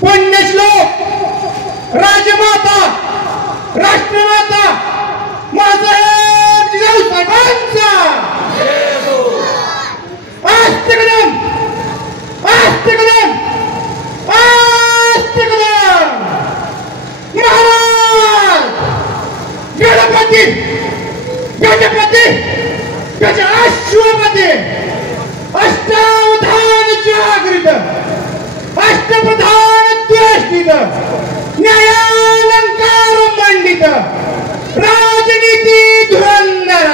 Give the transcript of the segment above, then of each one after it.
पुण्यश्लोक राजमाता राष्ट्रमाता मासाहेब जिजाऊ साहेबांचा आस्ते कदम आस्ते कदम आस्ते कदम महाराज गणपती गजपती गजाश्वपती अष्टावधान जागृत अष्टप्रधान द्वेष्टित न्यायालंकार मंडित राजनीती धुरंधर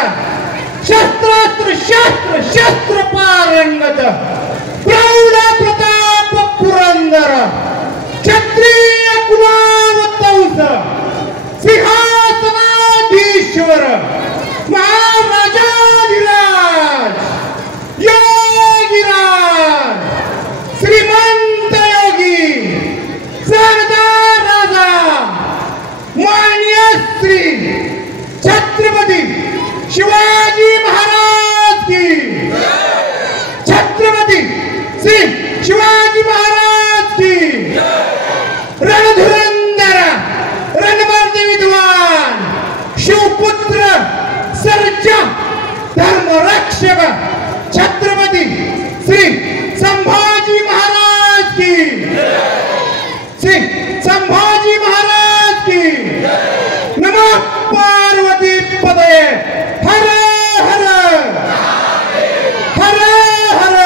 शस्त्रास्त्र शास्त्र शस्त्र पारंगत प्रौढ प्रताप पुरंदर क्षत्रिय कुलावतंस सिंहासनाधीश्वर महाराजाधिराज योगीराज श्रीमंत योगी सरदार राजा मान्य श्री छत्रपती शिवाजी महाराज की छत्रपती श्री शिवाजी महाराज की रणधुरंधर रणमर्द विद्वान शिवपुत्र सर्जा धर्मरक्षक छत्रपती श्री संभाजी महाराज की श्री संभाजी महाराज की नमो पार्वती पदे हर हर हर हर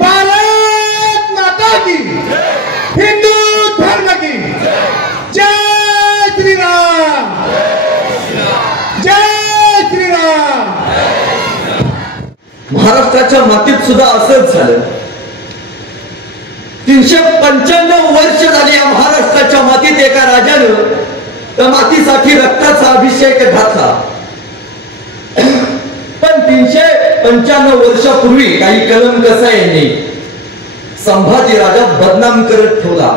भारत माता की हिंदू धर्म की जय श्री राम जय श्री राम। महाराष्ट्राच्या मातीत सुद्धा असंच झालं। 395 वर्ष झाली या महाराष्ट्राच्या मातीत एका राजानं त्या मातीसाठी रक्ताचा अभिषेक घातला। पण 395 वर्षापूर्वी काही कलमकसायांनी संभाजी राजा बदनाम करत ठेवला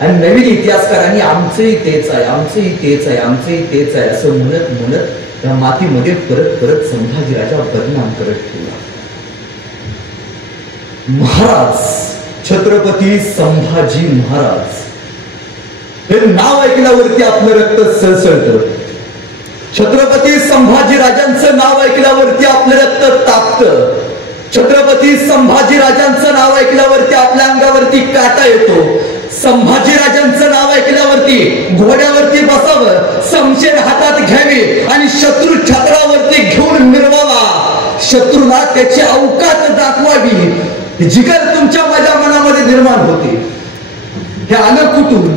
आणि नवीन इतिहासकारांनी आमचंही तेच आहे आमचंही तेच आहे आमचंही तेच आहे असं म्हणत म्हणत त्या मातीमध्ये परत परत संभाजी राजा बदनाम करत ठेवला। महाराज छत्रपती संभाजी महाराज हे नाव ऐकल्यावरती आपलं रक्त सळसळतं। छत्रपती संभाजी राजांचं नाव ऐकल्यावरती आपलं रक्त तापतं। छत्रपती संभाजी राजांचं नाव ऐकल्यावरती आपल्या अंगावरती काटा येतो। संभाजी राजांचं नाव ऐकल्यावरती घोड्यावरती बसावं, शमशेर हातात घ्यावी आणि शत्रू छत्रावरती घेऊन मिरवावा, शत्रूला त्याची अवकात दाखवावी, जिगर तुमच्या माझ्या मनामध्ये निर्माण होते। हे आलं कुठून?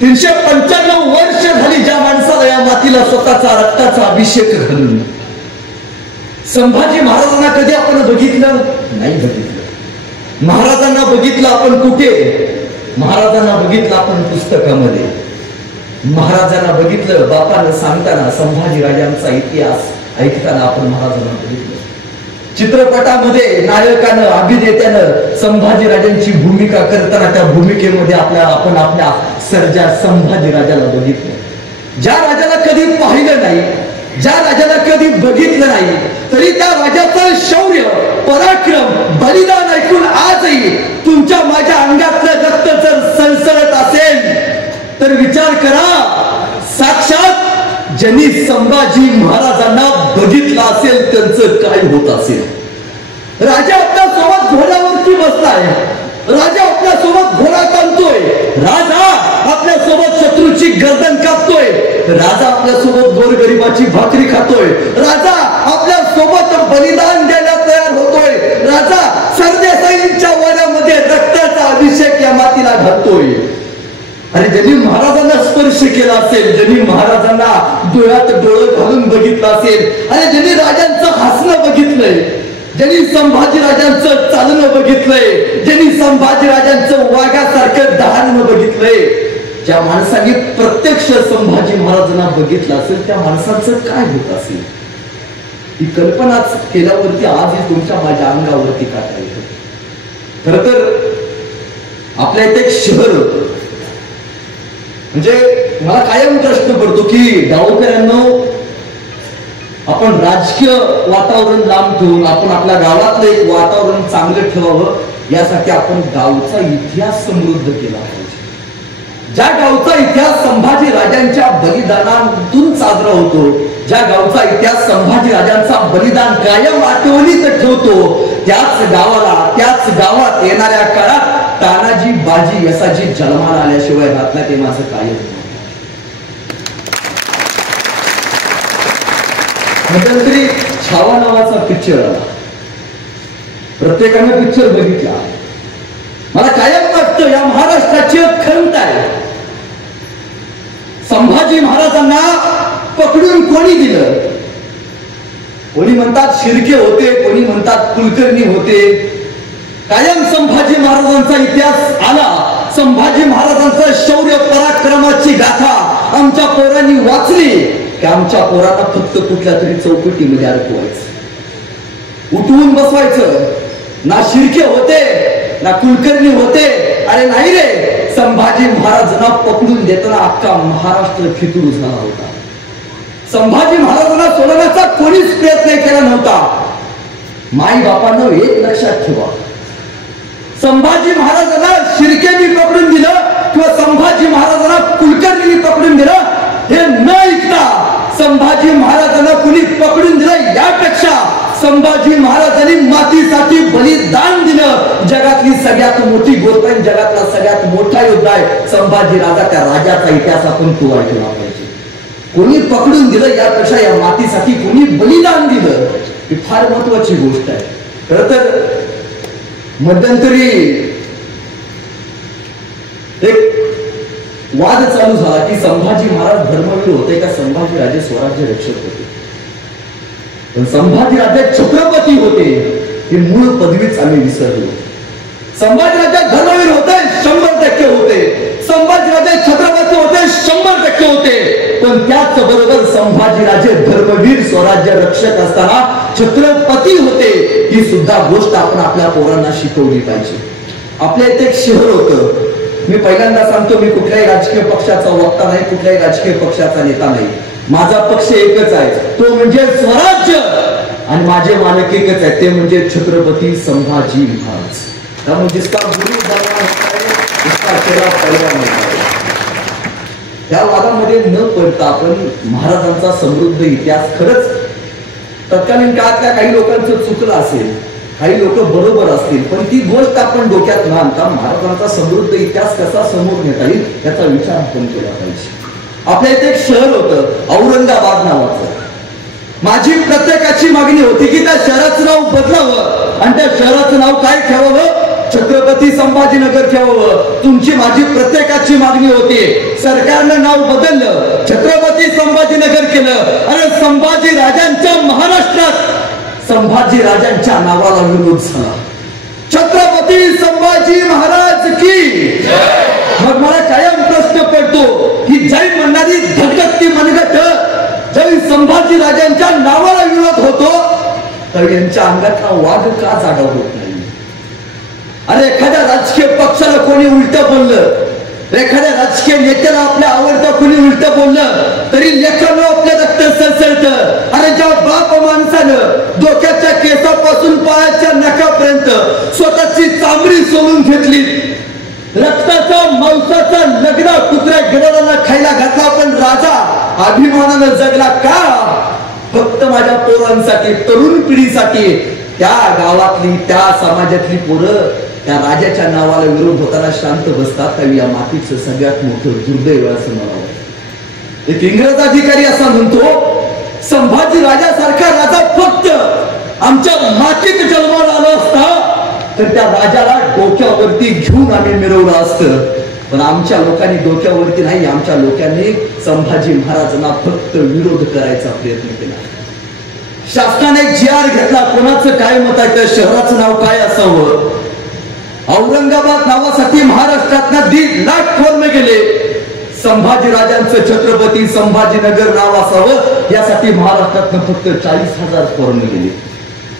395 वर्ष झाली ज्या माणसाला या मातीला स्वतःचा रक्ताचा अभिषेक घालून। संभाजी महाराजांना कधी आपण बघितलं नाही? बघितलं। महाराजांना बघितलं आपण कुठे? महाराजांना बघितलं आपण पुस्तकामध्ये। महाराजांना बघितलं बापानं सांगताना, संभाजी राजांचा इतिहास ऐकताना आपण महाराजांना बघितलं। चित्रपटामध्ये नायकानं अभिनेत्यानं संभाजी राजांची भूमिका करताना त्या भूमिकेमध्ये आपण आपल्या सर्जा संभाजी राजाला बघितलं। ज्या राजाला कधी पाहिलं नाही, ज्या राजाला कधी बघितलं नाही, तरी त्या राजाचं शौर्य पराक्रम बलिदान ऐकून आजही तुमच्या माझ्या अंगातलं रक्त जर सळसळत असेल तर विचार करा, साक्षात ज्यांनी संभाजी महाराजांना बघितलं असेल त्यांचं काय होत असेल। राजा आपल्या सोबत घोड्यावरती बसलाय, राजा आपल्या सोबत घोडा ताणतोय, राजा आपल्या सोबत शत्रूची गर्दन कापतोय, राजा आपल्या सोबत गोरगरिबाची भाकरी खातोय, राजा आपल्या सोबत बलिदान द्यायला तयार होतोय, राजा सरदेसाईंच्या वाड्यामध्ये रक्ताचा अभिषेक या मातीला घालतोय। अरे ज्यांनी महाराजांना स्पर्श केला असेल, ज्यांनी महाराजांना डोळ्यात डोळं घालून बघितलं असेल, अरे ज्यांनी राजांचं हसणं बघितलंय, ज्यांनी संभाजी राजांचं चालणं बघितलंय, ज्यांनी संभाजी राजांचं वाघासारखं दहाणं बघितलंय, ज्या माणसाने प्रत्यक्ष संभाजी महाराजांना बघितलं असेल त्या माणसाचं काय होत असेल ही कल्पनाच केल्यावरती आजही तुमच्या माझ्या अंगावरती काटा येतो। खरं तर आपल्या इथे एक शहर होतं, म्हणजे मला कायम प्रश्न पडतो की गावकऱ्यांनो आपण राजकीय वातावरण लांब ठेवून आपण आपल्या गावातलं एक वातावरण चांगलं ठेवावं, यासाठी आपण गावचा इतिहास समृद्ध केला पाहिजे. ज्या गावचा इतिहास संभाजी राजांच्या बलिदानातून साजरा होतो, ज्या गावचा इतिहास संभाजी राजांचा बलिदान कायम आठवणीत ठेवतो, त्याच गावात येणाऱ्या काळात तानाजी बाजी यसाजी जन्माला आल्याशिवाय घातला ते माझं कायम. मध्यंतरी छावा नावाचा पिक्चर आला, प्रत्येकाने पिक्चर बघितला. मला कायम वाटतं या महाराष्ट्राची खंत आहे. संभाजी महाराजांना पकडून कोणी दिलं? कोणी म्हणतात शिर्के होते, कोणी म्हणतात कुलकर्णी होते. कायम संभाजी महाराजांचा इतिहास आला, संभाजी महाराजांचं शौर्य पराक्रमाची गाथा आमच्या पोरांनी वाचली की आमच्या पोरांना फक्त कुठल्या तरी चौकटीमध्ये अडकवायचं, उठवून बसवायचं. ना शिर्के होते ना कुलकर्णी होते. अरे नाही रे, संभाजी महाराजांना पकडून देताना अख्खा महाराष्ट्र खितूर झाला होता. संभाजी महाराजांना सोडवण्याचा कोणीच प्रयत्न केला नव्हता. माई बापानं एक लक्षात ठेवा, संभाजी महाराजांना शिर्केनी पकडून दिलं किंवा संभाजी महाराजांना कुलकर्णी पकडून दिलं हे न ऐकता संभाजी महाराजांना कुणी पकडून दिलं यापेक्षा संभाजी महाराजांनी मातीसाठी बलिदान दिलं. जगातली सगळ्यात मोठी गोष्ट आहे, जगातला सगळ्यात मोठा योद्धा आहे संभाजी राजा. त्या राजाचा इतिहास आपण तो ऐकला पाहिजे. कोणी पकडून दिलं यापेक्षा या मातीसाठी कोणी बलिदान दिलं ही फार महत्वाची गोष्ट आहे. खरं तर मध्यंतरी एक वाद चालू झाला की संभाजी महाराज धर्मवीर होते का संभाजी राजे स्वराज्य रक्षक होते. पण संभाजी राजे छत्रपती होते हे मूळ पदवीच आम्ही विसरलो. संभाजी राजे धर्मवीर होते 100% होते, संभाजी राजे छत्रपती होते 100% होते. पण त्याच बरोबर संभाजी राजे धर्मवीर स्वराज्य रक्षक असताना छत्रपती होते ही सुद्धा गोष्ट आपण आपल्या पोरांना शिकवली पाहिजे. आपल्या इथे एक शहर होतं. मी पहिल्यांदा सांगतो, मी कुठल्याही राजकीय पक्षाचा वक्ता नाही, कुठल्याही राजकीय पक्षाचा नेता नाही. माझा पक्ष एकच आहे, तो म्हणजे स्वराज्य. आणि माझे मालक एकच आहे, ते म्हणजे छत्रपती संभाजी महाराज. त्यामुळे जिसका गुरु बनवा इसका चेहरा पहलवान होता है. त्या वादामध्ये न पडता आपण महाराजांचा समृद्ध इतिहास, खरंच तत्कालीन काळातल्या काही लोकांचं चुकलं असेल, काही लोक बरोबर असतील, पण ती गोष्ट आपण डोक्यात न आणता महाराजांचा समृद्ध इतिहास कसा समोर नेता येईल याचा विचार आपण केला पाहिजे. आपल्या इथे एक शहर होतं औरंगाबाद नावाचं. माझी प्रत्येकाची मागणी होती की त्या शहराचं नाव बदलावं आणि त्या शहराचं नाव काय ठेवावं? छत्रपती संभाजीनगर ठेवावं. तुमची माझी प्रत्येकाची मागणी होती. सरकारनं नाव बदललं, छत्रपती संभाजीनगर केलं. अरे संभाजी राजांच्या महाराष्ट्रात संभाजी राजांच्या नावाला विरोध झाला. छत्रपती संभाजी महाराज की. मग मला कायम प्रश्न पडतो की जय म्हणणारी धगधगती मनगट जय संभाजी राजांच्या नावाला विरोध होतो तर यांच्या अंगातला वाघ का जागा होत नाही? अरे एखाद्या राजकीय पक्षाला कोणी उलट बोललं, एखाद्या राजकीय नेत्याला आपल्या आवडतं कोणी उलट बोललं तरी लेखानं आपल्या रक्त सळसळतं. अरे ज्या बाप माणसानं डोक्याच्या केसापासून पायाच्या नखापर्यंत स्वतःची चामडी सोडून घेतली, रक्ताचा मांसाचा लग्न कुत्र्या गिराला खायला घातला, पण राजा अभिमानानं जगला का? फक्त माझ्या पोरांसाठी, तरुण पिढीसाठी. त्या गावातली त्या समाजातली पोरं त्या राजाच्या नावाला विरोध होताना शांत बसतात. या मातीचं सगळ्यात मोठं दुर्दैव असं मला वाटतं. एक इंग्रज अधिकारी असा म्हणतो, संभाजी राजासारखा राजा फक्त आमच्या मातीत जन्माला आला असता तर त्या राजाला डोक्यावरती घेऊन आम्ही मिरवलं असतं. पण आमच्या लोकांनी डोक्यावरती नाही, आमच्या लोकांनी संभाजी महाराजांना फक्त विरोध करायचा प्रयत्न केला. शासनाने GR घेतला. कोणाचं काय मत आहे? त्या शहराचं नाव काय असावं? औरंगाबाद नावासाठी महाराष्ट्रातनं 1.5 लाख फॉर्म गेले. संभाजी राजांचं छत्रपती संभाजीनगर नाव असावं यासाठी महाराष्ट्रातनं फक्त 40,000 फॉर्म गेले.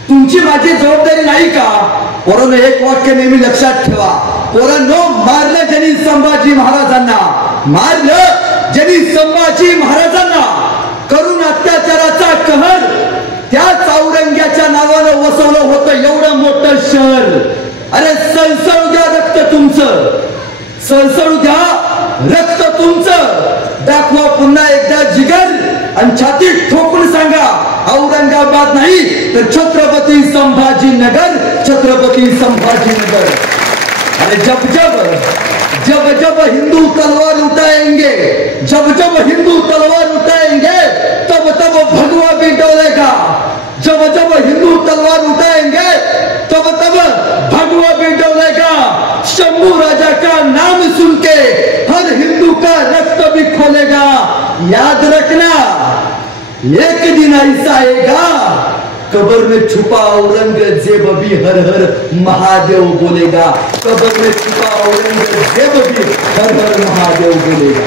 तुमची माझी जबाबदारी नाही का? पोरांनो, एक वाक्य नेहमी लक्षात ठेवा. पोरांनो, मारलं ज्यांनी संभाजी महाराजांना, मारलं ज्यांनी संभाजी महाराजांना करून अत्याचाराचा कहर त्याच औरंग्याच्या नावानं वसवलं होतं एवढं मोठं शहर. अरे सळसळू द्या रक्त तुमचं, सळसळू द्या रक्त तुमचं. दाखवा पुन्हा एकदा जिगर आणि छातीत ठोकून सांगा औरंगाबाद नाही तर छत्रपती संभाजीनगर, छत्रपती संभाजीनगर. अरे जब जब जब जब हिंदू तलवार उठाएंगे, जब जब हिंदू तलवार उठाएंगे तब तब भगवा भी डोलेगा. जब जब हिंदू तलवार उठाएंगे तब तब भगवा भी डोलेगा. शंभू राजा का नाम सुन के हर हिंदू का रक्त भी खोलेगा. याद रखना एक दिन ऐसा आएगा कब्र में छुपा औरंगजेब भी हर हर महादेव बोलेगा. कब्र में छुपा औरंगजेब भी हर हर महादेव बोलेगा.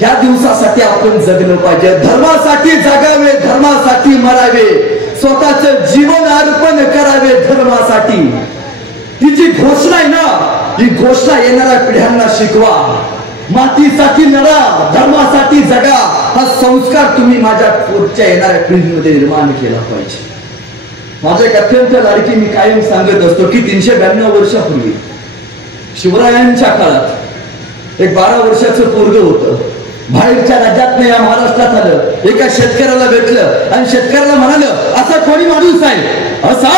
या दिवसासाठी आपण जगलं पाहिजे. धर्मासाठी जगावे, धर्मासाठी मरावे, स्वतःचं जीवन अर्पण करावे धर्मासाठी. ही जी घोषणा आहे ना, ही घोषणा येणाऱ्या पिढ्यांना शिकवा. मातीसाठी लढा, धर्मासाठी जगा, हा संस्कार तुम्ही माझ्या पुढच्या येणाऱ्या पिढीमध्ये निर्माण केला पाहिजे. माझं एक अत्यंत लाडकी मी कायम सांगत असतो की 392 वर्षापूर्वी शिवरायांच्या काळात एक 12 वर्षाचं पोरगं होतं. बाहेरच्या राज्यात या महाराष्ट्रात आलं, एका शेतकऱ्याला भेटलं आणि शेतकऱ्याला म्हणालं असा कोणी माणूस आहे, असा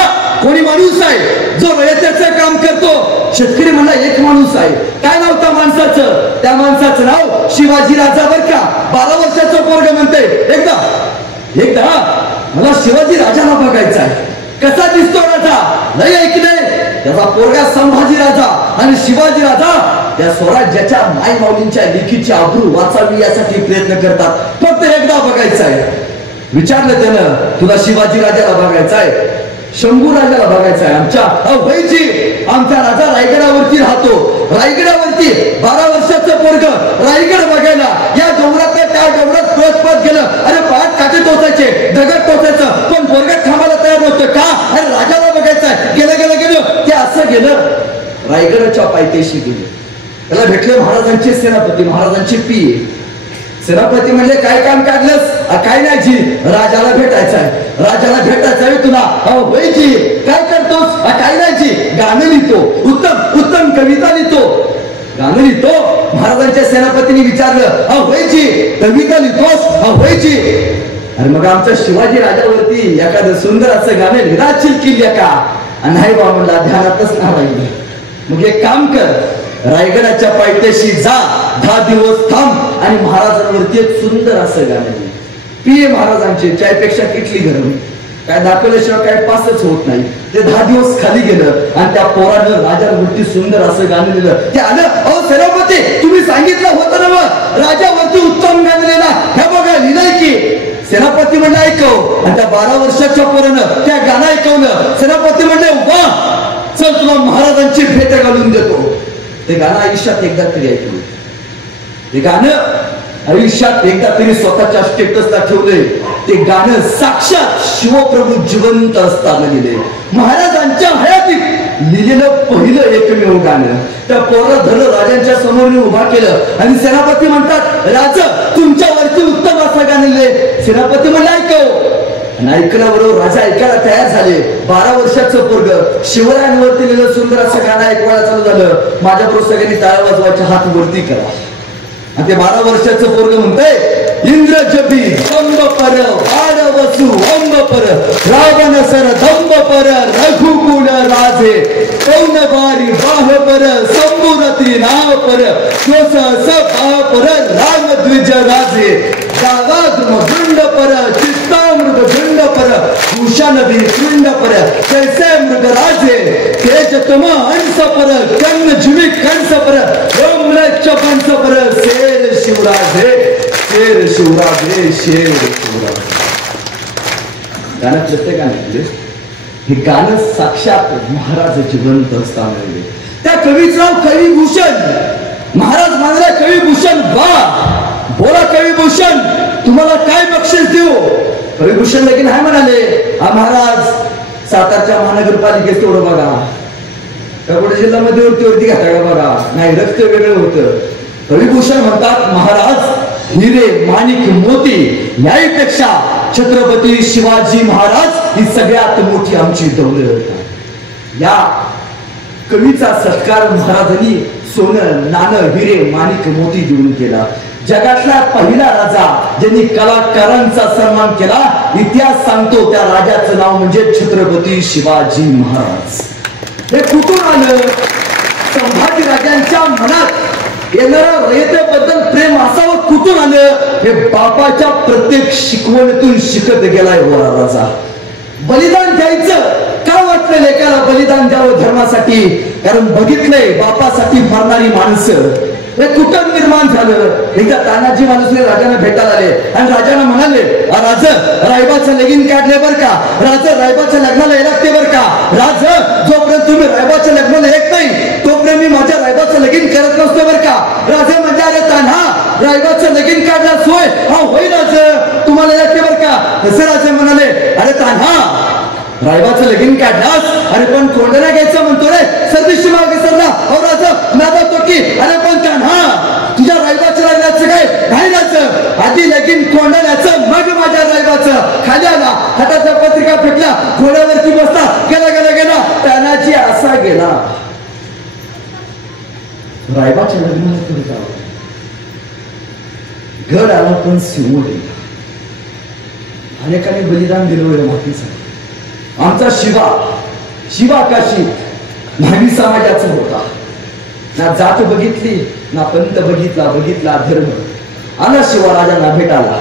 कोणी माणूस आहे जो रयतेचं काम करतो. शेतकरी म्हणला एक माणूस आहे. काय नाव त्या माणसाचं? त्या माणसाचं नाव शिवाजी राजा. बर का 12 वर्षाचं पोरगं म्हणते एकदा एकदा मला शिवाजी राजाला बघायचा आहे. कसा दिसतो राजा? नाही ऐकलंय. त्याचा पोरगा संभाजी राजा आणि शिवाजी राजा त्या स्वराज्याच्या माय माऊलींच्या लेखीची आबरू वाचावी यासाठी प्रयत्न करतात. फक्त एकदा बघायचं आहे. विचारलं त्यानं तुला शिवाजी राजाला बघायचा आहे, शंभू राजाला बघायचा आहे? आमच्या व्हायची आमचा राजा रायगडावरती राहतो. रायगडावरती 12 वर्षाचं पोरग रायगड बघायला या डोंगरात त्या डोंगरात पळत गेलं. अरे पाठ काटे टोचायचे, दगड टोचायचं, पण पोरग थांबायला तयार नव्हतं. का? अरे राजाला बघायचं आहे. गेलं गेलं गेलं ते असं गेलं रायगडाच्या पायथ्याशी गेले. त्याला भेटले महाराजांचे सेनापती, महाराजांचे पिये. सेनापती म्हणले काय काम काढलंस? काय नाही जी, राजाला भेटायचं आहे. राजाला भेटायचं आहे तुला? होय जी. काय करतोस? काय नाही जी, गाणं लिहितो. उत्तम उत्तम कविता लिहितो. गाणं लिहितो? महाराजांच्या सेनापतींनी विचारलं होय जी, कविता लिहितोस? होय जी. अरे मग आमच्या शिवाजी राजावरती एखादं सुंदर असं गाणं लिहिराशील किल्ल्या का? नाही बा म्हणला, ध्यानातच नाही राहिलं. मग एक काम कर, रायगडाच्या पायथ्याशी जा, 10 दिवस थांब आणि महाराजांवरती एक सुंदर असं गाणं लिह. पिये महाराजांचे चायपेक्षा किटली गरम. काय दाखवल्याशिवाय काय पासच होत नाही. ते 10 दिवस खाली गेलं आणि त्या पोरानं राजावरती सुंदर असं गाणं लिहिलं. ते आलं, अहो सेनापती तुम्ही सांगितलं होतं ना राजावरती उत्तम गाणं लिहिला, हे बघा लिहिलंय की. सेनापती म्हणलं ऐकव. आणि त्या 12 वर्षाच्या पोरानं त्या गाणं ऐकवलं. सेनापती म्हणले वा, चल तुला महाराजांची भेट घालून देतो. ते गाणं आयुष्यात एकदा तरी ऐकलं. ते गाणं आयुष्यात एकदा तरी स्वतःच्या स्टेटसला ठेवलंय. ते गाणं साक्षात शिवप्रभू जिवंत असताना लिहिले. महाराजांच्या हयातीत लिहिलेलं पहिलं एकमेव गाणं. त्या पोराला धरलं, राजांच्या समोर उभा केलं आणि सेनापती म्हणतात राजा तुमच्यावरती उत्तम असं गाणं लिहिले. सेनापती म्हणले ऐकव. ऐकल्याबरोबर राजा ऐकायला तयार झाले. 12 वर्षाचं पोरग शिवरायांवरती लिहिलं सुंदर असं गाणं ऐकवायला चालू झालं. माझ्याबरोबर सगळ्यांनी टाळ्या वाजवायचे, हात वरती करा. आणि ते 12 वर्षाचं पोरग म्हणतंय इंद्र जबी अंब पर वाड वसु अंब पर रावण सर दंब पर रघुकुल राजे कौन बारी बाह पर संबुरती नाव पर श्वस सभा पर राम द्विज राजे दावाद पर चित्तामृग झुंड पर भूषण विकृंड पर कैसे मृग राजे तेज तुम हंस पर कन्न झुमी कंस पर पंच पर शेर शिवराजे शेर शिवराजे शेर शिवराजे. गाणं प्रत्येकाने हे गाणं साक्षात महाराज जिवंत असताना. त्या कवीचं नाव कविभूषण. महाराज म्हणाले कविभूषण वा बोला कविभूषण तुम्हाला काय बक्षीस देऊ? कविभूषण लगीन आहे म्हणाले. महाराज सातारच्या महानगरपालिकेत तेवढं बघा, कवडे जिल्ह्यामध्ये वरती घातला बघा, नाही रक्त वेगळं होतं. कविभूषण म्हणतात महाराज हिरे माणिक मोती याहीपेक्षा छत्रपती शिवाजी महाराज ही सगळ्यात मोठी आमची दौलत। या कवीचा सत्कार महाराजांनी सोनं नाणं हिरे माणिक मोती देऊन केला। जगातला पहिला राजा ज्यांनी कलाकारांचा सन्मान केला, इतिहास सांगतो त्या राजाचं नाव म्हणजे छत्रपती शिवाजी महाराज। हे कुठून आलं? संभाजी राजांच्या मनात येणाऱ्या रयतेबद्दल प्रेम असावं कुठून आलं? हे बापाच्या प्रत्येक शिकवणीतून शिकत गेलाय वर राजा। बलिदान द्यायचं का वाटलं लेकाला बलिदान द्यावं धर्मासाठी? कारण बघितलंय बापासाठी मरणारी माणसं। हे कुठं निर्माण झालं? एकदा तानाजी मालुसरे राजांना भेटायला आले आणि राजांना म्हणाले, राज रायबाचं लगीन काढले बर का, राज रायबाच्या लग्नाला येत लागते बर का, राज जोपर्यंत तुम्ही रायबाच्या लग्नाला येत नाही तोपर्यंत मी माझ्या रायबाचं लगीन करत नसतो बर का। राजा म्हणजे अरे तान्हा रायबाचं लगीन काढला सोय हा होई राज तुम्हाला येते बर का। तसे राजे म्हणाले, अरे तान्हा रायबाचं लगीन काढलास, अरे पण कोंडणा घ्यायचं म्हणतो रे, सर्दिशी मागे सरला हो राजा नादा तो की, अरे पण तान्हा तुझ्या रायबाच्या लग्नाचं काय राहिलाचं, आधी लगीन कोंडण्याचं मग माझ्या रायबाचं। खाली आला, हाताचा पत्रिका फेकला, घोड्यावरती बसला, गेला गेला गेला तानाजी असा गेला। रायबाच्या लग्नाला पुढे जावं, गड आला पण सिंहोली अनेकांनी बलिदान दिलं मातीसाठी। आमचा शिवा काशीत न्हावी समाजाचा होता, ना जात बघितली ना पंत बघितला धर्म। आला शिवा राजांना भेटाला,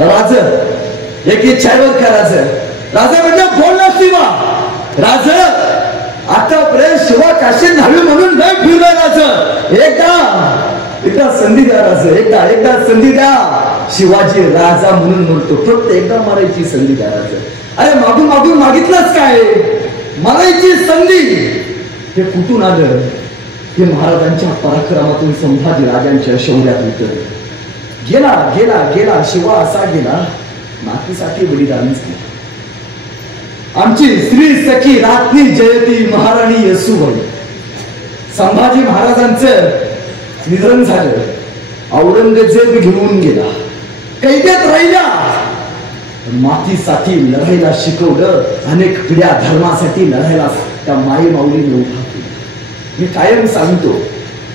राज एक इच्छा आहे बर का राजा म्हणजे बोल ना शिवा। राज आतापर्यंत शिवा काशी न्हावी म्हणून नाही फिरला राज, एकदा संधी द्या राज, एकदा संधी द्या। शिवाजी राजा म्हणून म्हणतो, फक्त एकदा मारायची संधी द्या राज। अरे मागून मागून मागितलंच काय, मारायची संधी। हे कुठून आलं? हे महाराजांच्या पराक्रमातून, संभाजी राजांच्या शौर्यातून उतरलं। गेला गेला गेला शिवा असा गेला, मातीसाठी बलिदान झालं। आमची श्री सखी रात्री जयती महाराणी येसूबाई, संभाजी महाराजांचं निधन झालं, औरंगजेब घेऊन गेला, कैद्यात राहिला, मातीसाठी लढायला शिकवलं, अनेक पिढ्या धर्मासाठी लढायला त्या माई माऊलीने उभा केला। मी कायम सांगतो,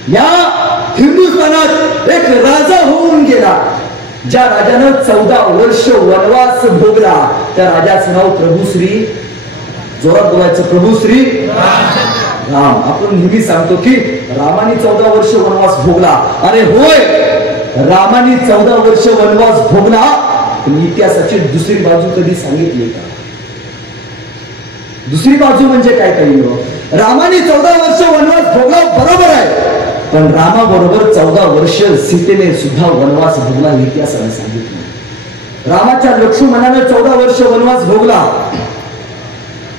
या हिंदुस्थानात एक राजा होऊन गेला, ज्या राजानं 14 वर्ष वनवास भोगला, त्या राजाचं नाव प्रभुश्री, जोरात बोलायचं, प्रभुश्री राम। आपण नेहमी सांगतो की रामाने 14 वर्ष वनवास भोगला, अरे होय रामाने 14 वर्ष वनवास भोगला, पण इतिहासाची दुसरी बाजू कधी सांगितली का? दुसरी बाजू म्हणजे काय कळलं? रामाने 14 वर्ष वनवास भोगला बरोबर आहे, पण रामाबरोबर 14 वर्ष सीतेने सुद्धा वनवास भोगला, इतिहासाने सांगितलं। रामाच्या लक्ष्मणाने 14 वर्ष वनवास भोगला,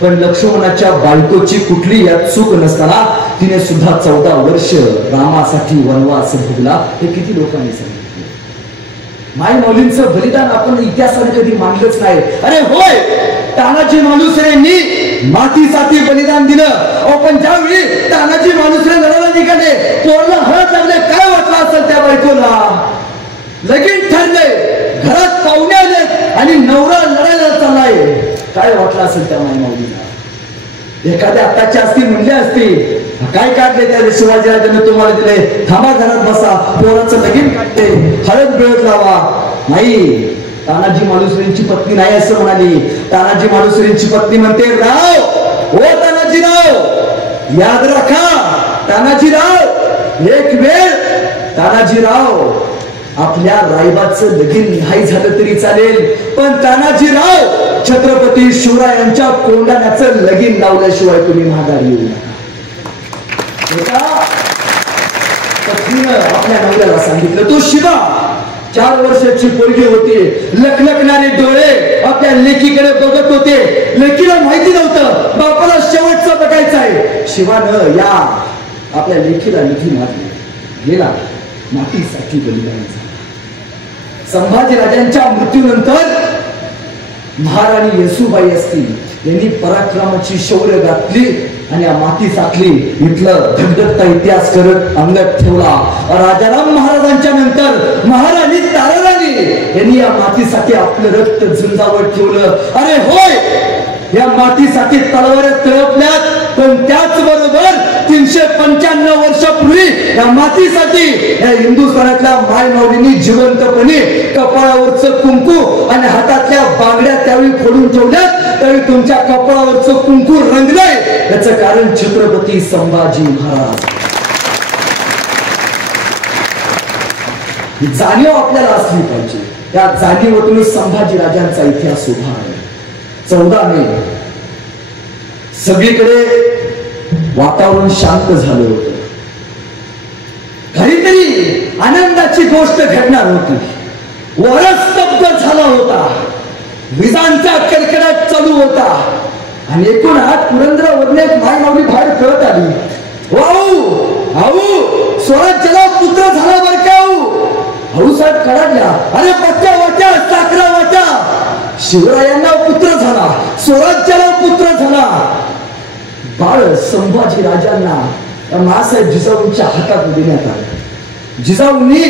पण लक्ष्मणाच्या बायकोची कुठली यात चूक नसताना तिने सुद्धा 14 वर्ष रामासाठी वनवास भोगला। हे किती लोकांनी सांगितलं? माई माऊलींचं बलिदान आपण इतिहासाने कधी मानलंच नाही। अरे होय तानाजी मालुसरेंनी मातीसाठी बलिदान दिलं, पण ज्यावेळी तानाजी मालुसरे लढायला निघाले, पोरला हळद लागले, काय वाटलं असेल त्या बायकोला? लगीन ठरलंय, घरात पाहुणे आले आणि नवरा लढायला चाललाय, काय वाटलं असेल त्या माई माऊलीला? एखाद्या आताची असती म्हणले असते, काय काढले त्या शिवाजी राजाने तुम्हाला दिले, थांबा घरात बसा, पोराचं लगीन काढते, हळद बिळद लावा। नाही, तानाजी मालुसरेंची पत्नी नाही असं म्हणाली। तानाजी मालुसरेंची पत्नी म्हणते, राव ओ तानाजीराव, याद राखा तानाजीराव, एक वेळ तानाजीराव आपल्या रायबाचं लगीन नाही झालं तरी चालेल, पण तानाजीराव छत्रपती शिवरायांच्या कोंडाण्याचं लगीन लावल्याशिवाय तुम्ही माघारी येऊ नका। पत्नीनं आपल्या नवऱ्याला सांगितलं, तो शिवा 4 वर्षाची पोरगी होती, लखलखणारे डोळे आपल्या लेकीकडे बघत होते, लेकीला माहिती नव्हतं बापाला शेवटचं बघायचं आहे। शिवानं या आपल्या लेकीला निधी मारली, गेला मातीसाठी बलिदान झाला। संभाजी राजांच्या मृत्यूनंतर महाराणी येसूबाई असतील, यांनी पराक्रमाची शौर्य घातली आणि या मातीसाठली इथलं धगधगता इतिहास करत अंगत ठेवला। राजाराम महाराजांच्या नंतर महाराणी ताराराणी यांनी या मातीसाठी आपलं रक्त झुंजावर ठेवलं. अरे होय, या मातीसाठी तलवाऱ्या तळपल्यात, पण त्याचबरोबर 395 वर्षापूर्वी या मातीसाठी या हिंदुस्थानातल्या मायमाऊलींनी जिवंतपणे कपाळावरचं कुंकू आणि हातातल्या बांगड्या त्यावेळी फोडून ठेवल्यात. त्यावेळी तुमच्या कपाळावरचं कुंकू रंगलंय, याचं कारण छत्रपती संभाजी महाराज. ही जाणीव आपल्याला असली पाहिजे. त्या जाणीवतून संभाजी राजांचा इतिहास उभा आहे. 14 मे सगळीकडे वातावरण शांत झालं होतं. काहीतरी आनंदाची गोष्ट घडणार होती. वारा स्तब्ध झाला होता, विजांचा कडकडाट चालू होता आणि एकूणात पुरंदरावरून एक मायमाऊली बाहेर पळत आली. स्वराज्याला पुत्र झाला बर का? भाऊसाहेब कडाडल्या. अरे पट्ट्या वाट्या, साखरा वाट्या, शिवरायांना पुत्र झाला, स्वराज्याला पुत्र झाला. बाळ संभाजी राजांना मासाहेब जिजाऊंच्या हातात देण्यात आलं. जिजाऊंनी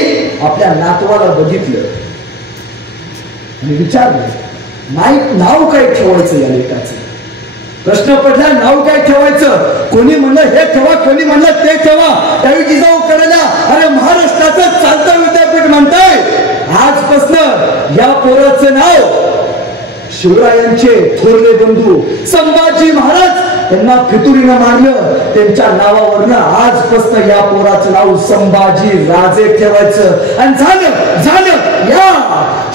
आपल्या नातवाला बघितलं आणि विचारलं, नाव काय ठेवायचं या लेखाचं? प्रश्न पडला, नाव काय ठेवायचं? कोणी म्हणलं हे ठेवा, कोणी म्हणलं ते ठेवा. त्यावेळी जिजाऊ कळल्या, अरे महाराष्ट्राचं चालतं विद्यापीठ म्हणताय, आजपासून या पोराचं नाव शिवरायांचे थोरले बंधू संभाजी महाराज यांना फितुरीनं मारलं, त्यांच्या नावावरनं आजपासून या पोराचं नाव संभाजी राजे ठेवायचं. आणि झालं या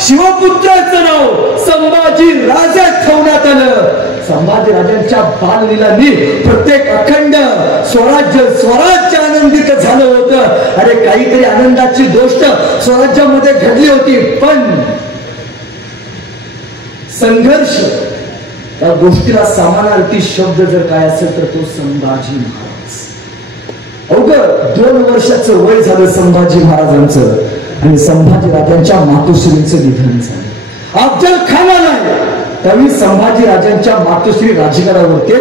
शिवपुत्राचं नाव संभाजी राजे ठेवण्यात आलं. संभाजी राजांच्या बाललीलांनी प्रत्येक अखंड स्वराज्य आनंदित झालं होतं. अरे काहीतरी आनंदाची गोष्ट स्वराज्यामध्ये घडली होती, पण संघर्ष, त्या गोष्टीला समानार्थी शब्द जर काय असेल तर तो संभाजी महाराज. अवघं 2 वर्षाचं वय झालं संभाजी महाराजांचं आणि संभाजी राजांच्या मातोश्रींचं निधन झालं. अफजल खान आलाय, त्यावेळी संभाजी राजांच्या मातोश्री राजगडावरती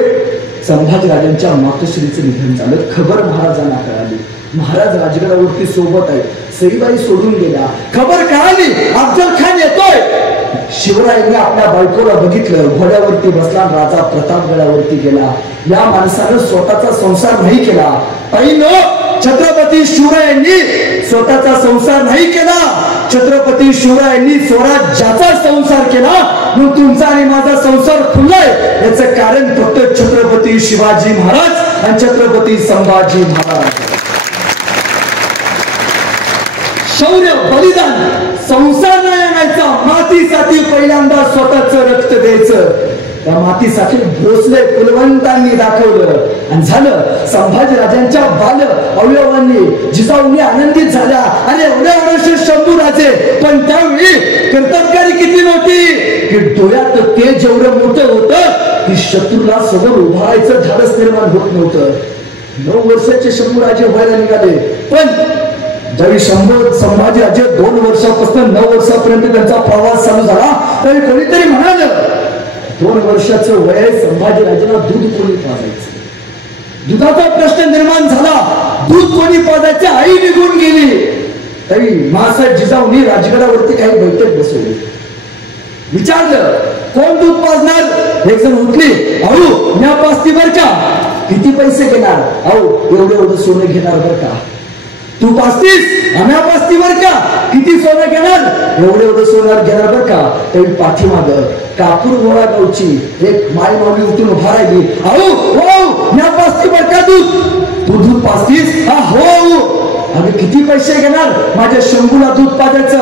संभाजी राजांच्या मातोश्रीचं निधन झालं. खबर महाराजांना कळाली. महाराज राजगडावरती सोबत आहे, सईबाई सोडून गेल्या. खबर कळाली, अफजल खान येतोय. शिवरायांनी आपल्या बायकोला बघितलं, घोड्यावरती बसला, राजा प्रतापगडावरती गेला. या माणसानं स्वतःचा संसार नाही केला. छत्रपती शिवरायांनी स्वतःचा संसार नाही केला, छत्रपती शिवरायांनी स्वराज्याचा संसार केला. मग तुमचा आणि माझा संसार खुललाय, याचं कारण फक्त छत्रपती शिवाजी महाराज आणि छत्रपती संभाजी महाराज. शौर्य, बलिदान, संसार नाही आणायचा, मातीसाठी पहिल्यांदा स्वतःचं रक्त द्यायचं. त्या मातीसाठी भोसले कुलवंतांनी दाखवलं आणि झालं. संभाजी राजांच्या बाल अवयवांनी जिजाऊंनी आनंदित झाल्या आणि एवढ्या वर्ष शंभू राजे. पण त्यावेळी कर्तबगारी किती नव्हती की डोळ्यात तेज एवढं मोठं होतं की शत्रूला समोर उभारायचं धाडस निर्माण होत नव्हतं. 9 वर्षाचे शंभू राजे व्हायला निघाले, पण ज्यावेळी संभाजी राजे 2 वर्षापासून 9 वर्षापर्यंत त्यांचा प्रवास चालू झाला, त्यावेळी कोणीतरी म्हणालं 2 वर्षाचं वय संभाजी राजांना दूध कोणी पाजायचं? दुधाचा प्रश्न निर्माण झाला, दूध कोणी पाजायचं? आई निघून गेली. त्यावेळी मासाहेब जिजाऊंनी राजगडावरती काही बैठक बसवली. विचारलं, कोण दूध पाजणार? एक जण उठली, अहो म्या पाजती बर का. किती पैसे घेणार? अहो एवढं सोनं घेणार बर का. तू पाजतीस? आम्ही पाजती बर का. किती सोनं घेणार? एवढं सोनं घेणार बर का. त्यावेळी पाठीमाग कापूर गोळा गावची एक मायमाऊली उठून उभा राहिली. अहो म्या पाजती बर का दूध. तू दूध पाजतीस? हा हो. आम्ही किती पैसे घेणार? माझ्या शंभूला दूध पाजायचं.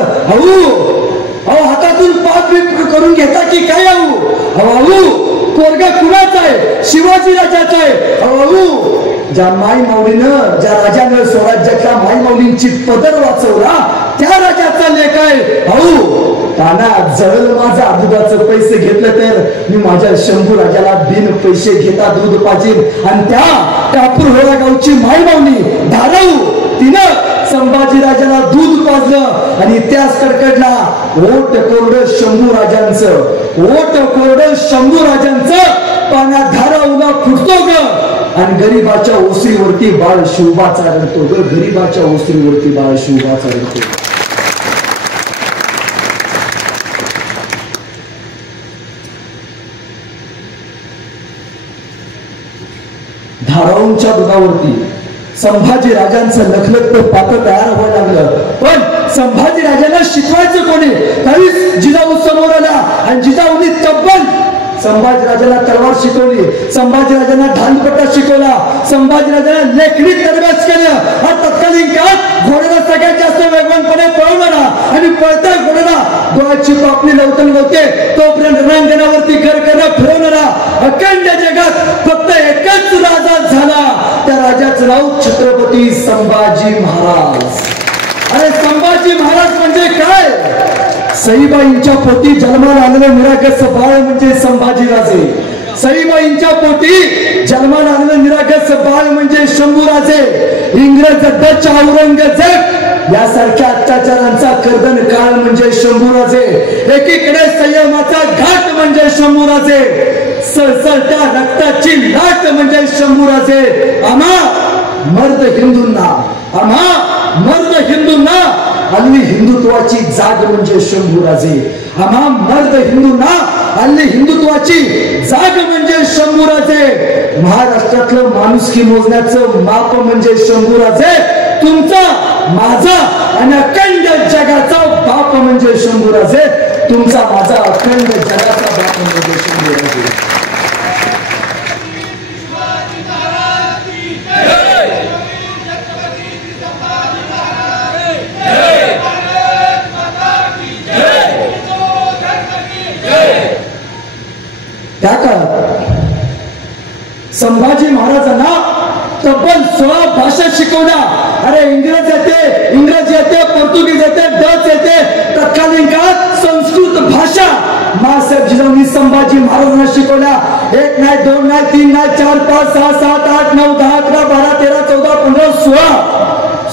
अहो हातातून पाच करून घेता की काय? अहो पोरगा कुणाचा आहे? शिवाजी राजाचा आहे. अहो ज्या माईमाऊलीनं, ज्या राजानं स्वराज्याच्या माईमाऊलींची पदर वाचवला त्या राजाचा लेख आहे. अहो ताना जळल माझा दुधाचं पैसे घेतलं तर मी माझ्या शंभू राजाला बिन पैसे घेता दूध पाजीन. आणि त्या कापूरहोळा गावची माईमाऊली धाराऊ तिनं संभाजी राजाला दूध पाजलं आणि इतिहास कडकडला. ओट कोरड शंभू राजांचं, ओट कोरड शंभू राजांचं पाण्यात धाराऊला फुटतो ग. आणि गरीबाच्या ओसरीवरती बाळ शिवबाचा रडतो ग. गरीबाच्या ओसरीवरती बाळ शिवबाचा रडतो. जिजाऊंच्या दुधावरती संभाजी राजांचं लखलखतं पात्र तयार व्हायला लागलं. पण संभाजी राजांना शिकवायचं कोणी? त्यावेळी जिजाऊ समोर आला आणि जिजाऊंनी तब्बल संभाजीराजांना तलवार शिकवली, संभाजीराजांना ढालपट्टा शिकवला, संभाजीराजांना लेखणी तरबेज केलं. हा तत्कालीन काळात घोड्याला सगळ्यात जास्त वेगवानपणे पळवणारा आणि पळत्या घोड्याला डोळ्याची पापणी लवते तोपर्यंत रणांगणावरती करकरं फिरवणारा अखंड जगात फक्त एकच राजा झाला. त्या राजाचं नाव छत्रपती संभाजी महाराज. अरे संभाजी महाराज म्हणजे काय? सईबाईंच्या पोटी जन्माला आलेलं निरागस बाळ म्हणजे संभाजीराजे. सईबाईंच्या पोटी जन्माला आलेलं निरागस बाळ म्हणजे शंभूराजे. इंग्रज डच औरंगजेब यासारख्या अत्याचारांचा कर्दन काळ म्हणजे शंभूराजे. एकीकडे संयमाचा घाट म्हणजे शंभूराजे, सळसळत्या रक्ताची लाट म्हणजे शंभूराजे. आम्हा मर्द हिंदूंना हल्ली हिंदुत्वाची जाग म्हणजे शंभूराजे. आम्हा मर्द हिंदूंना हल्ली हिंदुत्वाची जाग म्हणजे शंभूराजे. महाराष्ट्रातलं माणुसकी मोजण्याचं माप म्हणजे शंभूराजे. तुमचा, माझा आणि अखंड जगाचा बाप म्हणजे शंभूराजे. तुमचा, माझा अखंड जगाचा बाप म्हणजे शंभूराजे. त्या काळात संभाजी महाराजांना तब्बल 16 भाषा शिकवल्या. अरे इंग्रजी येते, पोर्तुगीज येते, डच येते. तत्कालीन काळात संस्कृत भाषा मासाहेब जिजाऊंनी संभाजी महाराजांना शिकवल्या. 1 नाही, 2 नाही, 3 नाही, 4, 5, 6, 7, 8, 9, 10, 11, 12, 13, 14, 15,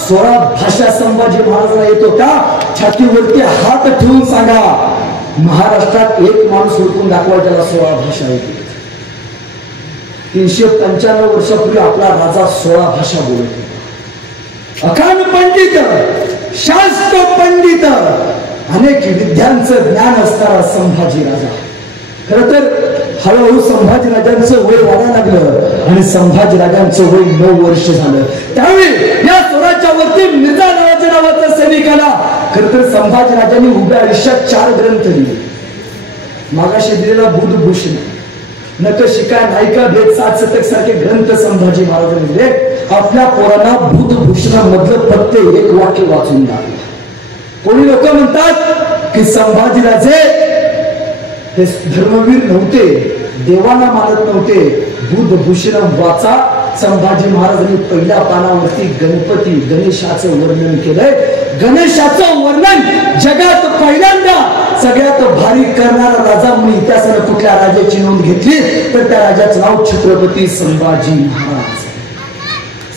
16 भाषा संभाजी महाराजांना येत होत्या. छातीवरती हात ठेवून सांगा, महाराष्ट्रात एक माणूस हुडकून दाखवाय त्याला 16 भाषा येते. 395 वर्षापूर्वी आपला राजा 16 भाषा बोलत होता. अकान पंडित, शास्त्र पंडित, अनेक विद्यांचं ज्ञान असणारा संभाजी राजा. खर तर हळूहळू संभाजी राजांचं वय वाढायला लागलं आणि संभाजी राजांचं वय 9 वर्ष झालं. त्यावेळी या स्वराज्यावरती मिर्झा नावाचा सैनिक आला. खर तर संभाजी राजांनी उभ्या आयुष्यात 4 ग्रंथ लिहिले. मागाशी दिलेला बुधभूषण, नक शिका नायिका भेद 7 शतक सारखे ग्रंथ संभाजी महाराजांनी लिहिले. आपल्या पोरांना बुधभूषणामधलं फक्त एक वाक्य वाचून दाखवलं. कोणी लोक म्हणतात की संभाजीराजे हे धर्मवीर नव्हते, देवाला मानत नव्हते. बुधभूषण वाचा. संभाजी महाराजांनी पहिल्या पानावरती गणेशाचं वर्णन केलंय. गणेशाचं वर्णन जगात पहिल्यांदा सगळ्यात भारी करणारा राजा म्हणून इतिहासाने कुठल्या राजाची नोंद घेतली तर त्या राजाचं नाव छत्रपती संभाजी महाराज.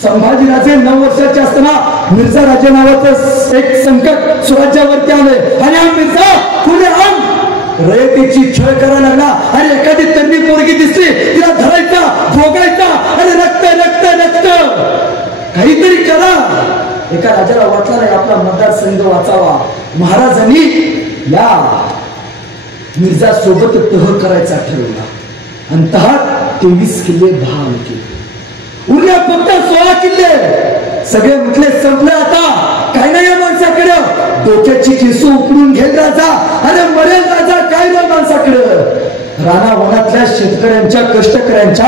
संभाजीराजे 9 वर्षाचे असताना मिर्झा राजे नावाचं एक संकट स्वराज्यावरती आले आणि हा मिर्झा पुढे रयतेची छळ करायला लागला. आणि एखादी तरुणी पोरगी दिसली तिला धरायचा, भोगायचा. आणि रक्त रक्त रक्त काहीतरी करा. एका राजाला वाटला नाही आपला मतदारसंघ वाचावा. महाराजांनी या मिर्झा सोबत तह करायचा ठरवला आणि तहात 23 किल्ले बहाल केले. उरल्या फक्त 16 किल्ले. सगळे म्हटले संपलं आता, काय नाही या माणसाकडे. डोक्याची केस उकडून घेत राजा. अरे मरेल राजा, काय नाही माणसाकडे. रानावनातल्या शेतकऱ्यांच्या, कष्टकऱ्यांच्या,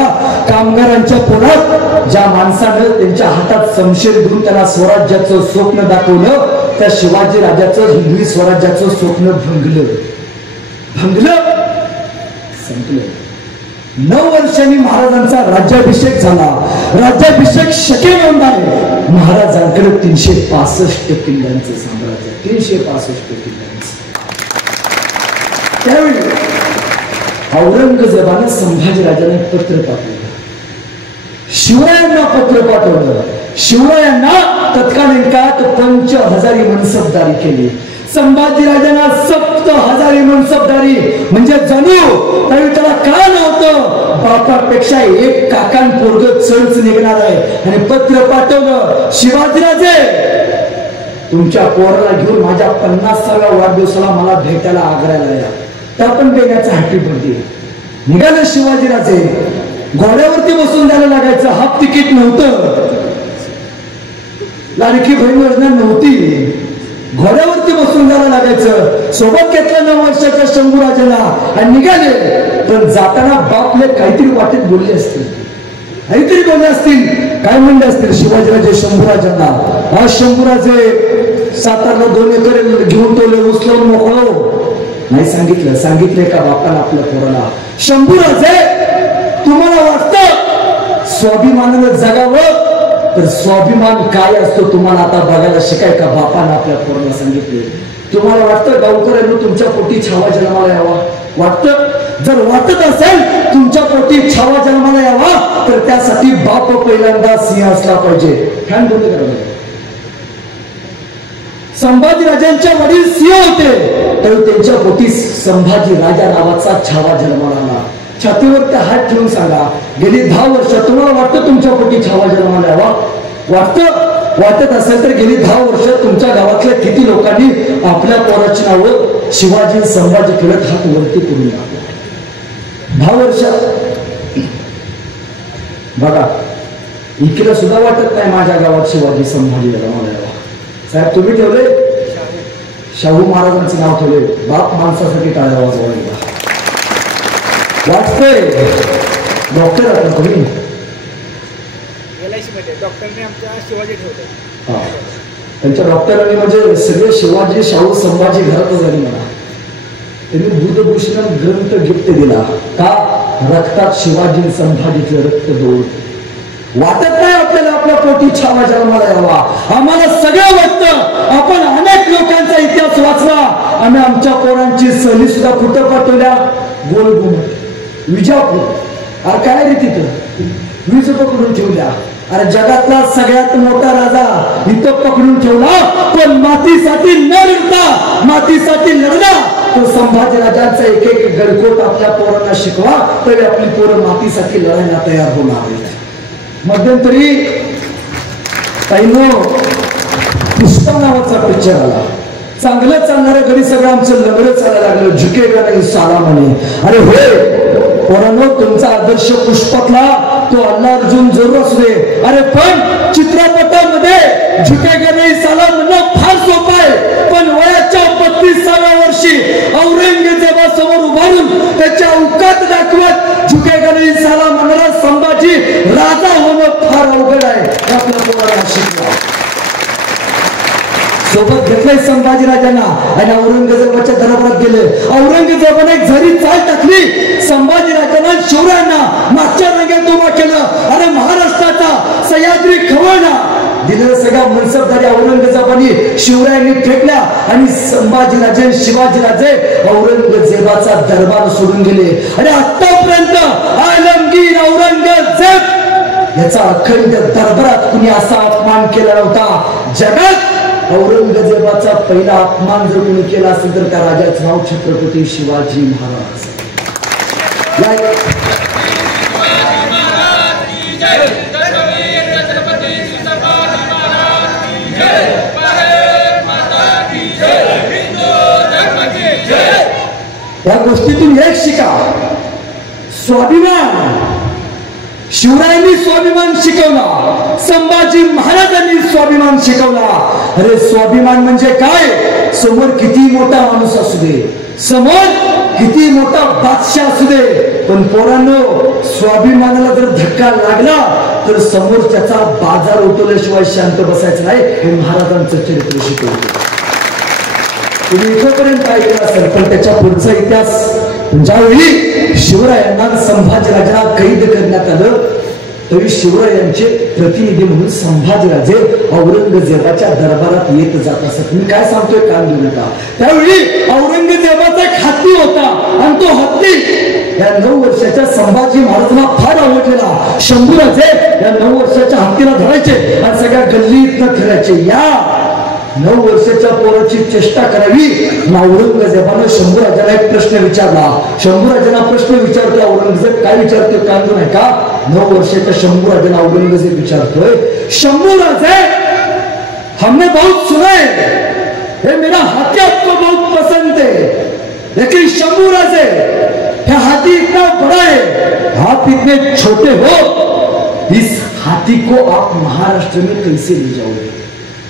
कामगारांच्या पोटात ज्या माणसानं त्यांच्या हातात शमशेर देऊन त्यांना स्वराज्याचं स्वप्न दाखवलं, त्या शिवाजी राजाचं हिंदवी स्वराज्याचं स्वप्न भंगलं संपलं. 9 वर्षांनी महाराजांचा राज्याभिषेक झाला. राज्याभिषेक शके नोंद आहे. महाराजांकडे 365 किल्ल्यांचं साम्राज्य. 365 किल्ल्यांचं. त्यावेळी औरंगजेबानं संभाजी राजाने पत्र पाठवलं. शिवरायांना पत्र पाठवलं. शिवरायांना तत्कालीन काळात 5000 मनसबदारी केली. संभाजी राजांना 7000 मनसबदारी. म्हणजे जणू त्यावेळी त्याला काय नव्हतं, बापापेक्षा एक काकान पोरग चढच निघणार आहे. आणि पत्र पाठवलं, शिवाजीराजे तुमच्या पोराला घेऊन माझ्या 50व्या वाढदिवसाला मला भेटायला आग्र्याला या. त्या पण देण्याचा हॅपी बर्थडे. निघाले शिवाजीराजे. घोड्यावरती बसून द्यायला लागायचं, हाफ तिकीट नव्हतं, लाडकी बहीण योजना नव्हती, घोड्यावरती बसून द्यायला लागायचं. सोबत घेतलं 9 वर्षाच्या शंभूराजांना आणि निघाले. पण जाताना बापले काहीतरी वाटेत बोलले असतील, काहीतरी बोलले असतील, काय म्हणले असतील शिवाजीराजे शंभूराजांना, हा शंभूराजे सातारला 2 एकर घेऊन तोले उचलून मोकळो. नाही सांगितलं. सांगितले का बापाला आपल्या पोराला, शंभूराजे तुम्हाला वाटतं स्वाभिमानानं जगावं, तर स्वाभिमान काय असतो तुम्हाला आता बघायला शिकाय का बापानं आपल्या पोराला सांगितले. तुम्हाला वाटतं गावकऱ्यांना तुमच्या पोटी छावा जन्माला यावा, वाटतं? जर वाटत असेल तुमच्या पोटी छावा जन्माला यावा, तर त्यासाठी बाप पहिल्यांदा सिंह असला पाहिजे. फॅन बंद करा. संभाजीराजांच्या वडील सिंह होते, तर त्यांच्या पोटी संभाजी राजा नावाचा छावा जन्माला आला. छातीवरती हात ठेवून सांगा, गेली 10 वर्ष तुम्हाला वाटतं तुमच्या पोटी छावा जन्माला यावा? वाटतं? वाटत असेल तर गेली 10 वर्ष तुमच्या गावातल्या किती लोकांनी आपल्या पोराची नावं शिवाजी संभाजी करत हात वरती करून टाकला? 10 वर्ष. बघा, इकडे सुद्धा वाटत नाही माझ्या गावात शिवाजी संभाजी जन्माला यावा. साहेब तुम्ही ठेवले, शाहू महाराजांचं नाव ठेवले, बाप माणसासाठी टाळ्या वाजवायला वाटतंय. डॉक्टर आता कोणी डॉक्टरने आमच्या शिवाजी ठेवले, त्यांच्या डॉक्टरांनी म्हणजे सगळे शिवाजी शाहू संभाजी घरातच आली म्हणा. त्यांनी बुद्धभूषण ग्रंथ गिफ्ट दिला का, रक्तात शिवाजी संभाजीचं रक्त दोड. वाटत नाही आपल्याला आपल्या पोटी छावा जन्माला यावा. आम्हाला सगळं वाटतं. आपण अनेक लोकांचा इतिहास वाचला. आम्ही आमच्या पोरांची सहली सुद्धा कुठं पाठवल्या, गोलगुम विजापूर. अरे काय रे तिथं वीज पकडून ठेवल्या. अरे जगातला सगळ्यात मोठा राजा इथं पकडून ठेवला, पण मातीसाठी न लढता, मातीसाठी लढला तर संभाजी राजांचा एक एक गडकोट आपल्या पोरांना शिकवा, तरी आपली पोरं मातीसाठी लढायला तयार होणार आहेत. मध्यंतरी काहींनो पुष्पा नावाचा पिक्चर आला, चांगलं चालणारं घरी सगळं आमचं लग्न चालायला लागलं, झुकेगा नाही साला म्हणे. अरे होय पोरांनो, तुमचा आदर्श पुष्पातला तो अल्ला अर्जुन जरूर असू दे. अरे पण चित्रपटामध्ये झुकेगा नाही साला म्हणणं फार सोपं आहे, पण वयाच्या 32व्या वर्षी औरंगजेबासमोर उभारून त्याच्या औकात दाखवत झुकेगा नाही साला म्हणणारा संभाजी राजा होणं फार अवघड आहे. आपल्या पोराला शिकवा. सोबत घेतलंय संभाजीराजांना आणि औरंगजेबाच्या दरबारात गेले. औरंगजेबाने एक झरी चाल टाकली. संभाजीराजांना शिवरायांना मागच्या रंगात उभा केलं. अरे महाराष्ट्राचा सह्याद्री खवळला दिलेलं सगळ्या मनसबदारी औरंगजेबाने शिवरायांनी फेकल्या आणि संभाजीराजे शिवाजीराजे औरंगजेबाचा दरबार सोडून गेले. आणि आतापर्यंत आलमगीर औरंगजेब याचा अखंड दरबारात कुणी असा अपमान केला नव्हता. जगात औरंगजेबाचा पहिला अपमान जर कोणी केला असेल तर त्या राजाचं नाव छत्रपती शिवाजी महाराज. या गोष्टीतून एक शिका, स्वाभिमान. शिवरायांनी स्वाभिमान शिकवला, संभाजी महाराजांनी स्वाभिमान शिकवला. अरे स्वाभिमान म्हणजे काय, समोर किती मोठा माणूस असू दे, समोर किती मोठा बादशाह असू दे, पण पोरांनो स्वाभिमानाला जर धक्का लागला तर समोरच्याचा बाजार उठवल्याशिवाय शांत बसायचं नाही. हे महाराजांचं चरित्र शिकवलं. तुम्ही इथपर्यंत ऐकलं असेल, पण त्याच्या पुढचा इतिहास, ज्यावेळी शिवरायांना संभाजीराजांना कैद करण्यात आलं तरी शिवरायांचे प्रतिनिधी म्हणून संभाजीराजे औरंगजेबाच्या दरबारात येत जात असत. मी काय सांगतोय कान देऊ नका. त्यावेळी औरंगजेबाचा एक हत्ती होता आणि तो हत्ती या 9 वर्षाच्या संभाजी महाराजांना फार आवडलेला. शंभूराजे या 9 वर्षाच्या हत्तीला धरायचे आणि सगळ्या गल्लीतनं फिरायचे. या 9 वर्षाच्या पोराची चेष्टा करावी. औरंगजेबानं शंभूराजाला एक प्रश्न विचारला. शंभूराजांना प्रश्न विचारतोय औरंगजेब. काय विचारतोय कान देऊ नका. 9 वर्षाच्या शंभूराजांना औरंगजेब विचारतोय, शंभूराजे हमने बहुत सुना है, ये मेरा हत्या आपको बहुत पसंद है, लेकिन शंभू राजे है हाथी इतना बड़ा है, आप इतने छोटे हो, इस हाथी को आप महाराष्ट्र में कैसे ले जाओगे?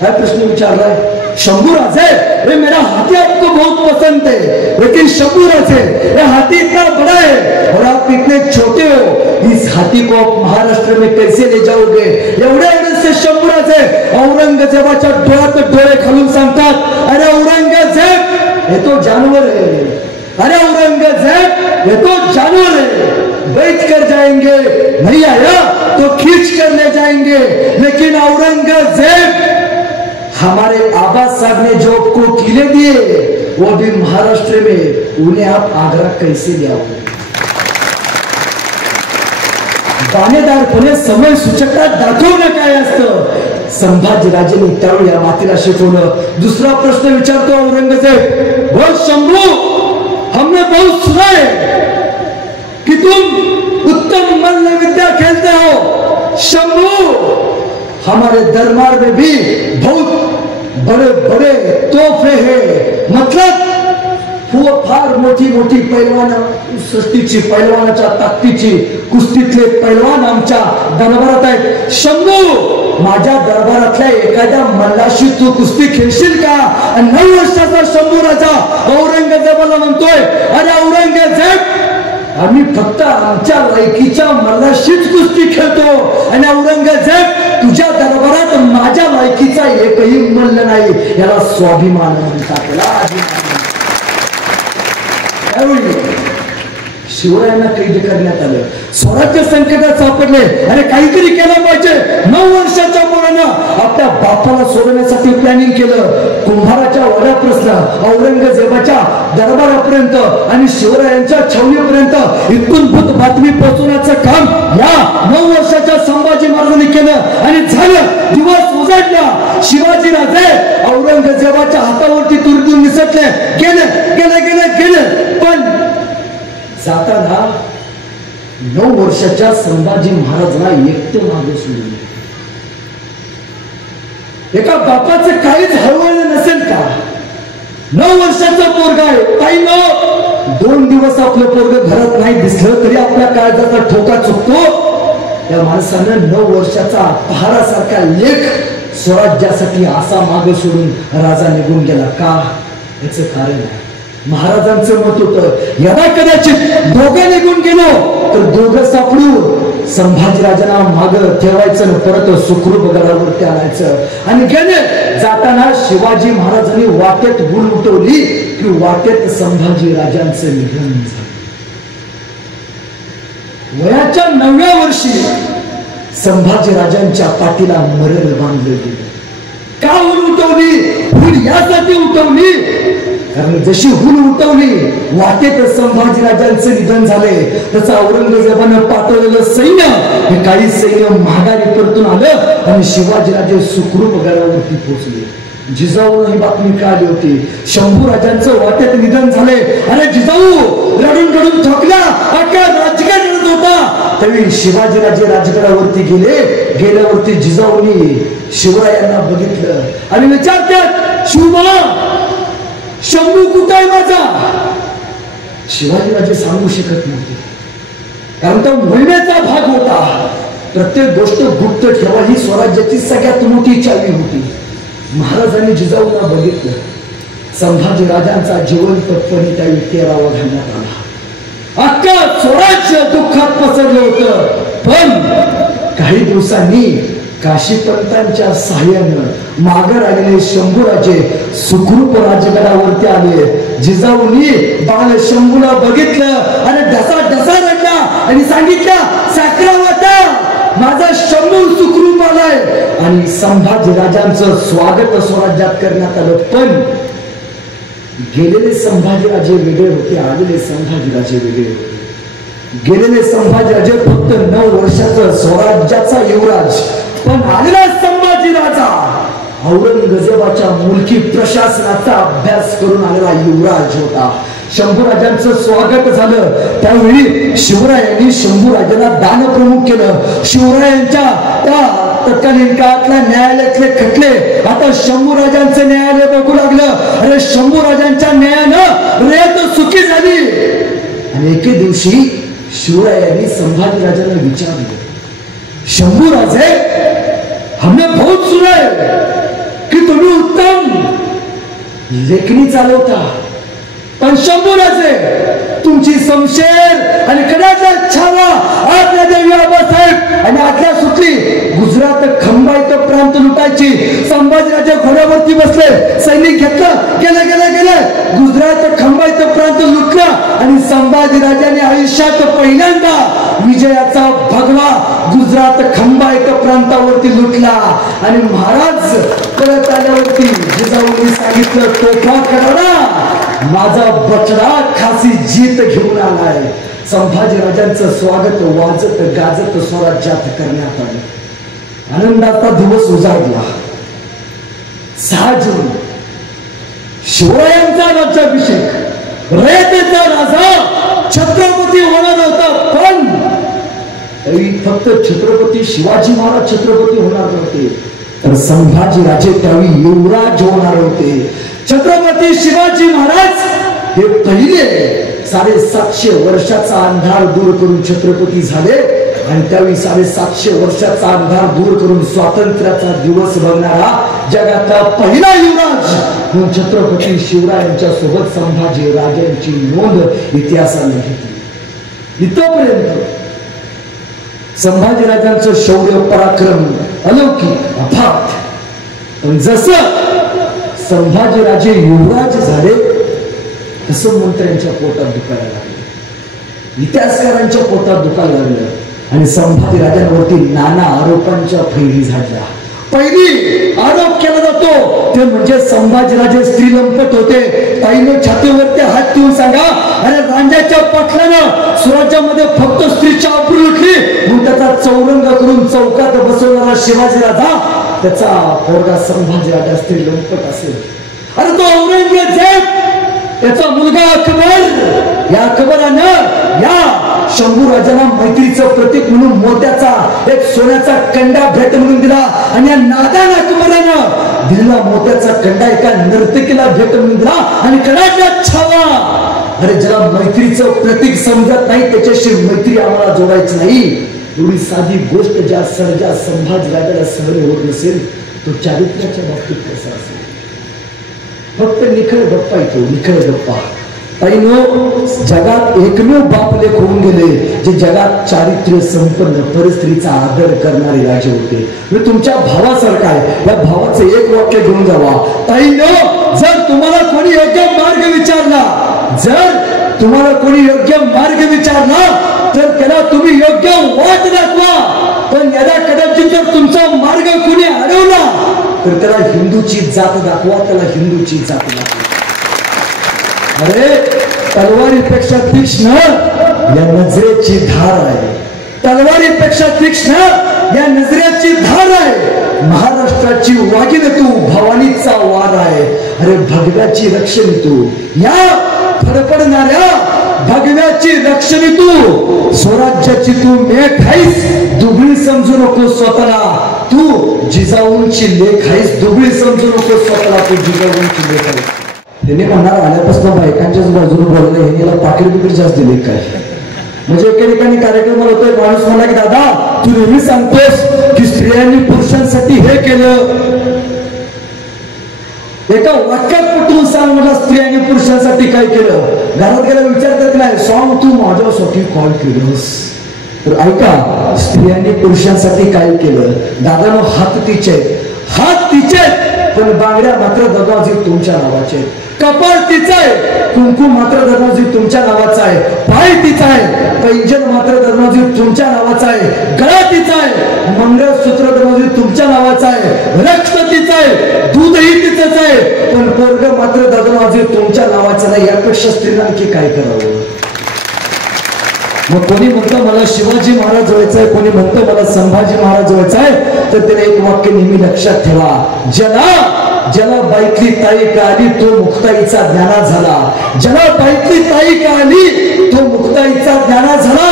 प्रश्न विचार रहा है। शंभू राजे, ये मेरा हाथी आपको बहुत पसंद है, लेकिन शंभू राजे ये हाथी इतना बड़ा है और आप इतने छोटे हो, इस हाथी को आप महाराष्ट्र में कैसे ले जाओगे? एवढे से शंभू राजे औरंगजेबाच्या डोळ्यात डोळे घालून सांगतात, अरे औरंगजेब ये तो जानवर है, अरे औरंगजेब ये तो जानवर है, बैठ कर जाएंगे, नहीं आया तो खींच कर ले जाएंगे, लेकिन औरंगजेब हमारे आबा साहब ने जो आपको किले दिए वो भी महाराष्ट्र में, उन्हें आप आगरा कैसे ले आओगे? बाणेदारपणे समय सूचकता दाखवणं काय असतं, संभाजीराजेंनी त्यावेळी या मातीला शिकवलं. दुसरा प्रश्न विचारतो औरंगजेब, बोल शंभू, हमने बहुत सुना है कि तुम उत्तम मल्ल विद्या खेलते हो. शंभू, हमारे दरबार में भी बहुत बड़े बड़े तोहफे हैं, मतलब वो फार मोठी मोठी पैलवान, सृष्टीची पैलवानाच्या ताकदीची कुस्तीतले पैलवान आमच्या दरबारात आहेत. शंभू, माझ्या दरबारातल्या एखाद्या मल्लाशी तू कुस्ती खेळशील का? 9 वर्षाचा शंभू राजा औरंगजेबाला म्हणतोय, अरे औरंगजेब, आम्ही फक्त आमच्या लायकीच्या मल्लाशीच कुस्ती खेळतो, आणि औरंगजेब तुझ्या दरबारात माझ्या लायकीचा एकही मल्ल नाही. याला स्वाभिमान म्हणतात. शिवरायांना कैद करण्यात आलं, स्वराज्य संकटात सापडले, अरे काहीतरी केलं पाहिजे. 9 वर्षाच्या मुलानं आपल्या बापाला सोडण्यासाठी प्लॅनिंग केलं. कुंभाराच्या वाड्यापासून औरंगजेबाच्या दरबारापर्यंत आणि शिवरायांच्या छावणीपर्यंत इथून भूत बातमी पोहोचवण्याचं काम या 9 वर्षाच्या संभाजी महाराजांनी केलं आणि झालं. दिवस उजाडला. शिवाजी राजे औरंगजेबाच्या हातावरती तुरतून निसटले, गेले गेले गेले गेले, पण जाताना 9 वर्षाच्या संभाजी महाराजांना एकटे मागे सोडले. एका बापाचं काहीच हळवळलं नसेल का? 9 वर्षाचा पोरगा आहे, काही न 2 दिवस आपलं पोरग घरात नाही दिसलं तरी आपल्या काळजाचा ठोका चुकतो. त्या माणसानं 9 वर्षाचा पहारासारखा लेख स्वराज्यासाठी असा मागे सोडून राजा निघून गेला का? याचं कारण आहे. महाराजांचं मत होतं, यदा कदाचित दोघं निघून गेलो तर दोघं सापडू संभाजीराजांना माग ठेवायचं, परत सुखरूप गडावरती आणायचं. आणि गेले जाताना शिवाजी महाराजांनी वाटेत गुल उठवली की वाटेत संभाजी राजांचं निधन झालं. वयाच्या 9व्या वर्षी संभाजी राजांच्या पाठीला मरण बांधलं गेलं. का हुल उठवली? हुल यासाठी उठवली कारण जशी हुल उठवली वाटेत संभाजीराजांचं निधन झाले, त्याचा औरंगजेबानं पाठवलेलं सैन्य हे काही सैन्य माघारी परतून आलं आणि शिवाजीराजे सुखरूप गडावरती पोहोचले. जिजाऊला ही बातमी कळाली होती, शंभू राजांचं वाटेत निधन झाले. अरे जिजाऊ रडून रडून थकल्या, अख्खा राजगड रडत होता. त्यावेळी शिवाजीराजे राजगडावरती गेले. गेल्यावरती जिजाऊनी शिवरायांना बघितलं आणि विचारतात, शिवबा शंभू कुठे आहे माझा? शिवाजीराजे सांगू शकत नव्हते, कारण तो मोहिमेचा भाग होता. प्रत्येक गोष्ट गुप्त ठेवा ही स्वराज्याची सगळ्यात मोठी चावी होती. महाराजांनी जिजाऊला बघितलं. संभाजी राजांचा जिवंतपणी त्यावेळी 13वा घालण्यात आला. अख्खं स्वराज्य दुःखात पसरलं होतं. पण काही दिवसांनी काशीपंतांच्या सहाय्यानं माघार आलेले शंभूराजे सुखरूप राजगडावरती आले. जिजाऊनी बाळ शंभूला बघितलं आणि ढसा ढसा रडला आणि सांगितलं, साखरावाटा माझा शंभू सुखरूप आलाय. आणि संभाजी राजांचं स्वागत स्वराज्यात करण्यात आलं. पण गेलेले संभाजीराजे वेगळे होते, आलेले संभाजीराजे वेगळे होते. गेलेले संभाजीराजे फक्त 9 वर्षाचा स्वराज्याचा युवराज, पण आलेला संभाजी राजा औरंगजेबाच्या मुलकी प्रशासनाचा अभ्यास करून आलेला युवराज होता. शंभूराजांचं स्वागत झालं. त्यावेळी शिवरायांनी शंभूराजांना दानप्रमुख केलं. शिवरायांच्या त्या तत्कालीन काळातल्या न्यायालयातले खटले आता शंभू राजांचं न्यायालय बघू लागलं. अरे शंभू राजांच्या न्यायानं रेत सुखी झाली. आणि एके दिवशी शिवरायांनी संभाजी राजांना विचारलं, शंभू राजे, हमें बहुत सुना है की तुम्ही उत्तम लेखणी चालवता, पण शंभू राजे तुमची समशेर आणि कडाचा छावा आपल्या देवी आबासाहेब आणि आज्ञा सुटली. गुजरात खंबाईत प्रांत लुटायची. संभाजीराजे घोड्यावरती बसले, सैनिक घेतलं, गेलं गेलं गेलं. गुजरात खंबाईत प्रांत लुटला आणि संभाजीराजाने आयुष्यात पहिल्यांदा विजयाचा भगवा गुजरात खंबाईत प्रांतावरती लुटला. आणि महाराज परत आल्यावरती जिजाऊंनी सांगितलं, तोफा कडाडा, माझा बछडा खासी जीत घेऊन आलाय. संभाजी राजांचं स्वागत वाजत गाजत स्वराज्यात करण्यात आलं. आनंदाचा दिवस उजाडला. 6 जून शिवरायांचा राज्याभिषेक. रयतेचा राजा छत्रपती होणार होता, पण फक्त छत्रपती शिवाजी महाराज छत्रपती होणार नव्हते, तर संभाजी राजे त्यावेळी युवराज होणार होते. छत्रपती शिवाजी महाराज हे पहिले 750 वर्षाचा अंधार दूर करून छत्रपती झाले. आणि त्यावेळी 750 वर्षाचा अंधार दूर करून स्वातंत्र्याचा दिवस बघणारा जगातला पहिला युवराज म्हणून छत्रपती शिवरायांच्या सोबत संभाजी राजांची नोंद इतिहासाने घेतली. इथपर्यंत संभाजी राजांचं शौर्य पराक्रम अलौकिक अफाट. पण जसं संभाजीराजे युवराज झाले तसं मंत्र्यांच्या पोटात दुखायला लागले, इतिहासकारांच्या पोटात दुखायला लागलं. आणि संभाजी राजांवरती नाना आरोपांच्या फैरी झाडल्या. पहिली आरोप केला जातो ते म्हणजे संभाजीराजे स्त्रीलंपट होते. ताईनं छातीवरती हात ठेवून सांगा, अरे रांजाच्या पाटलानं स्वराज्यामध्ये फक्त स्त्रीची आबरू लुटली म्हणून त्याचा चौरंग करून चौकात बसवणारा शिवाजी राजा, त्याचा पोरगा संभाजी राजा स्त्रीलंपट असेल. अरे तो औरंगजेब, त्याचा मुलगा अकबर, या अकबरानं या शंभू राजाला मैत्रीचं प्रतीक म्हणून मोत्याचा एक सोन्याचा कंडा भेट म्हणून दिला. आणि या नादान अकबरानं दिलेला मोत्याचा कंडा एका नर्तकीला भेट म्हणून दिला. आणि कडाचा छावा, अरे ज्याला मैत्रीचं प्रतीक समजत नाही त्याच्याशी मैत्री आम्हाला जोडायची नाही. एवढी साधी गोष्ट ज्या संभाजी राजाला सहन होत नसेल, तो चारित्र्याच्या बाबतीत कसा असेल. फक्त निखळ गप्पा येतो, निखळ गप्पा. ताईनो, जगात एकमेव बापलेख होऊन गेले जे जगात चारित्र्य संपन्न परिस्थितीचा आदर करणारे राजे होते. मी तुमच्या भावासारखा आहे, या भावाचं एक वाक्य घेऊन जावा. ताईनो, जर तुम्हाला कोणी योग्य मार्ग विचारला, जर तुम्हाला कोणी योग्य मार्ग विचारला तर त्याला तुम्ही योग्य वाट दाखवा. पण यदा कदाचित जर तुमचा मार्ग कोणी अडवला तर त्याला हिंदूची जात दाखवा, त्याला हिंदूची जात दाखवा. अरे तलवारीपेक्षा तीक्ष्ण या नजरेची धार आहे, तलवारीपेक्षा तीक्ष्ण या नजरेची धार आहे. महाराष्ट्राची वाघीण तू, भवानीचा वार आहे. अरे भगव्याची रक्षणी तू, या फडफडणाऱ्या भगव्याची रक्षणी तू, स्वराज्याची तू मेठ आहेस, दुबळी समजू नको स्वतःला. तू जिजाऊंची लेख आहेस, दुबळी समजू नको स्वतःला, तू जिजाऊंची लेख आहेस. त्याने म्हणणार आल्यापासून बायकांच्याच बाजूने बोलले, हे याला पाकिट बिकिट जास्त दिले काय. म्हणजे एके ठिकाणी कार्यक्रमाला होतोय, माणूस म्हणला की दादा तू नेहमी सांगतोस की स्त्रियांनी पुरुषांसाठी हे केलं, एका वाक्यात पटवून सांग मला स्त्रियांनी पुरुषांसाठी काय केलं. घरात गेला विचारतात नाही, सांग तू माझ्यासाठी काय केलंस. तर ऐका, स्त्रियांनी पुरुषांसाठी काय केलं. दादानो, हात तिचे, हात तिचे, पण बांगड्या मात्र दरवाजी तुमच्या नावाचे, कपाळ तिचा आहे, कुंकू मात्र दरवाजी तुमच्या नावाचा आहे, पाय तिचा आहे, पैंजण मात्र दरवाजी तुमच्या नावाचा आहे, गळा तिचा आहे, मंगळसूत्र दरवाजी तुमच्या नावाचा आहे, रक्त तिचं आहे, दूधही तिचंच आहे, पण पोरग मात्र दरवाजी तुमच्या नावाचा नाही. यापेक्षा स्त्रीला आणखी काय करावं. मग कोणी म्हणतं मला शिवाजी महाराज व्हायचंय, कोणी म्हणतं मला संभाजी महाराज व्हायचंय, तर त्याला एक वाक्य नेहमी लक्षात ठेवा, ज्याला ज्याला बाईतली ताई कळाली तो मुक्ताईचा ज्ञाना झाला. ज्याला बाईतली ताई कळाली तो मुक्ताईचा ज्ञाना झाला.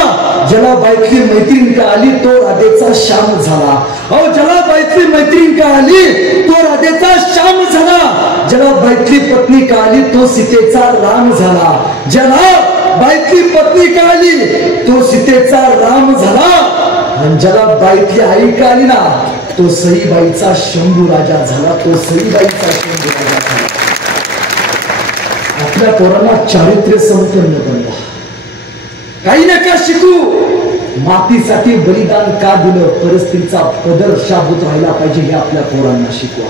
ज्याला बाईतली मैत्रीण कळाली तो राधेचा श्याम झाला. अहो ज्याला बाईतली मैत्रीण कळाली तो राधेचा श्याम झाला. ज्याला बाईतली पत्नी कळाली तो सीतेचा राम झाला. ज्याला बाईतली पत्नी कळाली तो सीतेचा राम झाला. आणि ज्याला बाईतली आई कळाली ना तो सईबाईचा शंभू राजा झाला. तो सईबाईचा शंभू राजा झाला. आपल्या पोरांना चारित्र्य संपन्न बनवा. काही नका शिकू. मातीसाठी बलिदान का दिलं, परिस्थितीचा पदर शाबूत राहिला पाहिजे हे आपल्या पोरांना शिकवा.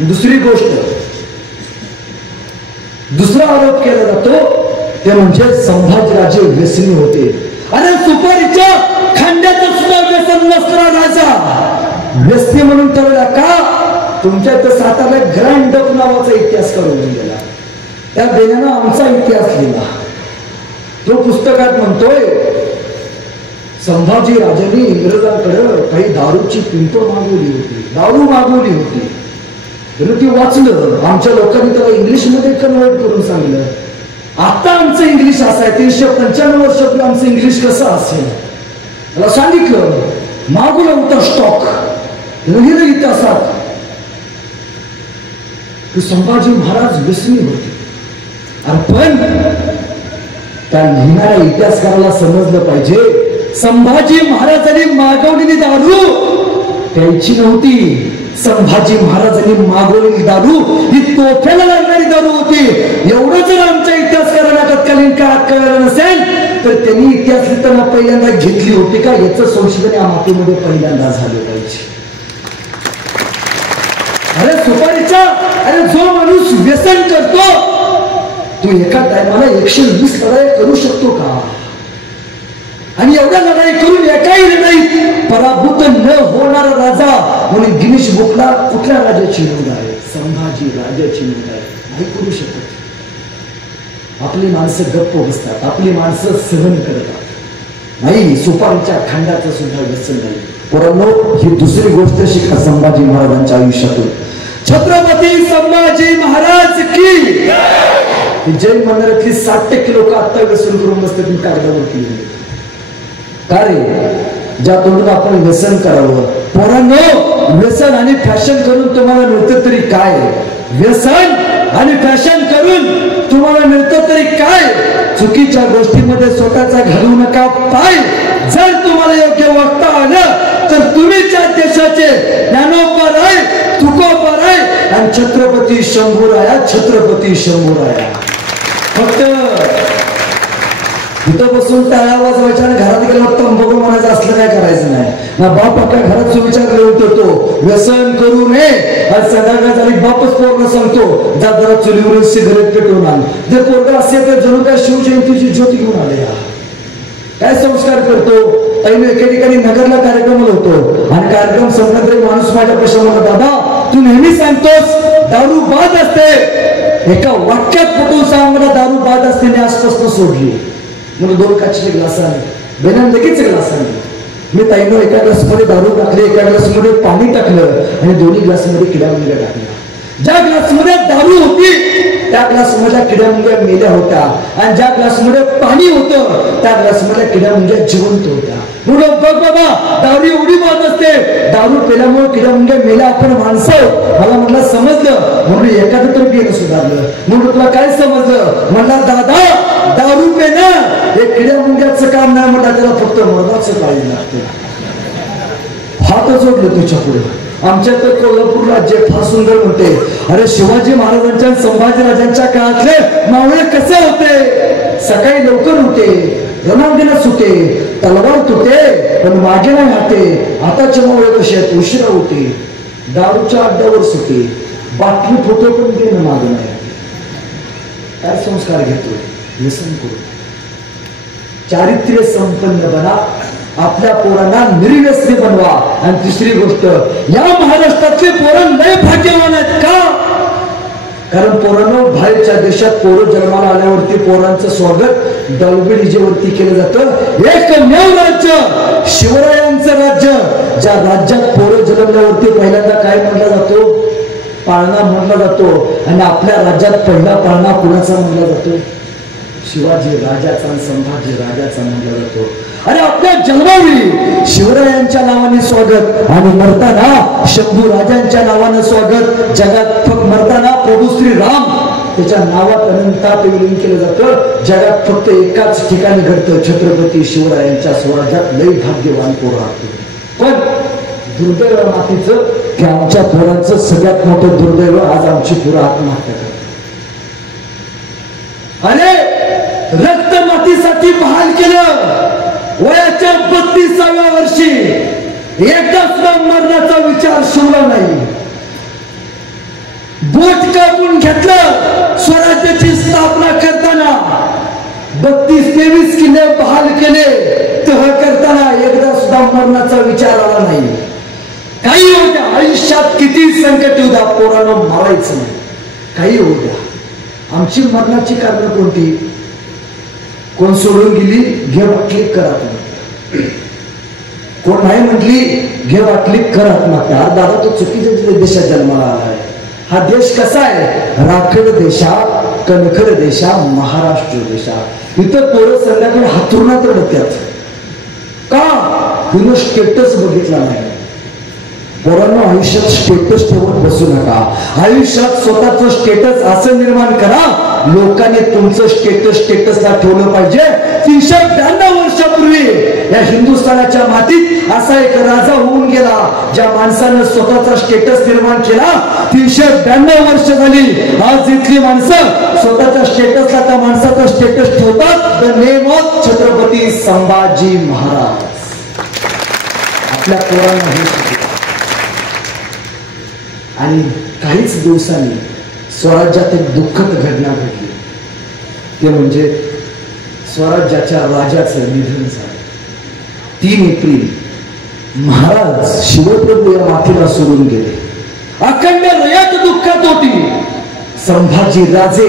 दुसरी गोष्ट, दुसरा आरोप केला जातो ते म्हणजे संभाजीराजे व्यसनी होते. अरे सुपारीच्या खांद्याचं सुद्धा व्यसन नसणारा राजा व्यसनी म्हणून ठरवला का? तुमच्या इथं सातारला ग्रँड डक नावाचा इतिहास करून गेला. त्या बेण्यानं आमचा इतिहास लिहिला. तो पुस्तकात म्हणतोय संभाजी राजांनी इंग्रजांकडे काही दारूची पिंपं मागवली होती, दारू मागवली होती. ती वाचलं. आमच्या लोकांनी त्याला इंग्लिश मध्ये कन्वर्ट करून सांगितलं. आता आमचं इंग्लिश असं आहे, 395 वर्षापूर्वी आमचं इंग्लिश कसं असेल त्याला सांगितलं. मागवला होता स्टॉक. लिहिलं इतिहासात की संभाजी महाराज व्यसनी होते. आणि पण त्या लिहिणाऱ्या इतिहासकाराला समजलं पाहिजे संभाजी महाराजांनी मागवलेली दारू त्याची नव्हती. संभाजी महाराजांनी मागवलेली दारू ही तोफ्याला लागणारी दारू होती. एवढं जर आमच्या इतिहासकारांना तत्कालीन काळात कळलं नसेल तर त्यांनी इतिहास लिहिताना पहिल्यांदा घेतली होती का याचं संशोधन या मातीमध्ये पहिल्यांदा झालं पाहिजे. अरे सुपारीचा, अरे जो माणूस व्यसन करतो तो एका टायमाला 120 लढाई करू शकतो का? आणि एवढ्या लढाई करून एकाही लढाईत पराभूत न होणारा राजा म्हणून गिनीश बुकला कुठल्या राजाची नोंद आहे? संभाजी राजाची नोंद आहे. नाही करू शकत. आपली माणसं गप्प बसतात, आपली माणसं सहन करतात. नाही, सुपारीच्या खांडाचं सुद्धा व्यसन नाही. पोरांनो, ही दुसरी गोष्ट शिका संभाजी महाराजांच्या आयुष्यातून. छत्रपती संभाजी महाराज की जैन मंदिरातली 60% लोक आता व्यसन करून बसतात. कागदावरती का रे? ज्या तोंडून आपण व्यसन करावं. पोरांनो, व्यसन आणि फॅशन करून तुम्हाला मिळतं तरी काय? व्यसन आणि फॅशन करून तुम्हाला मिळतं तरी काय? चुकीच्या गोष्टीमध्ये स्वतःचा घालू नका पाय. जर तुम्हाला योग्य वागता आलं तर तुम्ही त्या देशाचे ज्ञानोबराय, तुकोबराय आणि छत्रपती शंभूराया, छत्रपती शंभूराया. फक्त इथं बसून टाळ्या वाजवायच्या आणि घरात गेला तंबाखू म्हणायचं असलं काय करायचं नाही. ना बाप आपल्या घरात सुविचार होतो व्यसन करू नये. आज संध्याकाळ झाली बापच पोरला सांगतो जा जरा चुलीवरून सिगरेट पेटवून आण. जे पोरग असेल तर जणू काय शिवजयंतीची ज्योती घेऊन आले. काय संस्कार करतो? एके ठिकाणी नगरला कार्यक्रम होतो आणि कार्यक्रम संपला तरी माणूस माझ्या पैसा म्हणतो दादा तू नेहमी सांगतोस दारू बाद असते. एका वाक्यात पटवून सांग मला दारू बाद असते. मी आजपासून सोडली. म्हणून 2 काचेचे ग्लास आले. बेनान लगेच ग्लास आले. मी ताईनं एका ग्लास मध्ये दारू टाकली, एका ग्लास मध्ये पाणी टाकलं आणि दोन्ही ग्लास मध्ये किड्यामुंग्या टाकल्या. ज्या ग्लास मध्ये दारू होती त्या ग्लास मधल्या किड्यामुंग्या मेल्या होत्या आणि ज्या ग्लास मध्ये पाणी होतं त्या ग्लास मधल्या किड्यामुंग्या जिवंत होत्या. म्हणून बघ बाबा, दारू एवढी बाद असते. दारू पेल्यामुळे किड्यामुंग्या मेल्या. आपण माणसं. मला म्हटलं समजलं. म्हणून एखादं तर पिणं सुधारलं. म्हणून तुला काय समजलं? म्हणला दादा दारू पेणं हे किड्यामुंग्याचं काम नाही. म्हणलं त्याला फक्त मरणाचं पाहिजे लागतं. हात जोडलं तुझ्या पुढे. आमच्या तर कोल्हापूर राज्य फार सुंदर म्हणते अरे शिवाजी महाराजांच्या संभाजी राजांच्या काळातले मावळे कसे होते? सकाळी लवकर होते, रणांगणात सुटे, तलवार तुटे पण मागे नाही हाते. आताचे मावळे कसे आहेत? उशिरा होते, दारूच्या अड्ड्यावर सुटे, बाटली फोटो पण देणं मागे नाही. काय संस्कार घेतो? व्यसन करू. चारित्र्य संपन्न बना. आपल्या पोरांना निर्व्यसनी बनवा. आणि तिसरी गोष्ट, या महाराष्ट्रातले पोरं लय भाग्यवान आहेत. का? कारण पोरांनो बाहेरच्या देशात पोरं जन्माला आल्यावरती पोरांचं स्वागत डॉल्बी डीजे वरती केलं जातं. एकमेव राज्य शिवरायांचं राज्य ज्या राज्यात पोरं जन्मल्यावरती पहिल्यांदा काय म्हटलं जातो? पाळणा म्हणला जातो आणि आपल्या राज्यात पहिला पाळणा कुणाचा म्हणला जातो? शिवाजी राजाचा आणि संभाजी राजाचा म्हणला जातो. अरे आपल्या जन्मावेळी शिवरायांच्या नावाने स्वागत आणि मरताना शंभू राजांच्या नावानं स्वागत. जगात फक्त मरताना प्रभू श्री राम त्याच्या नावात अनंतात विलीन केलं जातं. जगात फक्त एकाच ठिकाणी घडतं, छत्रपती शिवरायांच्या स्वराज्यात. लई भाग्यवान पोरं आहात. पण दुर्दैव मातीचं की आमच्या पोरांचं सगळ्यात मोठं दुर्दैव आज आमची पोरं आत्महत्या करतात. अरे रक्त मातीसाठी बहाल केलं. वयाच्या 32व्या वर्षी एकदा सुद्धा मरणाचा विचार शिवला नाही. बोट कापून घेतलं. स्वराज्याची स्थापना करताना 32-23 किल्ले बहाल केले. तह करताना एकदा सुद्धा मरणाचा विचार आला नाही. काही होत्या आयुष्यात किती संकट होत्या, पोरांना मारायचं नाही. काही होत्या. आमची मरणाची कारण कोणती? कोण सोडून गेली? घे वाटली कर आत्महत्या. कोण नाही म्हटली घे वाटली कर आत्महत्या. दादा तो चुकीच्या देशात जन्माला आलाय. हा देश कसा आहे? राखड देशा, कणखर देशा, महाराष्ट्र देशा. इथं पोरं संध्याकाळी हातुरणात रडत्यात. का? तिनं स्टेटस बघितला नाही. पोरांनो, आयुष्यात स्टेटस ठेवत बसू नका. आयुष्यात स्वतःचं स्टेटस असं निर्माण करा, लोकांनी तुमचं स्टेटसला ठेवलं पाहिजे. 392 वर्षापूर्वी या हिंदुस्थानाच्या मातीत असा एक राजा होऊन गेला ज्या माणसानं स्वतःचा स्टेटस निर्माण केला. 392 वर्ष झाली. आज इथली माणसं स्वतःच्या स्टेटसला त्या माणसाचा स्टेटस ठेवतात. The name of Chhatrapati Sambhaji Maharaj. आपल्या पोरांना हे आणि काहीच दिवसांनी स्वराज्यात एक दुःखद घटना घडली. ते म्हणजे स्वराज्याच्या राजाचं निधन झालं. 3 एप्रिल महाराज शिवप्रभू या मातीला सोडून गेले. अखंड रयत दुःखात होती. संभाजी राजे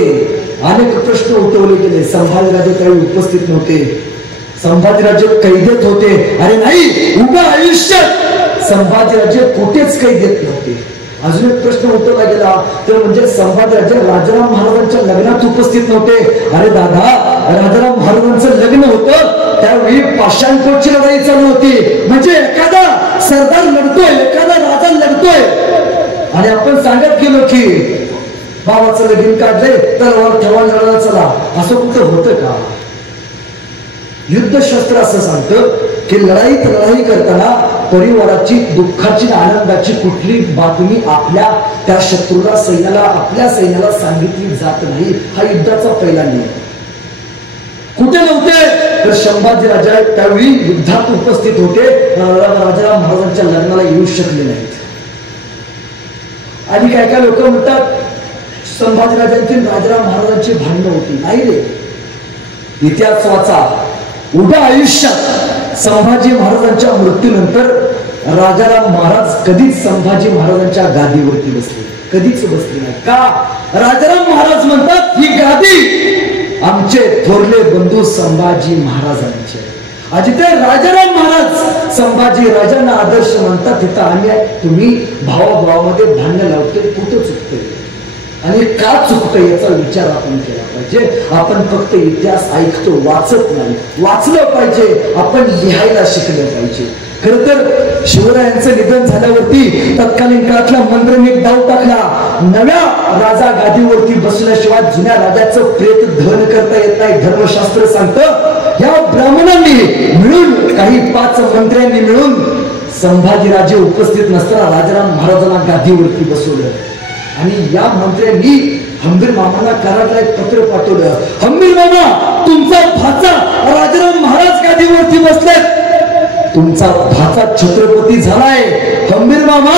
अनेक प्रश्न उठवले गेले. संभाजी राजे काही उपस्थित नव्हते. संभाजी राजे कैदेत होते. अरे नाही, उभ्या आयुष्यात संभाजी राजे कुठेच कैदेत नव्हते. अजून एक प्रश्न उठवला गेला तर म्हणजे संभाजीराजे राजाराम महाराजांच्या लग्नात उपस्थित नव्हते. अरे दादा, राजाराम महाराजांचं लग्न होतं त्यावेळी पाषाणकोटची लढाई चालू होती. म्हणजे एखादा सरदार लढतोय, एखादा राजा लढतोय आणि आपण सांगत गेलो की बाबाचं लगीन काढलंय तलवार ठेवा लढायला चला. असं कुठं होतं का? युद्धशास्त्र असं सांगतं की लढाई करताना परिवाराची, दुःखाची, आनंदाची कुठली बातमी आपल्या त्या शत्रूला, सैन्याला, आपल्या सैन्याला सांगितली जात नाही. हा युद्धाचा पहिला नियम. कुठे नव्हते तर संभाजी राजा त्यावेळी युद्धात उपस्थित होते. राजाराम महाराजांच्या लग्नाला येऊ शकले नाहीत. आणि काय काय लोक म्हणतात संभाजीराजांची राजाराम महाराजांची भांडणं होती. नाही रे, इतिहास वाचा. उभ्या आयुष्यात संभाजी महाराजांच्या मृत्यूनंतर राजाराम महाराज कधीच संभाजी महाराजांच्या गादीवरती बसले, कधीच बसले नाही. का? राजाराम महाराज म्हणतात ही गादी आमचे थोरले बंधू संभाजी महाराजांचे. जिथे राजाराम महाराज संभाजी राजांना आदर्श म्हणतात तिथं आम्ही तुम्ही भावाभावामध्ये भांडण लावतोय. कुठं चुकतोय आणि का चुकतोय याचा विचार आपण केला पाहिजे. आपण फक्त इतिहास ऐकतो, वाचत नाही. वाचलं पाहिजे, आपण लिहायला शिकलं पाहिजे. खर तर शिवरायांचं निधन झाल्यावरती तत्कालीन काळातल्या मंत्र्यांनी एक डाव टाकला. नव्या राजा गादीवरती बसल्याशिवाय जुन्या राजाचं प्रेत दहन करता येत नाही. धर्मशास्त्र सांगतं या ब्राह्मणांनी मिळून, काही 5 मंत्र्यांनी मिळून संभाजीराजे उपस्थित नसताना राजाराम महाराजांना गादीवरती बसवलं. आणि या मंत्र्यांनी हंबीर मामांना कराडला एक पत्र पाठवलं. हंबीर मामा, तुमचा भाचा राजाराम महाराज गादीवरती बसलेत, तुमचा भाचा छत्रपती झालाय. हंबीर मामा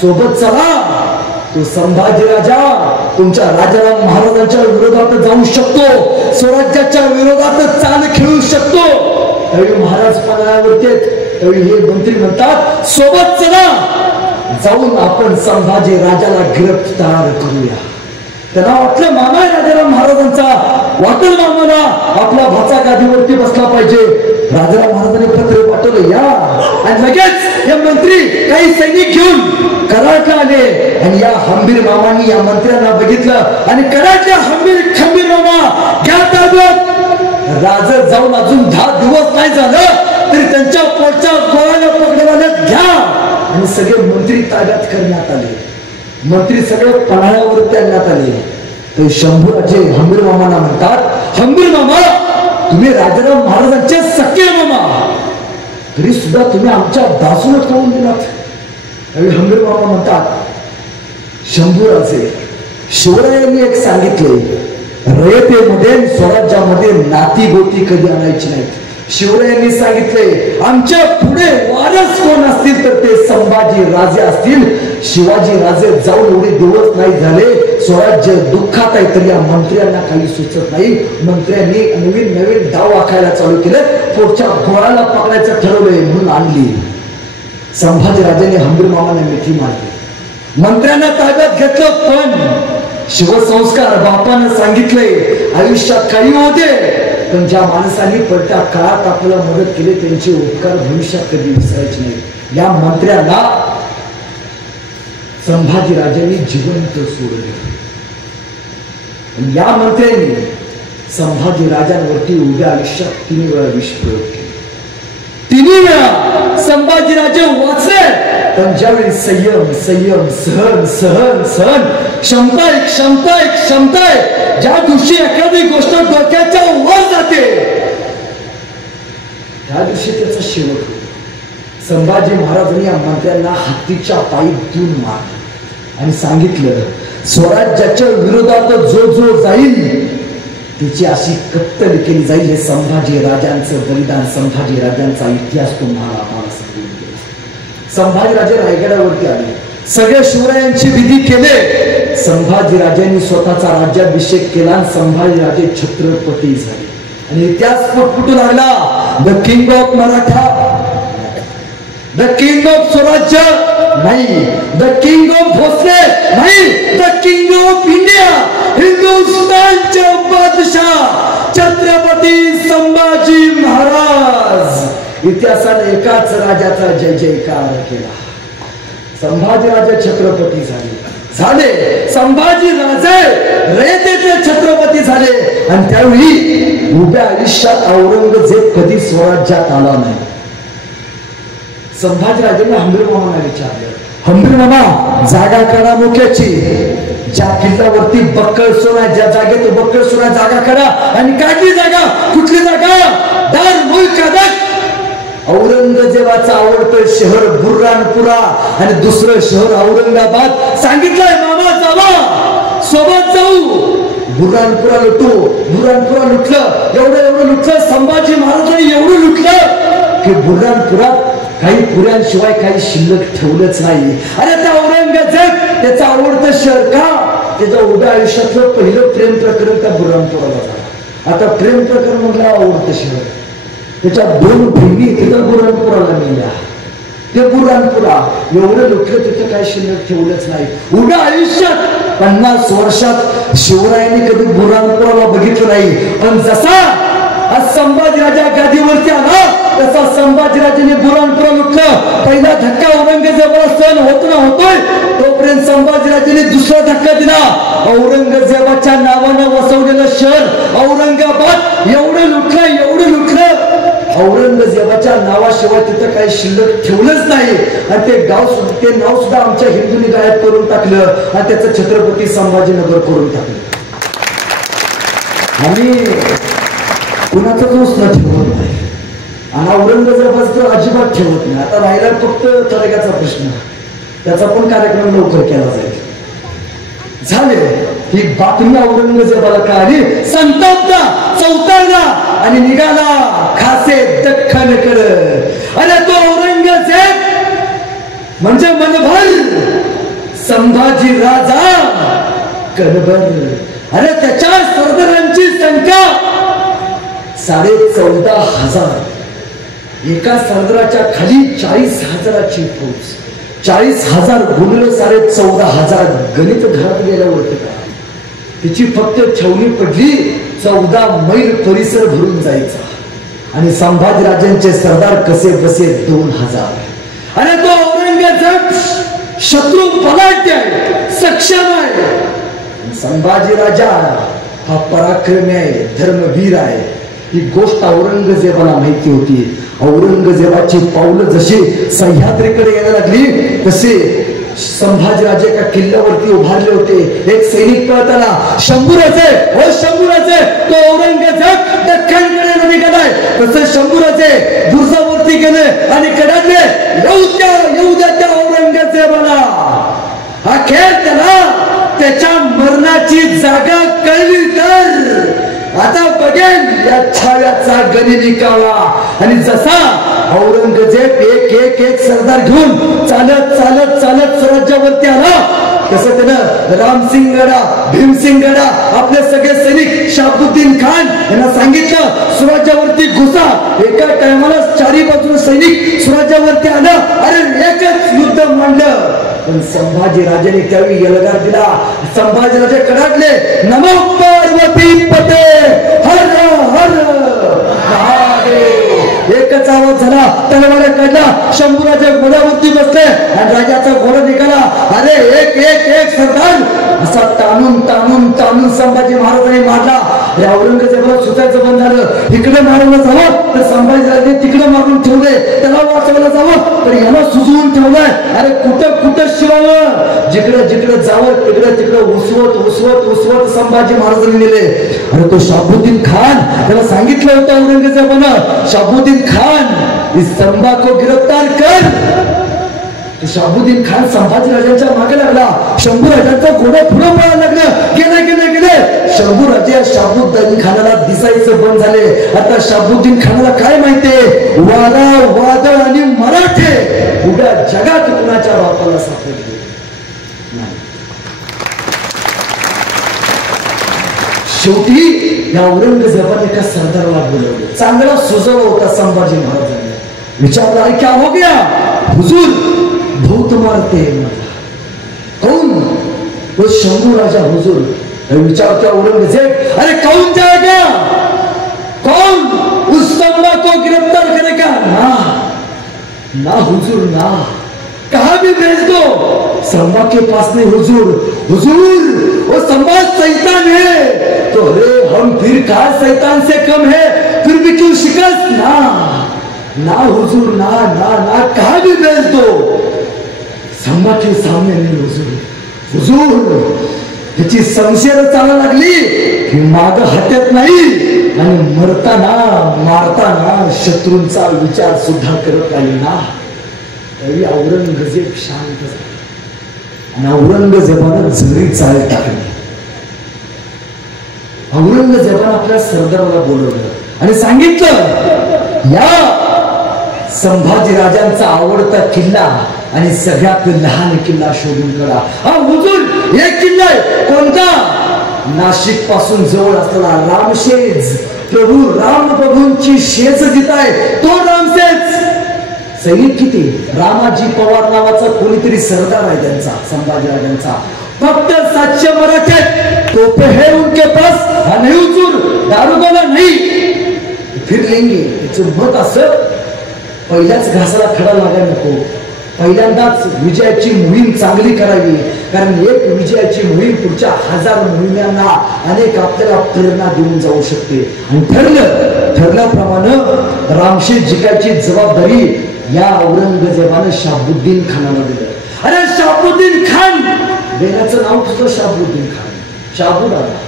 सोबत चला. तो संभाजी राजा तुमच्या राजाराम महाराजांच्या विरोधात जाऊ शकतो, स्वराज्याच्या विरोधात चाल खेळू शकतो. त्यावेळी महाराज पणावरती, त्यावेळी हे मंत्री म्हणतात सोबत चला, जाऊन आपण संभाजी राजाला गिरफ्तार करूया. त्यांना वाटलं मामा राजाराम महाराजांचा, वाटल मामाला आपला भाचा गादीवरती बसला पाहिजे. राजाराम महाराजांनी पत्र पाठवलं या. आणि लगेच हे मंत्री काही सैनिक घेऊन कराडला आले आणि या हंबीर मामांनी या मंत्र्यांना बघितलं आणि कडाटल्या खंबीर मामा घ्या ताब्यात. राज जाऊन अजून 10 दिवस नाही झालं तरी त्यांच्या पोटच्या गोळ्याला पकडण्यात घ्या. आणि सगळे मंत्री ताब्यात करण्यात आले. मंत्री सगळे पन्हाळ्यावर आणण्यात आले. तर शंभूराजे हंबीर मामांना म्हणतात, हंबीर मामा तुम्ही राजाराम महाराजांचे सख्खे मामा, तरी सुद्धा तुम्ही आमच्या दासूनच करून दिलात. त्यावेळी हंबीर मामा म्हणतात, शंभूराजे शिवरायांनी एक सांगितले, रयतेमध्ये स्वराज्यामध्ये नाती गोती कधी आणायची नाहीत. शिवरायांनी सांगितले आमच्या पुढे वारस कोण असतील तर ते संभाजी राजे असतील. शिवाजी राजे जाऊन एवढे दिवस नाही झाले, स्वराज्य दुःखात आहे, तर या मंत्र्यांना काही सुचत नाही. मंत्र्यांनी नवीन डाव आखायला चालू केलं. पुढच्या घोळाला पकडायचं ठरवलंय म्हणून आणली. संभाजी राजांनी हंबीर मामांना मिठी मारली, मंत्र्यांना ताब्यात घेतलं. पण शिवसंस्कार बापानं सांगितलंय आयुष्यात काही होते, पण ज्या माणसांनी पडत्या काळात आपल्याला मदत केली त्यांचे उपकार भविष्यात कधी विसरायचे नाही. या मंत्र्यांना संभाजी राजांनी जिवंत सोडले. या मंत्र्यांनी संभाजी राजांवरती उभ्या आयुष्यात 3 वेळा विष प्रयोग केले. 3 वेळा संभाजी राजे वाचले. पण ज्यावेळी संयम सहन सहन सहन क्षमता ज्या दिवशी एखादी गोष्ट डोक्याच्या वर जाते त्या दिवशी त्याचा शेवट होतो. संभाजी महाराजांनी या मंत्र्यांना हत्तीच्या पायी 2 मारले आणि सांगितलं, स्वराज्याच्या विरोधात जो जाईल तिची अशी कत्तल केली जाईल. हे संभाजी राजांचं बलिदान, संभाजी राजांचा इतिहास तुम्हाला आम्हाला सांगून गेला. संभाजी राजे रायगडावरती आले, सगळे शिवरायांची विधी केले. संभाजी राजांनी स्वतःचा राज्याभिषेक केला आणि संभाजी राजे छत्रपती झाले. आणि इतिहास फुटफुटू लागला. The king of Maratha, the king of स्वराज्य नाही, द किंग ऑफ भोसले नाही, द किंग ऑफ इंडिया, हिंदुस्थानचे बादशाह छत्रपती संभाजी महाराज. इतिहासाने एकाच राजाचा जय जयकार केला. संभाजी राजे छत्रपती झाले. संभाजी राजे रयतेचे छत्रपती झाले. आणि त्यावेळी उभ्या आयुष्यात औरंगजेब कधी स्वराज्यात आला नाही. संभाजी राजेंनी हंबीर मामांना विचारलं, हंबीर मामा जागा काढा मुख्याची, ज्या किल्ल्यावरती बक्कळ सोना, ज्या जागेत बक्कळ सोना जागा काढा. आणि काढली जागा. कुठली जागा? दार मुल्क औरंगजेबाचं आवडतं शहर बुर्हानपुरा आणि दुसरं शहर औरंगाबाद. सांगितलंय मामा जावा, सोबत जाऊ. बुर्हानपुरा लुटलं. एवढं लुटलं. संभाजी महाराजांनी एवढं लुटलं की बुर्हानपुरात काही पुऱ्यांशिवाय काही शिल्लक ठेवलंच नाही. अरे त्या औरंगजेब त्याचं आवडतं शहर का? त्याच्या उभ्या आयुष्यातलं पहिलं प्रेम प्रकरण त्या बुर्हानपुराला झालं. आता प्रेम प्रकरण म्हटलं आवडतं शहर. त्याच्या 2 बहिणी तिथं बुर्हानपुराला नेल्या. ते बुर्हानपुरा एवढं लुटलं, तिथं काही शिल्लक ठेवलंच नाही. उभ्या आयुष्यात 50 वर्षात शिवरायांनी कधी बुर्हानपुराला बघितलं नाही. पण जसा आज संभाजीराजा गादीवरती आला तसा संभाजीराजाने बुर्हानपुरा लुटलं. पहिला धक्का औरंगजेबाला सहन होतोय, तोपर्यंत संभाजीराजाने दुसरा धक्का दिला. औरंगजेबाच्या नावानं वसवलेलं शहर औरंगाबाद एवढं लुटलं. औरंगजेबाच्या नावाशिवाय तिथं काही शिल्लक ठेवलंच नाही. आणि ते नाव सुद्धा आमच्या हिंदूंनी गायब करून टाकलं आणि त्याचं छत्रपती संभाजीनगर करून टाकलं. आणि कुणाचा दोष न ठेवत नाही आणि औरंगजेबाचं तर अजिबात ठेवत नाही. आता राहिला फक्त तळग्याचा प्रश्न, त्याचा पण कार्यक्रम लवकर केला जाईल. झाले ही बातमी औरंगजेबाला कळाली. संतापला, चौताळला आणि निघाला खासे दख्खनकडे. अरे तो औरंगजेब म्हणजे मनभर, संभाजी राजा कणभर. अरे त्याच्या सरदारांची संख्या 14,500. एका सरदाराच्या खाली 40,000ची फौज. 40,000 गुणिले 14,500 गणित घरात गेल्यावरती का तिची फक्त छावणी पडली 14 मैल परिसर भरून जायचा. आणि संभाजीराजांचे सरदार कसे बसे 2,000. अरे तो औरंगजेब शत्रू बलाढ्य आहे. सक्षम आहे. संभाजी राजा हा पराक्रमी आहे, धर्मवीर आहे. ही गोष्ट औरंगजेबाला माहिती होती. औरंगजेबाची पावलं जशी सह्याद्रीकडे यायला लागली तसे संभाजीराजे एका किल्ल्यावरती उभारले होते. एक सैनिक पळताना शंभूराजे, हो शंभूराजे, तो औरंगजेब दख्खनकडे निघालाय. तसे शंभूराजे गुर्जावरती गेले आणि कडाडले, येऊ द्या त्या औरंगजेबाला. अखेर त्याला त्याच्या मरणाची जागा कळली तर आता बघेन या छाव्याचा गनिमी कावा. आणि जसा औरंगजेब एक सरदार घेऊन चालत चालत चालत स्वराज्यावरती आला तसं त्यानं रामसिंगगडा, भीमसिंगगडा आपले सगळे सैनिक शहाबुद्दीन खान यांना सांगितलं स्वराज्यावरती घुसा. एका टायमाला चारी बाजूने सैनिक स्वराज्यावरती आलं. अरे एकच युद्ध मांडलं. पण संभाजी राजाने त्यावेळी यलगार दिला. संभाजी राजे कडाडले, नमो पार्वती पते हर हर महादेव. एकच आवाज झाला, तलवार काढला. शंभूराजे घोड्यावरती बसले आणि राजाचा घोडा निघाला. अरे एक एक एक सरदार असा ताणून ताणून ताणून संभाजी महाराजांनी मारला. या औरंगजेबाला सुचायचं बंद झालं. इकडे मारलं जावं तर संभाजीराजे तिकडे मारून ठेवले. त्याला वाचवायला जावं तर याला सुजवून ठेवलंय. अरे कुठं कुठं शिवावं, जिकडे जिकडे जावं तिकडे तिकडे उसवत उसवत उसवत संभाजी महाराजांनी नेले. अरे तो शहाबुद्दीन खान, त्याला सांगितलं होतं औरंगजेबानं, शहाबुद्दीन खान इस संभा को गिरफ्तार कर. शहाबुद्दीन खान संभाजीराजांच्या मागे लागला. शंभूराजांचा घोडा पुढे पळायला लागलं. गेले गेले गेले. शंभूराजे शहाबुद्दीन खानाला दिसायचं बंद झाले. आता शहाबुद्दीन खानाला काय माहितीये, वारा वादळ आणि मराठे उद्या जगात कुणाच्या बापाला सापडले नाही. शेवटी या औरंगजेबाने एका सरदाराला बोलवलं. चांगला सुजवला होता संभाजी महाराजांनी. विचारला, क्या हो गया हुजूर, बहुत मारते हैं. कौन? वो शंभू राजा हुजूर. विचारते औरंगजेब, अरे कौन जाएगा, कौन उस संभा को गिरफ्तार करेगा? ना ना हुजूर ना, कहा भी भेज दो, संभा के पास नहीं हुजूर. हुजूर वो संभा शैतान है. तो अरे हम फिर कहा शैतान से कम है, फिर भी क्यों शिकस्त? ना ना हुजूर ना ना ना, कहा भी भेज दो, संभा के सामने नहीं हुजूर. हुजूर त्याची संशय चालू लागली की माग हटत नाही आणि मरताना मारताना शत्रूंचा विचार सुद्धा करत नाही ना. तरी औरंगजेब शांत झाला आणि औरंगजेबानं झरी चाल टाकली. औरंगजेबानं आपल्या सरदाराला बोलवलं आणि सांगितलं, या संभाजी राजांचा आवडता किल्ला आणि सगळ्यात लहान किल्ला शोधून काढा. हा हुजूर एक किल्ला आहे. कोणता? नाशिक पासून जवळ असलेला रामशेज. प्रभू राम प्रभूंची शेज जिथं आहे तो रामशेज. सैनिक किती? रामाजी पवार नावाचा कोणीतरी सरदार आहे त्यांचा, संभाजी राजांचा. फक्त 700 मराठे तोपे है उनके पास. हा नाही हुजूर, दारुगोला नाही, फिर लेंगे. त्याचं मत असं, पहिल्याच घासाला खडा लागायला नको, पहिल्यांदाच विजयाची मोहीम चांगली करावी. कारण एक विजयाची मोहीम पुढच्या 1000 मोहिमांना अनेक आपल्याला प्रेरणा देऊन जाऊ शकते. आणि ठरल्याप्रमाणे रामशेज जिंकायची जबाबदारी या औरंगजेबानं शहाबुद्दीन खानाला दिलं. अरे शहाबुद्दीन खान, देण्याचं नाव तुझं शहाबुद्दीन खान. शहाबुद्दीन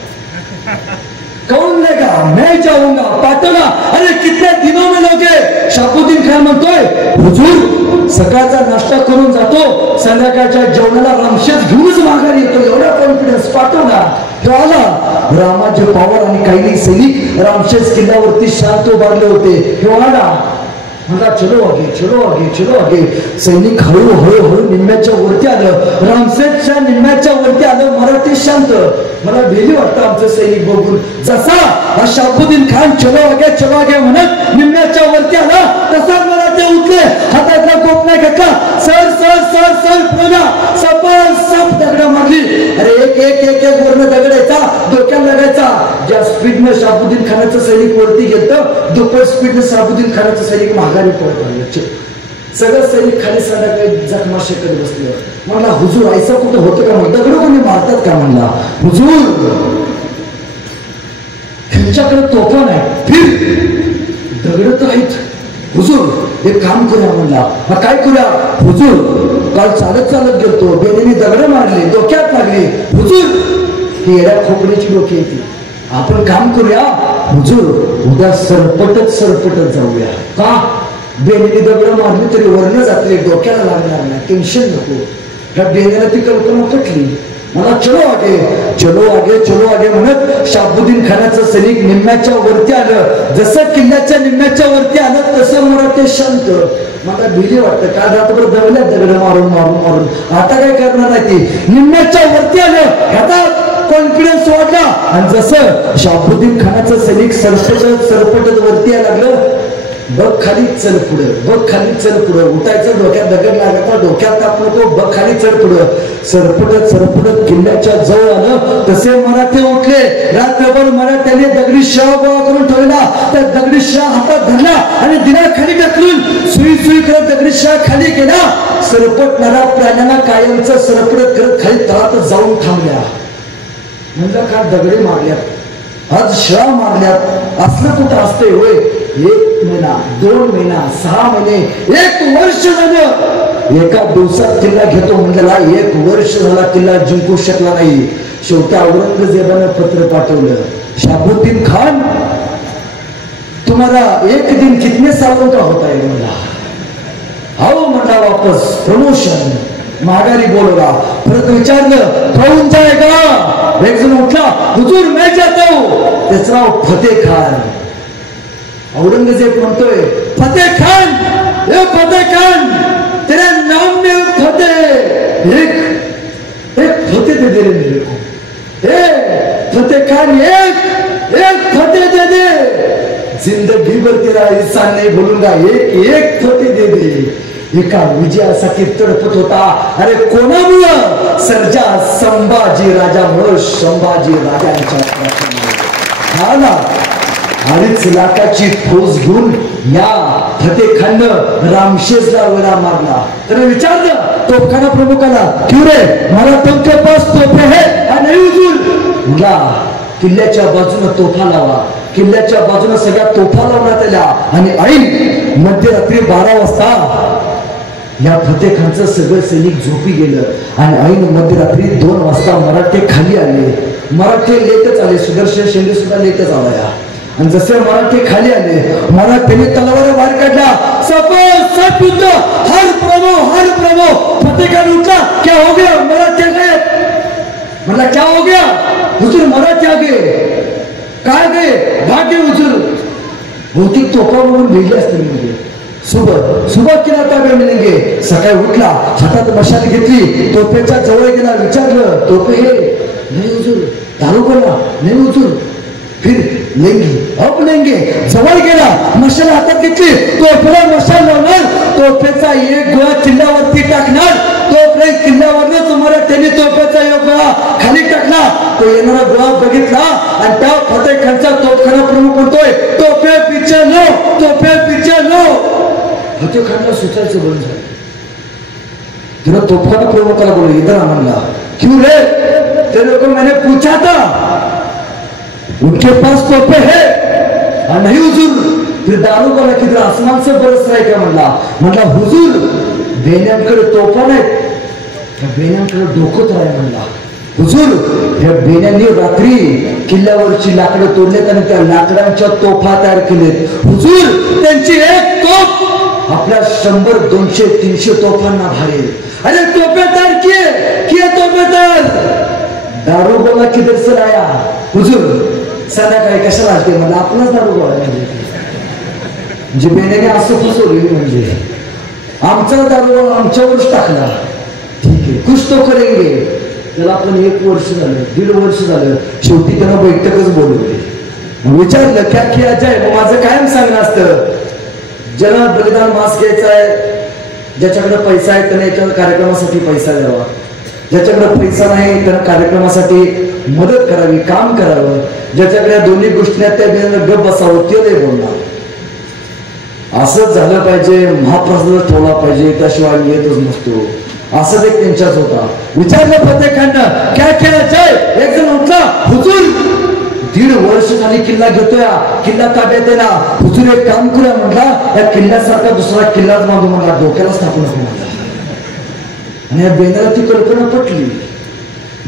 कौन लेगा, मैं जाऊंगा, पाठवला. अरे कितने दिनों में लोगे? शहाबुद्दीन खान म्हणतोय, हुजूर सकाळचा नाश्ता करून जातो, संध्याकाळच्या जेवणाला रामशेज घेऊनच माघारी येतो. एवढा कॉन्फिडन्स, पाठवला. तो आला. रामाचे पवार आणि काही सैनिक रामशेज किल्ल्यावरती शांत उभारले होते. तो आला, म्हणला चलो आगे चलो आगे चलो आगे. सैनिक हळूहळू निम्म्याच्या वरती आलं. रामशेजच्या निम्म्याच्या वरती आलं. मराठी शांत. मला भेली वाटतं आमचं सैनिक बघून. जसा शहाबुद्दीन खान चलो आगे म्हणत निम्म्याच्या वरती आला तसा मराठे उठले. हातातला कोप नाही घेतला. सर सर सर सर प्रजा सपाल सप दगडा मारली. अरे एक एक एक एक वर्ण दगडायचा, डोक्याला लागायचा. ज्या स्पीडनं शहाबुद्दीन खानाचं सैनिक वरती गेलं, दुप्पट स्पीडनं शहाबुद्दीन खानाचं सैनिक माघारी पडत आलं. सगळं सैनिक खाली संध्याकाळी जखमाशे करत बसलं. म्हणला हुजूर ऐसा कुठं होतं का? म्हणलं दगड कोणी मारतात का? म्हणला हुजूर ह्यांच्याकडे तोफा नाही, फिर दगड तर आहेत. हुजूर एक काम करूया. म्हणला काय करूया? हुजूर काल चालत चालत गेलतो, बेनेने दगड मारले, डोक्यात लागले. हुजूर ही येड्या खोकड्याची डोकी येते, आपण काम करूया हुजूर उद्या सरपटत जाऊया. का? बेनेने दगड मारली तरी वर्ण जातले, डोक्याला लागणार नाही, टेन्शन नको. ह्या बेनेला ती कल्पना पटली. मला चलो आगे म्हणत शाबुद्दीन खानाचं सैनिक निम्म्याच्या वरती आलं. जसं किल्ल्याच्या निम्म्याच्या वरती आलं तसं मराठे शांत. मला भीती वाटतं का रात्रभर दगड मारून आता काय करणार आहे? ती निम्म्याच्या वरती आलं, ह्याचा कॉन्फिडन्स वाढला. आणि जसं शाबुद्दीन खानाचं सैनिक सरपटत वरती यायला लागलं, बघ खाली चल पुढं, उठायचं, डोक्यात दगड लागायचा, डोक्यात ताप नको, बघ खाली चढ पुढं. सरपटत किल्ल्याच्या जवळ आलं तसे मराठे उठले. रात्रभर मराठ्याने दगडी शाह गोळा करून ठेवला. त्या दगडी शाह हातात धरला आणि दिला खाली टाकून सुई करत दगडी शाह खाली गेला. सरपटणारा प्राण्याला कायमचं सरपटत करत खाली तळात जाऊन थांबल्या. म्हणलं का दगडी मारल्यात, आज शाह मारल्यात, असलं कुठं असतंय होय? 1 महिना 2 महिना 6 महिने 1 वर्ष झालं. एका दिवसात किल्ला घेतो म्हणलेला 1 वर्ष झाला किल्ला जिंकू शकला नाही. शेवटी औरंगजेबानं पत्र पाठवलं, शाबुद्दीन खान तुम्हाला 1 दिन कितने सालों का होता है? म्हणला आओ म्हणला वापस, प्रमोशन माघारी बोलवला. परत विचारलं खाऊन जाएगा? एक जण उठला, हुजूर मैं जाता हूं. त्याचं नाव फतेह खान. औरंगजेब म्हणतोय फतेह खान, तेरे नाम में फतेह, एक फतेह दे दे मेरे को. फतेह खान एक फतेह दे दे, जिंदगी भर तेरा हिस्सा नहीं बोलूंगा, एक फतेह दे दे. एका विजयासाठी तडपत होता. अरे कोणामुळं? सर्जा संभाजी राजामुळं, संभाजी राजांच्या हा ना. 2.5 लाखाची फौज घेऊन या फतेह खाननं रामशेजला वेढा मारला. त्याने विचारलं तोफखाना प्रमुखाला, क्यों रे मला तुमके पास तोफे है? नाही हुजूर. म्हणला किल्ल्याच्या बाजूने तोफा लावा. किल्ल्याच्या बाजूने सगळ्या तोफा लावण्यात आल्या. आणि ऐन मध्यरात्री 12 वाजता या फतेह खानचं सगळं सैनिक झोपी गेलं. आणि ऐन मध्यरात्री 2 वाजता मराठे खाली आले. मराठे लेटच आले, सुदर्शन शिंदे सुद्धा लेटच आला. आणि जसे मराठे खाली आले, मराठ्यांनी तलवार बाहेर काढला. सब युद्ध, हर प्रभो. फतेह खान उठला, क्या हो गया? मराठे गए. म्हणला क्या हो गया? हुजूर मराठे आ गए. काय गए? भाग्य हुजूर. बहुतेक तोफा म्हणून भेटले असतील. म्हणजे सुबह केला ताब्या मिळेंगे. सकाळी उठला, हातात मशाल घेतली, तोफेच्या जवळ गेला, विचारलं तोफे हे? नाही हुजूर. दारू बोला? नाही हुजूर. फिर लेंगे. जवळ गेला, मशाल हातात घेतली, तोफेला मशाल लावणार, तोफेचा एक गोळा किल्ल्यावरती टाकणार. तोपर्यंत किल्ल्यावरच मराठ्यांनी तोफेचा एक गोळा खाली टाकला. तो येणारा गोळा बघितला आणि त्या फतेह खानचा तोफखाना प्रमुख म्हणतोय तोफे पिछे लो. फतेह खानला सुचायचं बंद झालं. तिला तोफखाना प्रमुखाला बोलले, इधर आ. म्हणला क्यों रे? ते लोग मैंने पूछा था, उनके पास तोफे है? नहीं हुजूर. फिर दारू बोला किधर आसमान से बरस रहा है क्या? म्हणला हुजूर बेण्यांकडे तोफा नाहीत, त्या बेण्यांकडे डोकं तर आहे. म्हणला हुजूर या बेण्यांनी रात्री किल्ल्यावरची लाकडं तोडलेत आणि त्या लाकडांच्या तोफा तयार केलेत. हुजूर त्यांची एक तोफ आपल्या 100, 200, 300 तोफांना भारेल. अरे तोफे तयार किए तोफे तयार. दारू बोला किधर से आया? हुजूर संध्याकाळी कशाला असते? म्हणलं आपलाच दारू गोळा म्हणजे बेण्याने असं फसवली. म्हणजे आमचा दारू आमच्यावरच टाकला. ठीक आहे, कुछ तो करेंगे. त्याला आपण 1 वर्ष झालं, 1.5 वर्ष झालं. शेवटी त्यांना बैठकच बोलवली. विचारलं क्या किया जाय? माझं कायम सांगणं असतं, ज्याला बलिदान मास घ्यायचा आहे, ज्याच्याकडे पैसा आहे त्याने एका कार्यक्रमासाठी पैसा द्यावा, ज्याच्याकडे पैसा नाही त्याला कार्यक्रमासाठी मदत करावी, काम करावं. ज्याच्याकडे दोन्ही गोष्टी त्या गप बसावं, ते नाही बोलणार. असंच झालं पाहिजे, महाप्रसाद ठेवला पाहिजे, त्याशिवाय मी येतच नसतो, असं एक त्यांच्याच होता. विचारलं फतेह खाननं काय खेळायचंय? एक जण उठला, हुजूर 1.5 वर्ष झाली किल्ला घेतोय, किल्ला ताब्यात आहे ना, हुजूर एक काम करूया म्हटला, या किल्ल्यासारखा दुसरा किल्लाच बांधू म्हणला, डोक्याला स्थापन म्हणला. आणि या बेंद्राला ती कल्पना पटली.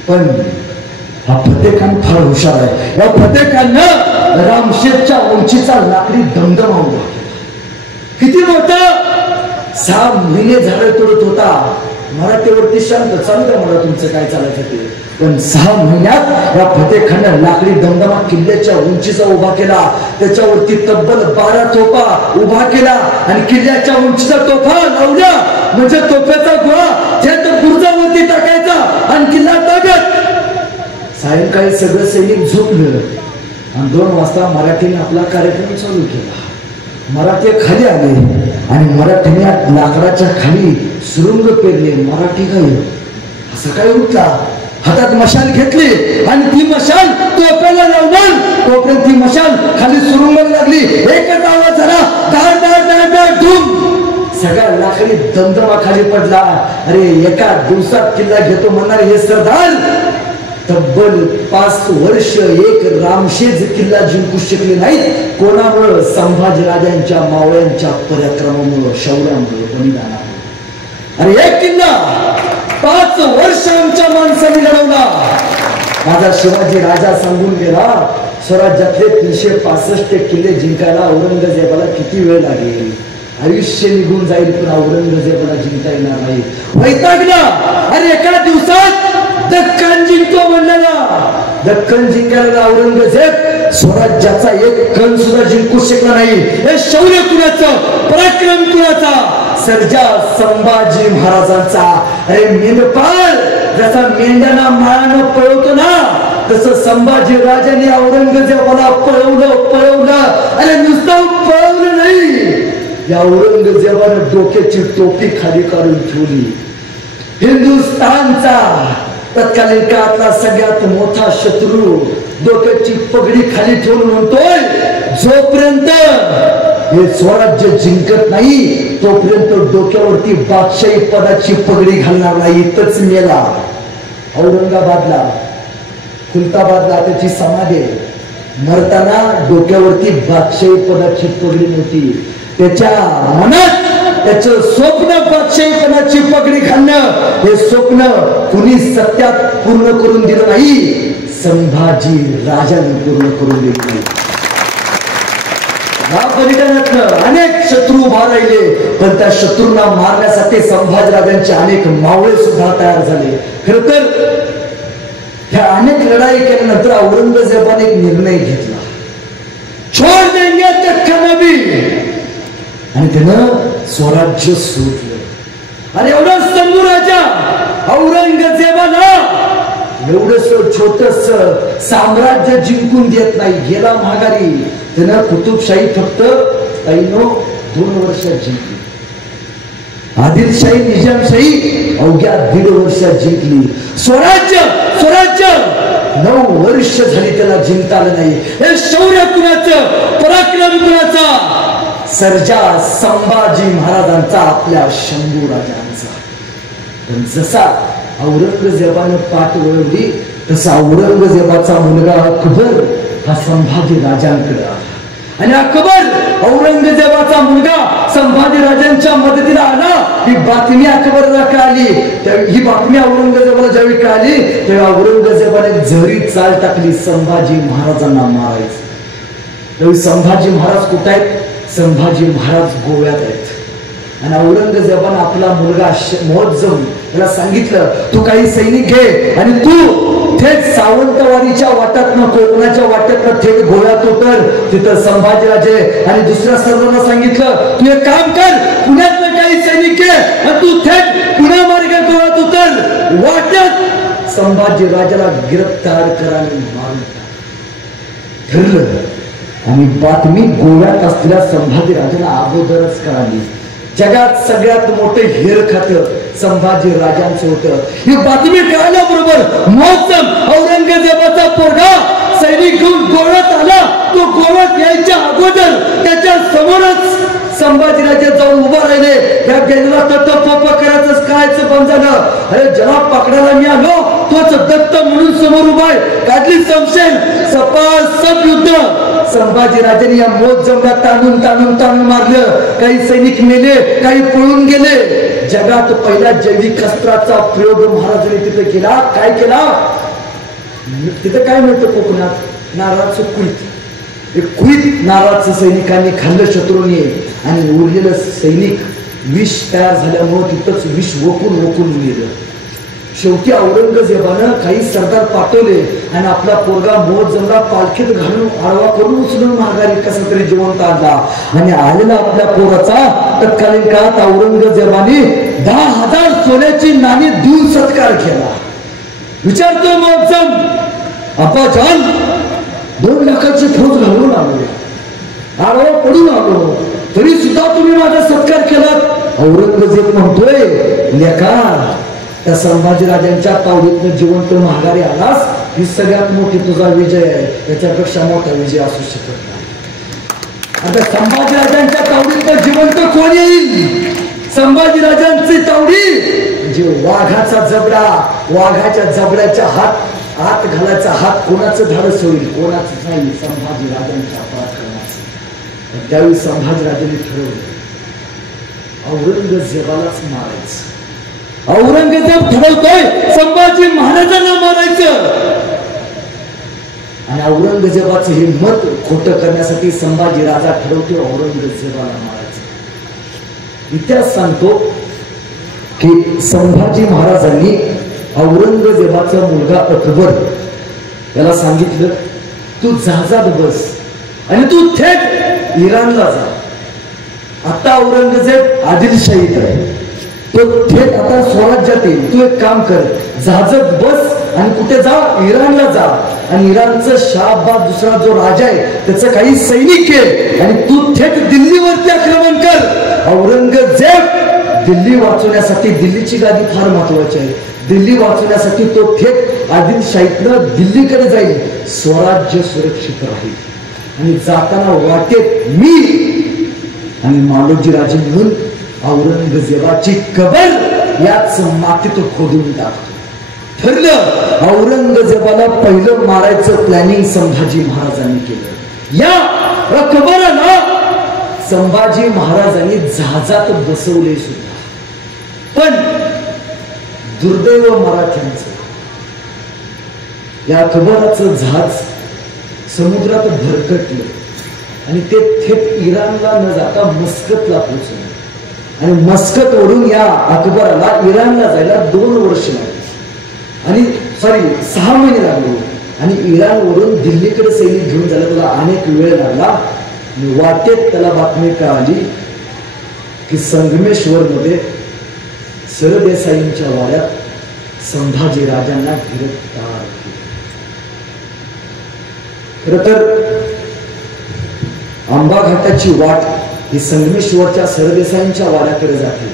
पण हा फतेह खान फार हुशार आहे. या फतेह खाननं रामशेठच्या उंचीचा लाकडी दमदमा उभा केला. किती मोठा? 6 महिने झाडं तोडत होता. मराठीवरती शांत चालू द्या मला तुमचं काय चालायचं ते. पण 6 महिन्यात या फतेह खाननं लाकडी दमदमा किल्ल्याच्या उंचीचा उभा केला. त्याच्यावरती तब्बल 12 तोफा उभा केला आणि किल्ल्याच्या उंचीचा तोफा लावल्या म्हणजे तोफ्याचा गोळा थेट बुरुजावरती टाकायचा आणि किल्ला ताब्यात. सायंकाळी सगळं सैनिक झोपलं आणि 2 वाजता मराठीने आपला कार्यक्रम चालू केला. मराठी खाली आले आणि मराठीने लाकडाच्या खाली सुरुंग पेरले. मराठी काय सकाळी उठला, हातात मशाल घेतली आणि ती मशाल तोफ्याला लावणार. तोपर्यंत ती मशाल खाली सुरुंगाला लागली. एकच आवाज झाला, दार दार दार दार धूम. सगळा लाकडी दमदमा खाली पडला. अरे एका दिवसात किल्ला घेतो म्हणणार हे सरदार तब्बल 5 वर्ष एक रामशेज किल्ला जिंकू शकले नाहीत. कोणामुळं? संभाजीराजांच्या मावळ्यांच्या पराक्रमामुळं, शौर्यामुळं, बलिदानामुळं. अरे एक किल्ला 5 वर्ष आमच्या माणसाने लढवला. माझा शिवाजी राजा सांगून गेला, स्वराज्यातले 365 किल्ले जिंकायला औरंगजेबाला किती वेळ लागेल? आयुष्य निघून जाईल पण औरंगजेबाला जिंकता येणार नाही. वैतागला. अरे एका दिवसात दक्कन जिंकतो म्हणलेला. दक्कन जिंकायला औरंगजेब स्वराज्याचा एक कण सुद्धा जिंकू शकला नाही. हे शौर्य कुणाचं? पराक्रम कुणाचा? सर्जा संभाजी महाराजांचा. अरे मेंढपाळ जसा मेंढ्याना माळानं पळवतो ना, तसं संभाजी राजांनी औरंगजेबाला पळवलं. अरे नुसतं पळवलं नाही, या औरंगजेबानं डोक्याची टोपी खाली काढून ठेवली. हिंदुस्थानचा तत्कालीन काळातला सगळ्यात मोठा शत्रू डोक्याची पगडी खाली ठेवून म्हणतोय, जोपर्यंत हे स्वराज्य जिंकत नाही तोपर्यंत डोक्यावरती बादशाही पदाची पगडी घालणार नाही. इथंच मेला. औरंगाबादला, खुलताबादला त्याची समाधी. मरताना डोक्यावरती बादशाही पदाची पगडी नव्हती. त्याच्या मनात त्याचं स्वप्न बादशाहीपणाची पगडी घालणं, हे स्वप्न कुणी सत्यात पूर्ण करून दिलं नाही, संभाजी राजाने पूर्ण करून दिलं नाही. या बलिदानातनं अनेक शत्रू उभा राहिले, पण त्या शत्रूंना मारण्यासाठी संभाजीराजांचे अनेक मावळे सुद्धा तयार झाले. खर तर ह्या अनेक लढाई केल्यानंतर औरंगजेबाने एक निर्णय घेतला, छोड देंगे दक्कन भी, आणि त्यानं स्वराज्य सोडलं. आणि एवढं शंभू राजा औरंगजेबाला एवढंच छोटस साम्राज्य जिंकून देत नाही, गेला माघारी. त्यानं कुतुबशाही फक्त 2 वर्षात जिंकली. आदिलशाही निजामशाही अवघ्या 1.5 वर्षात जिंकली. स्वराज्य 9 वर्ष झाली त्याला जिंकता आलं नाही. हे शौर्य कुणाचं? पराक्रम कुणाचा? सर्जा संभाजी महाराजांचा, आपल्या शंभू राजांचा. पण जसा औरंगजेबानं पाठ वळवली तसा औरंगजेबाचा मुलगा अकबर हा संभाजी राजांकडे आला. आणि अकबर औरंगजेबाचा मुलगा संभाजी राजांच्या मदतीला आला. ही बातमी अकबरला कळाली. ही बातमी औरंगजेबाला ज्यावेळी कळाली तेव्हा औरंगजेबाने जरी चाल टाकली संभाजी महाराजांना मारायचं. त्यावेळी संभाजी महाराज कुठे आहेत? संभाजी महाराज गोव्यात आहेत. आणि औरंगजेबाने आपला मुलगा मोहज्जम त्याला सांगितलं, तू काही सैनिक घे आणि तू थेट सावंतवाडीच्या वाटातनं, कोकणाच्या वाट्यातनं थेट गोव्यात उतर. तिथं संभाजीराजे आणि दुसऱ्या सर्वांना सांगितलं, तू एक काम कर, पुण्यातनं काही सैनिक घे आणि तू थेट पुण्या मार्गे गोव्यात उतर. वाट्यात संभाजी राजाला गिरफ्तार करा आणि मारून ठरलं. आणि बातमी गोव्यात असलेल्या संभाजी राजाला अगोदरच कळाली. जगात सगळ्यात मोठं हेर खातं संभाजी राजांचं होतं. ही बातमी कळाल्याबरोबर मोहज्जम औरंगजेबाचा पोरगा सैनिक घेऊन गोव्यात आला. तो गोव्यात यायच्या अगोदर त्याच्या समोरच संभाजीराजे जाऊन उभा राहिले. त्या गेलेला दत्त करायचं कायचं बंद झालं. अरे ज्याला पकडायला मी आलो तोच दत्त म्हणून समोर उभा आहे. काढली संशय सपासप युद्ध. संभाजीराजांनी या मोज जंगलात ताणून ताणून ताणून मारलं. काही सैनिक मेले, काही पळून गेले. जगात पहिला जैविक अस्त्राचा प्रयोग महाराजांनी तिथे केला. काय केला? तिथे काय मिळतं कोकणात? नारळाचं कुळीत. एक कुळीत नारळाचं सैनिकांनी खाल्लं शत्रूने आणि उरलेलं सैनिक विष तयार झाल्यामुळे तिथंच विष वकून वकून गेलं. शेवटी औरंगजेबानं काही सरदार पाठवले आणि आपला पोरगा मोज जंगला पालखीत घालून आडवा करून उचलून माघारी कसं तरी जिवंत आणला. आणि आलेला आपल्या पोराचा तत्कालीन काळात औरंगजेबाने 10,000 सोन्याची नाणी देऊन सत्कार केला. विचारतो मोहम्मद, आपा जान 2 लाखाची फौज घालून आलो, आडवा पडून आलो, तरी सुद्धा तुम्ही माझा सत्कार केलात. औरंगजेब म्हणतोय, लेका त्या संभाजीराजांच्या तावडीतनं जिवंत माघारी आलास, ही सगळ्यात मोठी तुझा विजय आहे. त्याच्यापेक्षा मोठा विजय असू शकत नाही. आता संभाजीराजांच्या तावडीतनं जिवंत कोण येईल? संभाजीराजांची तावडी म्हणजे वाघाचा जबडा. वाघाच्या जबड्याच्या आत घालायचा हात कोणाचं धाडस होईल? कोणाच नाही, संभाजीराजांच्या पराक्रमाचं. त्यावेळी संभाजीराजांनी ठरवलं औरंगजेबालाच मारायचं. औरंगजेब ठरवतोय संभाजी महाराजांना मारायचं. आणि औरंगजेबाचं हे मत खोटं करण्यासाठी संभाजी राजा ठरवतो औरंगजेबाला मारायचं. इतिहास सांगतो की संभाजी महाराजांनी औरंगजेबाचा मुलगा अकबर याला सांगितलं, तू जहाजात बस आणि तू थेट इराणला जा. आता औरंगजेब आदिलशाहीत आहे, तो थेट आता स्वराज्यात येईल. तू एक काम कर, जहाजात बस आणि कुठे जा? इराणला जा. आणि इराणचं शाहबाज दुसरा जो राजा आहे त्याचं काही सैनिक आहे आणि तू थेट दिल्लीवरती आक्रमण कर. औरंगजेब दिल्ली वाचवण्यासाठी, दिल्लीची गादी फार महत्वाची आहे, दिल्ली वाचवण्यासाठी तो थेट आदिलशाहीतनं दिल्लीकडे जाईल. स्वराज्य सुरक्षित राहील. आणि जाताना वाटेत मी आणि मालोजी राजे म्हणून औरंगजेबाची कबर याच मातीत खोदून टाकतो. ठरलं. औरंगजेबाला पहिलं मारायचं प्लॅनिंग संभाजी महाराजांनी केलं. या अकबराला संभाजी महाराजांनी जहाजात बसवले सुद्धा. पण दुर्दैव मराठ्यांचं, या अकबराचं जहाज समुद्रात भरकटलं आणि ते थेट इराणला न जाता मस्कतला पोहोचलं. आणि मस्कत वरून या अकबराला इराणला जायला 2 वर्ष लागली आणि 6 महिने लागले. आणि इराणवरून दिल्लीकडे सैनिक घेऊन जायला त्याला अनेक वेळ लागला. वाटेत त्याला बातमी कळाली की संगमेश्वर मध्ये सरदेसाईंच्या वाड्यात संभाजी राजांना गिरफ्तार केले. खर तर आंबा घाटाची वाट ही संगमेश्वरच्या सरदेसाईंच्या वाड्याकडे जाते.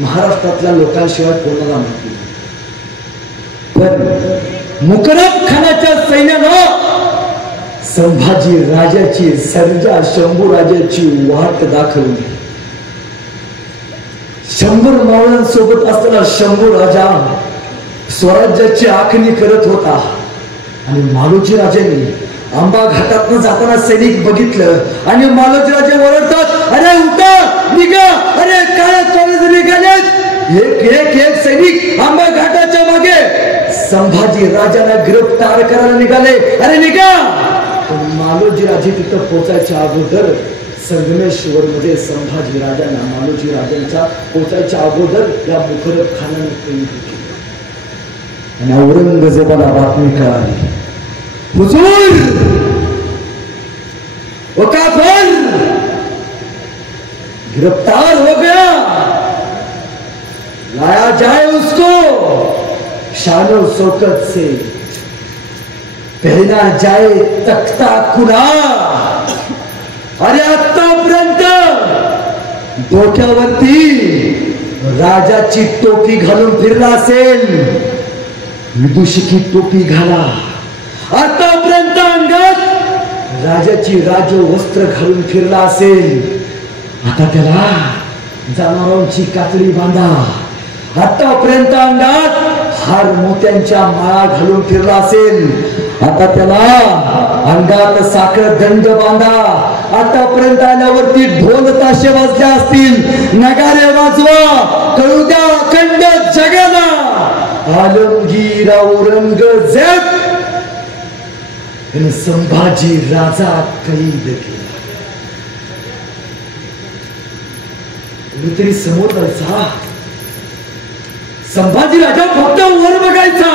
महाराष्ट्रातल्या लोकांशिवाय कोणाला माहिती नाही. पण मुकरब खानाच्या सैन्यानं संभाजी राजाची, सर्जा शंभू राजाची वाट दाखवली. 100 मावळ्यांसोबत असताना शंभू राजा स्वराज्याची आखणी करत होता. आणि मालोजी राजांनी आंबा घाटातनं जाताना सैनिक बघितलं आणि मालोजी राजे ओरडतात, अरे उठा, निघा, अरे काय कॉलेज निघालेत. एक सैनिक आंबा घाटाच्या मागे संभाजी राजांना गिरफ्तार करायला निघाले. अरे निघा. मालोजी राजे तिथं पोहोचायच्या अगोदर संगमेश्वर मध्ये संभाजी राजांना, मालोजी राजांच्या पोहोचायच्या अगोदर या मुकरब खानाने केली. आणि औरंगजेबाला बातमी कळाली, हुजूर वो काफिर गिरफ्तार हो गया, लाया जाए उसको शानो शौकत से, पहना जाए तख्ता खुदा. अरे आतापर्यंत डोक्यावरती राजाची टोपी घालून फिरला असेल, विदुषकी टोपी घाला. आतापर्यंत अंगात राजाची राजवस्त्र घालून फिरला असेल, आता त्याला जनावरांची कातडी बांधा. आतापर्यंत अंगात हार मोत्यांच्या माळा घालून फिरला असेल, आता त्याला अंगात साखर दंड बांधा. आतापर्यंत आल्यावरती ढोल ताशे वाजले असतील, नगारे वाजवा, कळू द्या अखंड जगाला आलमगीर औरंगजेब संभाजी राजा कैद केला. कोणीतरी समोर जायचा, संभाजी राजा फक्त वर बघायचा,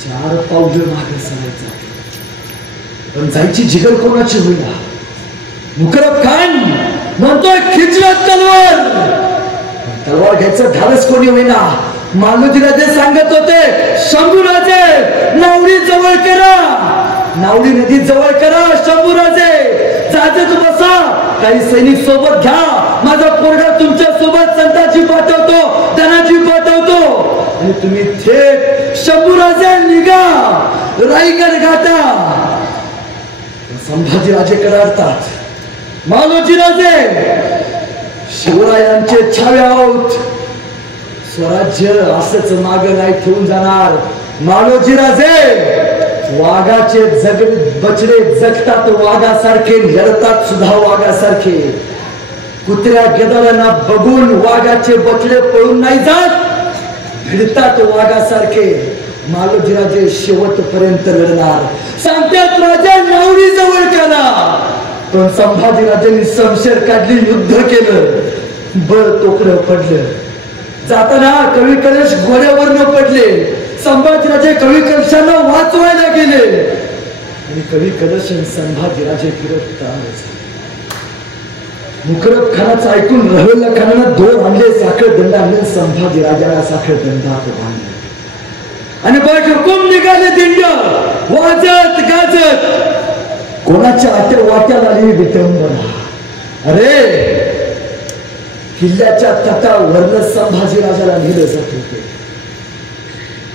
4 पावलं मागे सरायचा. पण जायची जिगर कोणाची होईना. मुकरब खान म्हणतोय खिचला तलवार, तलवार घ्यायचं धाडस कोणी होईना. मालोजी राजे सांगत होते, शंभूराजे नावडी जवळ करा, नावडी नदी जवळ करा. शंभूराजे जागेत बसा, काही सैनिक सोबत घ्या, माझा पोरगा तुमच्या सोबत संताजी पाठवतो, धनाजी पाठवतो, आणि तुम्ही थेट शंभूराजे निघा, रायगड गाठा. संभाजी राजे कराडतात, मालोजी राजे शिवरायांचे छावे आहोत, स्वराज्य असंच माग नाही ठेवून जाणार. मालोजी राजे वाघाचे बछडे जगतात वाघासारखे, लढतात सुद्धा वाघासारखे. कुत्र्या गेदाळांना बघून वाघाचे बछडे पळून नाही जात, भिडतात वाघासारखे. मालोजी राजे शेवटपर्यंत लढणार. सांगतात राजा नावडी जवळ करा, पण संभाजी राजांनी शमशेर काढली, युद्ध केलं, बळ तोकडं पडलं. जाताना कवी कलश घोड्यावर न पडले, संभाजीराजे कवी कलशांना वाचवायला गेले, आणि कवी कलश संभाजीराजे फिरत झाले. मुकरब खानाचं ऐकून रहुल्ला खानानं दोर आणले, साखर दंड आणले, संभाजी राजाला साखर दंडात बांधले, आणि बघ हुकूम निघाले दिंड वाजत गाजत. कोणाच्या वाट्याला आली विटंबना. अरे किल्ल्याच्या तटावरनं संभाजी राजाला नेलं जात होते.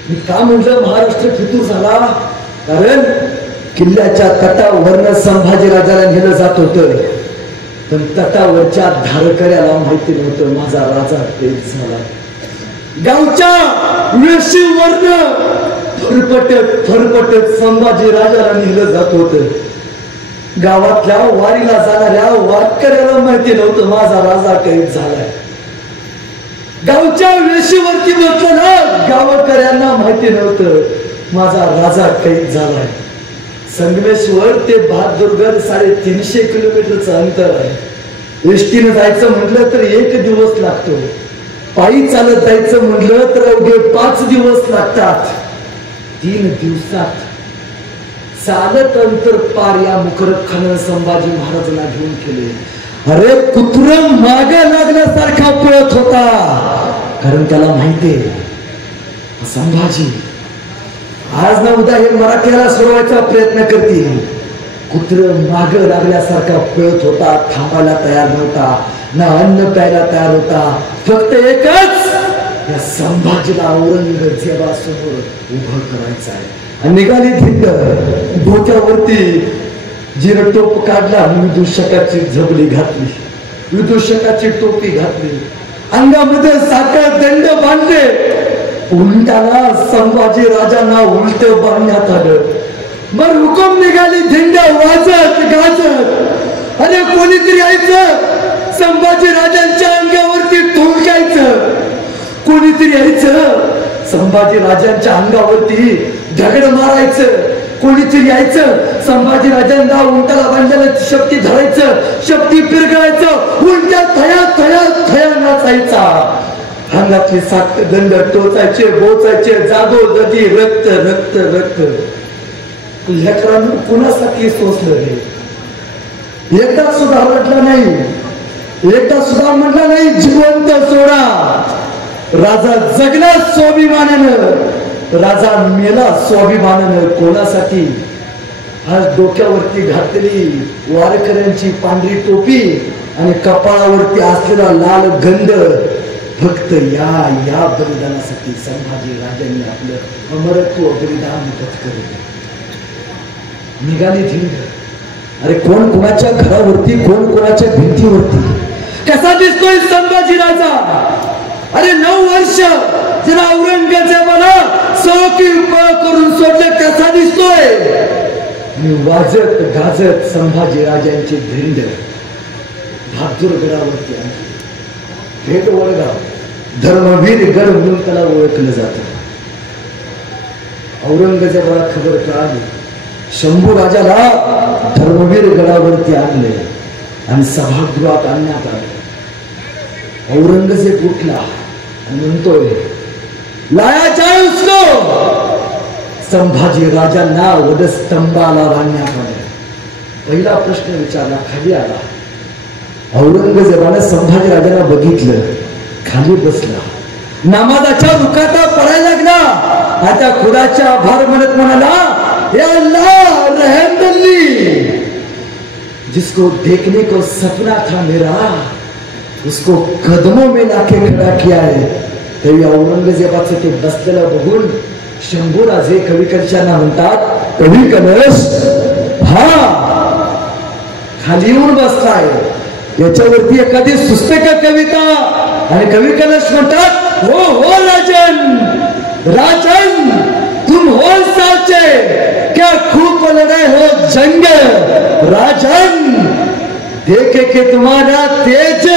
मी का म्हटलं महाराष्ट्र फितूर झाला, कारण किल्ल्याच्या तटावरनं संभाजी राजाला नेलं जात होतं, पण तटावरच्या धारकऱ्याला माहिती नव्हतं माझा राजा कैद झाला. गावच्या वेशीवरनं फरफटत संभाजी राजाला नेलं जात होतं. गावातल्या वारीला जाणाऱ्या वारकऱ्याला माहिती नव्हतं माझा राजा कैद झालाय. गावच्या वेशीवरती बसलेल्या गावकऱ्यांना माहिती नव्हतं माझा राजा कैद झालाय. संगमेश्वर ते बहादुरगड 350 किलोमीटरचं अंतर आहे. एसटीनं जायचं म्हटलं तर 1 दिवस लागतो, पायी चालत जायचं म्हटलं तर अवघे 5 दिवस लागतात. 3 दिवसात चालत अंतर पार या मुकरब खान संभाजी महाराजांना घेऊन केले. अरे कुत्र मागे लागल्यासारखा पळत होता, कारण त्याला माहितीये संभाजी आज ना उद्या हे मराठ्याला सोडवायचा प्रयत्न करतील. कुत्र माग लागल्यासारखा पळत होता, थांबायला तयार नव्हता, ना अन्न प्यायला तयार होता. फक्त एकच, या संभाजीला औरंगजेबासमोर उभं करायचं आहे. निघाली धिंड, डोक्यावरती जिरटोप काढला, विदूषकाची झबली घातली, विदूषकाची टोपी घातली, अंगामध्ये साखर दंड बांधले. उलटाला संभाजी राजांना उलट बांधण्यात आलं. मग हुकूम निघाली धिंड वाजत गाजत. अरे कोणीतरी यायचं, संभाजी राजांच्या अंगावरती ठोकायचं. कोणीतरी यायचं, संभाजी राजांच्या अंगावरती दगड मारायचं. कोणीतरी यायचं, संभाजी राजांना उंटाला बांधलेलं शक्ती धरायचं, शक्ती पिरगळायचं, उंट्या थया थया थया नाचायचा. अंगातले साखर दंड टोचायचे, बोचायचे, जागोजागी रक्त रक्त रक्त. लेकरांनी कुणासाठी सोसलं हे? एकदा सुद्धा रडला नाही, एकदा सुद्धा म्हटला नाही जिवंत सोडा. राजा जगला स्वाभिमानानं, राजा मेला स्वाभिमानानं. कोणासाठी? आज डोक्यावरती घातलेली वारकऱ्यांची पांढरी टोपी आणि कपाळावरती असलेला लाल गंध फक्त या बलिदानासाठी संभाजी राजांनी आपलं अमरत्व बलिदान पत्करलं. निघाली धिंड, अरे कोण कोणाच्या घरावरती, कोण कोणाच्या भिंतीवरती कसा दिसतोय संभाजीराजा? अरे 9 वर्ष जरा औरंगजेबाला सळकीपळ करून सोडले, कसा दिसतोय? मी वाजत गाजत संभाजीराजांचे धिंड बहादूरगडावरती आले. भेट वडगाव धर्मवीर गड म्हणून त्याला ओळखलं जातं. औरंगजेबाला खबर कळाली, शंभू राजाला धर्मवीर गडावरती आणले आणि सभागृहात आणण्यात आले. औरंगजेब उठला आणि म्हणतोय, लाया जाए उसको. संभाजी राजांना वधस्तंभाला बांधण्यात आले. पहिला प्रश्न विचारला, खाली आला. औरंगजेबाने संभाजी राजांना बघितलं, खाली बसला, नमाजाच्या रुकाता पडायला लागला. आता खुदाचे आभार म्हणत म्हणाला, हे अल्लाह रहम दल्ली, जिसको देखने को सपना था मेरा उसको कदमों में लाके खड़ा किया है. तरी औरंगजेबाचं ते बसलेलं बघून शंभूराजे कविकलशांना म्हणतात, कवी कलश हा खाली येऊन बसलाय, याच्यावरती एखादी सुचते का कविता? आणि कवी कलश म्हणतात, हो हो राजन, राजन तुम हो साचे, क्या खूब लड़ाई हो जंग. राजन देखे के तुम्हारा तेज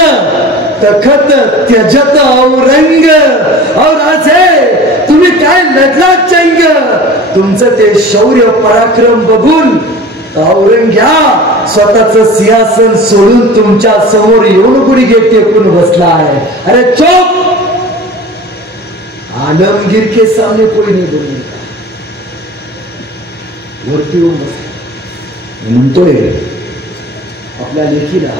तखत त्यजत औरंग. और राजे तुम्ही काय लढला चंग. तुमचं ते शौर्य पराक्रम बघून औरंग्या स्वतःच सिंहासन सोडून तुमच्या समोर येऊन गुडघे टेकून बसलाय. अरे चुप, आलमगीर के सामने कोई नहीं बोलेगा. वरती येऊन बसला म्हणतोय आपल्या लेखीला,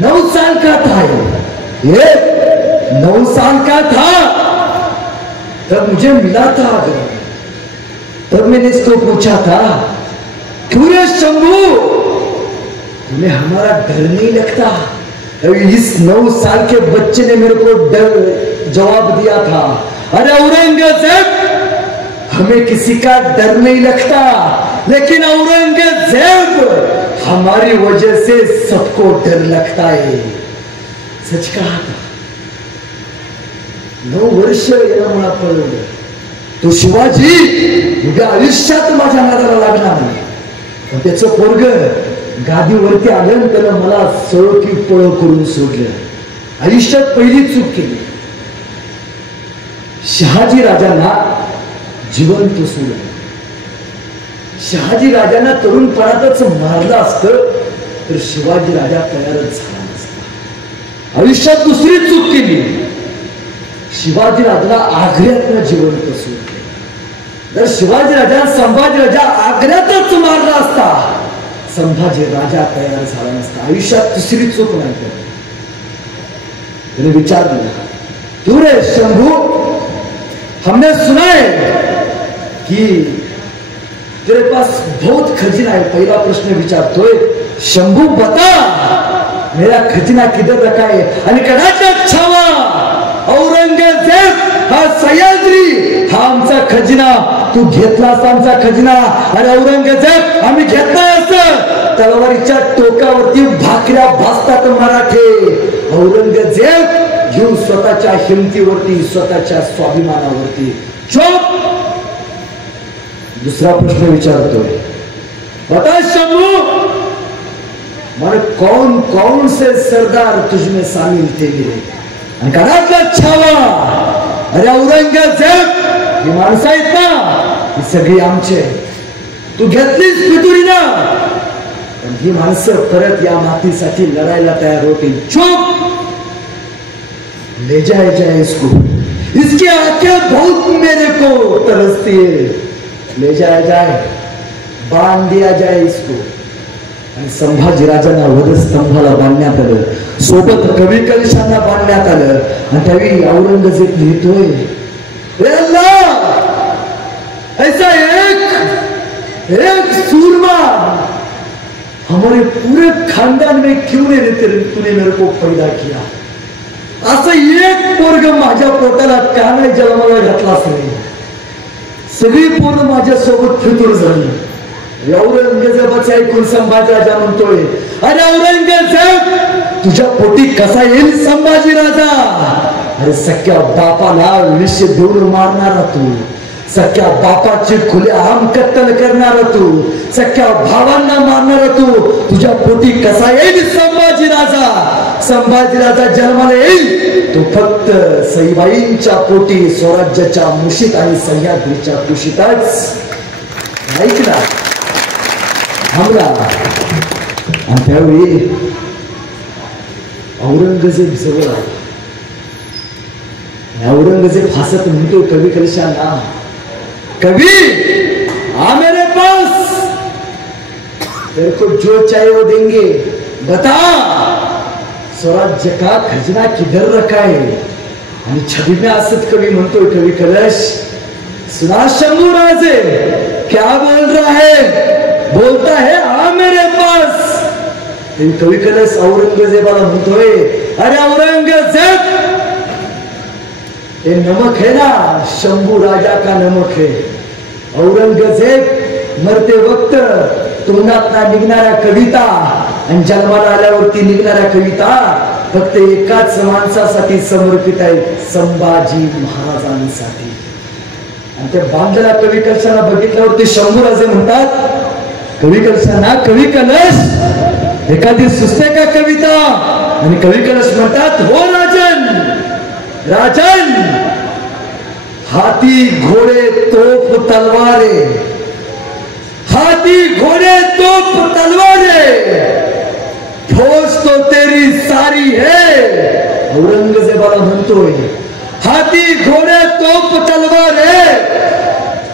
9 साल का था ये, 9 साल का था तब मुझे मिला था. तब मैंने इसको पूछा था, क्यों रे शंभू तुम्हें हमारा डर नहीं लगता? इस 9 साल के बच्चे ने मेरे को डर जवाब दिया था, अरे औरंगजेब हमें किसी का डर नहीं लगता, लेकिन औरंगजेब हमारी वजह से सबको डर लगता है. सच कहा था. 9 वर्ष याला मला पळवलं. तो शिवाजी उद्या आयुष्यात माझ्या नादाला लागणार नाही. पण त्याचं पोरग गादीवरती आलं, त्यानं मला सळकी पळ करून सोडलं. आयुष्यात पहिली चूक केली. शहाजी राजांना जिवंत सोडलं. शहाजी राजांना तरुणपणातच मारलं असतं तर शिवाजी राजा तयारच झाला नसता. आयुष्यात दुसरी चूक केली. शिवाजी राजाला आग्र्यातनं जिवंत सोडलं. जर शिवाजी राजा संभाजी राजा आग्र्यातच मारला असता, संभाजी राजा तयार झाला नसता. आयुष्यात तिसरी चूक नाही केली. त्याने विचार दिला, क्यों रे शंभू, हमने सुना है कि तेरे पास बहुत खजीना है. पहिला प्रश्न विचारतोय, शंभू बता मेरा खजिना किधर रखा है. आणि कदाचित छावा औरंगजेब हा सह्याद्री हा आमचा खजिना, तू घेतलास आमचा खजिना. अरे औरंगजेब आम्ही घेतला असं तलवारीच्या टोकावरती भाकऱ्या भासतात मराठे. औरंगजेब घेऊन स्वतःच्या हिमतीवरती, स्वतःच्या स्वाभिमानावरती. चुप. दूसरा प्रश्न विचारतोय, बता शंभू माने कौन कौन से सरदार तुझमें शामिल थे मेरे. आणि घरातला छावा, अरे औरंगजेब ही माणसं आहेत ना, ही सगळी आमची आहेत. तू घेतलीस पितुरीला, पण ही माणसं परत या मातीसाठी लढायला तयार होतील. चुप. ले जाए इसको, इसकी आंखें बहुत मेरे को तरसती है. ले जाए, बांध दिया जाए इसको. आणि संभाजी राजांना वधस्तंभाला बांधण्यात आलं. सोबत कवी कलशांना बांधण्यात आलं. आणि त्यावेळी औरंगजेब लिहितोय, अल्लाह ऐसा एक सूरमा हमारे पूरे खानदान में क्यों नहीं तूने मेरे को पैदा किया. असं एक पोरग माझ्या पोटाला का नाही जन्माला घातलाच नाही. सगळी पोरं माझ्या सोबत फितूर झाली. औरंगजेबाचं ऐकून संभाजी राजा म्हणतोय, अरे औरंगजेब, तुझ्या पोटी कसा येईल संभाजी राजा? अरे सख्या बापाला विष देऊन मारणारा तू, सख्या बापाची खुलेआम कत्तल करणारा तू, सख्या भावांना मारणारा तू, तुझ्या पोटी कसा येईल संभाजी राजा? संभाजी राजा जन्माला येईल तो फक्त सईबाईंच्या पोटी, स्वराज्याच्या मुशीत आणि सह्याद्रीच्या कुशीतच. ऐकला थांबला. आणि त्यावेळी औरंगजेब जवळ आला. औरंगजेब हसत म्हणतो कवी कलशांना, कभी आ मेरे पास, तेरे को जो चाहिए वो देंगे, बता स्वराज्य का खजना किधर रखा है? आणि छवि में असत कवी म्हणतोय, कवी कलश सुना शंभू राजे क्या बोल रहा है? बोलता है आ मेरे पास. कवी कलश औरंगजेबाला म्हणतोय, अरे औरंगजेब, ये नमक है ना, शंभू राजा का नमक है. औरंगजेब मरते वक्त तोंडात निघणाऱ्या कविता आणि जन्माला आल्यावरती निघणाऱ्या कविता फक्त एकाच माणसासाठी समर्पित आहेत, संभाजी महाराजांसाठी. आणि त्या बांधलेल्या कवी कलशांना बघितल्यावरती शंभू राजे म्हणतात, कवी कलशांना, कवी कलश एखादी सुचते का कविता? आणि कवी कलश म्हणतात, हो राजन, राजन, हाथी घोड़े तोप तलवारे, हाथी घोड़े तोप तलवारे, फौज तो तेरी सारी है. औरंगजेबाला म्हणतोय, हाथी घोड़े तोप तलवारे,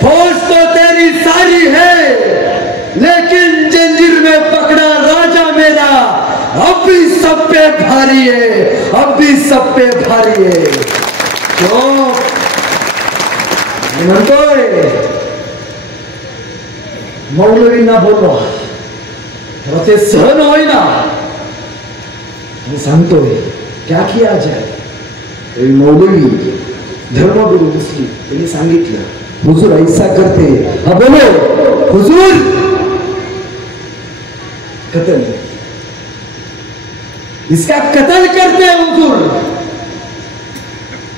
फौज तो तेरी सारी है, लेकिन जंजीर में पकड़ा राजा मेरा अब भी सब पे भारी है, अब भी सब पे भारी है. क्यों म्हणतोय, मौलवींना बोलवा, तर ते सहन होईना. आणि सांगतोय, क्या किया जाए? मौलवी धर्मगुरु मुस्लिम त्यांनी सांगितलं, हुजूर ऐसा करते. हा बोलो हुजूर, कत्ल, इसका कत्ल करते हुजूर.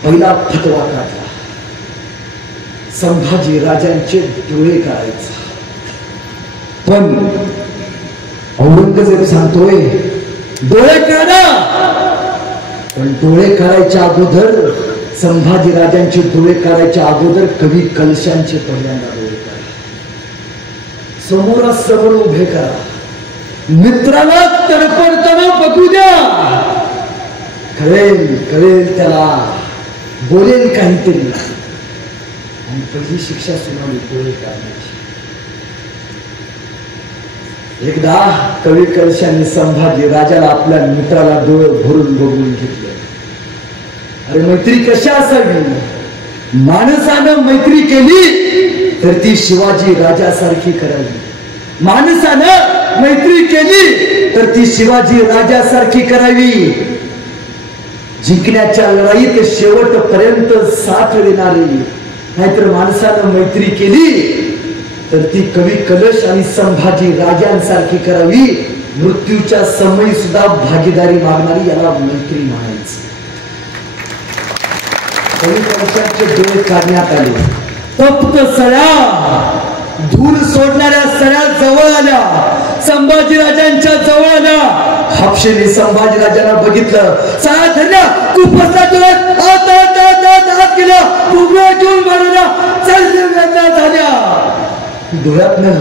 पहिला फतवा काढला, संभाजी राजांचे डोळे काढायचा. पण औरंगजेब सांगतोय, डोळे काढा, पण डोळे काढायच्या अगोदर, संभाजी राजांचे डोळे काढायच्या अगोदर कवी कलशांचे पहिल्यांदा डोळे काढा. समोरासमोर उभे करा, मित्राला तडपडताना बघू द्या, कळेल कळेल त्याला, बोलेल काहीतरी. आणि पहिली शिक्षा सुनावली डोळे काढण्याची. एकदा कवी कलशांनी संभाजी राजाला, आपल्या मित्राला डोळे भरून बघून घेतले. अरे मैत्री कशा असावी? माणसानं मैत्री केली तर ती शिवाजी राजासारखी करावी. माणसानं मैत्री केली तर ती शिवाजी राजासारखी करावी. जिंकण्याच्या लढाईत शेवटपर्यंत साथ देणारी. नाहीतर माणसानं मैत्री केली तर ती कवी कलश आणि संभाजी राजांसारखी करावी. मृत्यूच्या समयी सुद्धा भागीदारी मागणारी याला मैत्री म्हणायचं. कवी कलशांचे डोळे काढण्यात आले. तप्त सळ्या, धूळ सोडणाऱ्या सळ्या जवळ आल्या, संभाजीराजांच्या जवळ आल्या. हापशेने संभाजीराजांना बघितलं, सळ्या धरल्या, कुपसा डोळ्यात आत गेल्या, पुगळ्या घेऊन मारल्या, चलल्या झाल्या. डोळ्यातनं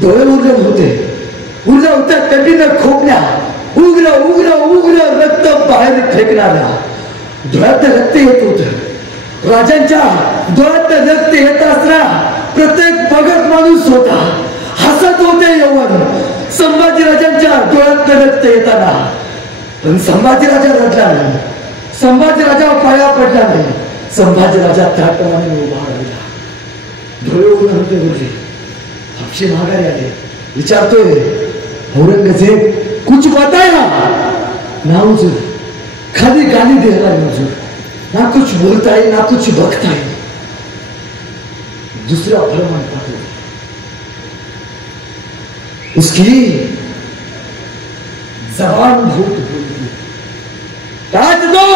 डोळे उरले होते, उरल्या होत्या कधीनं खोकल्या, उग्र उग्र उग्र रक्त बाहेर फेकणाऱ्या. डोळ्यात रक्त येत होत. राजांच्या डोळ्यात रक्त येत असताना प्रत्येक भगत माणूस होता, हसत होते यवन. संभाजीराजांच्या डोळ्यात रक्त येताना पण संभाजीराजा रडला नाही, संभाजीराजा पाया पडला नाही. संभाजीराजा त्याप्रमाणे उभा राहिला. डोळे उघडे होते उरले. हापशे माघारी आले. विचारतोय, औरंगजेब कुछ बताया? ना हुजूर, खाली गाली दे रहा है हुजूर, ना कुछ बोलता है ना कुछ बकता है. दुसरा फरमान पाठवला. उसकी जबान बहुत बोलती, काट दो।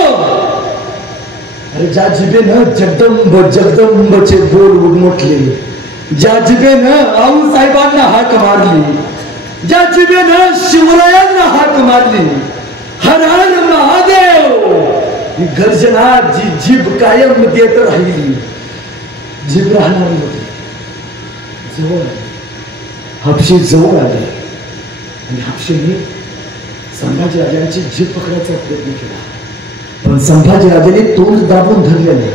अरे ज्या जिभेनं जगदंब जगदंबचे बोल उडमोटले, ज्या जिभेनं आऊसाहेबांना हाक मारली, ज्या जिभेनं शिवरायांना हाक मारली, हर हर महादेव ही गर्जना जी जीभ कायम देत राहिली, जीभ राहणार नव्हती. जवळ आले, हापशे जवळ आले आणि हापशेने संभाजीराजांची जीभ पकडायचा प्रयत्न केला. पण संभाजीराजांनी तोंड दाबून धरलेले,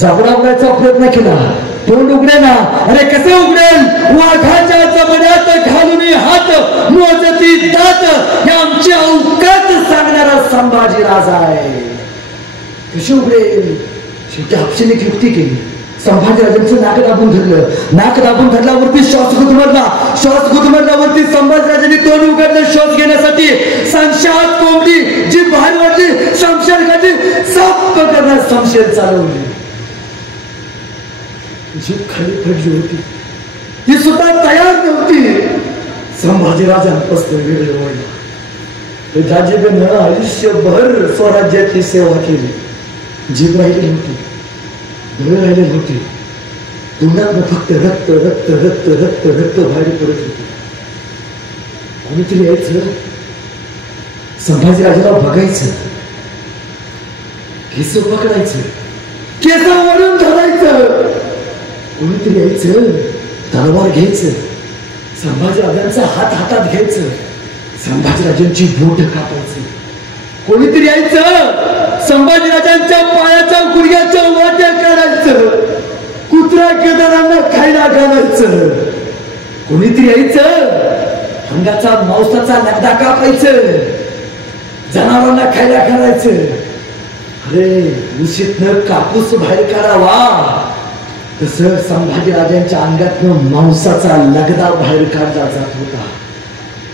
जाबडावण्याचा प्रयत्न केला, तोंड उघडे ना. अरे कसे उघडेल? वाघाच्या जबड्यात घालून हात मोजती दात, हे आमची अवकात सांगणारा संभाजी राजा आहे. कसे उघडेल? शेवटी हापशेने युक्ती केली. संभाजीराजांचं नाक दाबून धरलं, नाक दाबून धरल्यावरती श्वास गुदमरला, श्वास गुदमरल्यावरती संभाजीराजांनी तोंड उघडलं श्वास घेण्यासाठी. संशयात कोंबडी जी बाहेर वाटली, शमशेर खाली साप करण्यास शमशेर चालवली. जीभ खाली पडली होती, ती सुद्धा तयार नव्हती. संभाजीराजांपासून वेगळं वळला. ज्या जिभेनं आयुष्यभर स्वराज्याची सेवा केली, जीभ राहिली नव्हती, डोळे राहिले नव्हते, तोंडात फक्त रक्त रक्त रक्त रक्त रक्त बाहेर पडत होते. कोणीतरी यायचं, संभाजीराजाला बघायचं, केस पकडायचं, केसावरून धरायचं. कोणीतरी यायचं, तलवार घ्यायचं, संभाजीराजांचा हात हातात घ्यायचं, संभाजीराजांची बोट कापायचं. कोणीतरी यायचं, संभाजीराजांच्या पायाच्या गुडघ्याच्या वाट्या काढायचं, कुत्रा केदारांना खायला घालायचं. कोणीतरी यायचं, अंगाचा मांसाचा लगदा कापायचं, जनावरांना खायला घालायचं. अरे उशीतनं कापूस बाहेर काढावा, तसं संभाजीराजांच्या अंगातनं मांसाचा लगदा बाहेर काढला जात होता.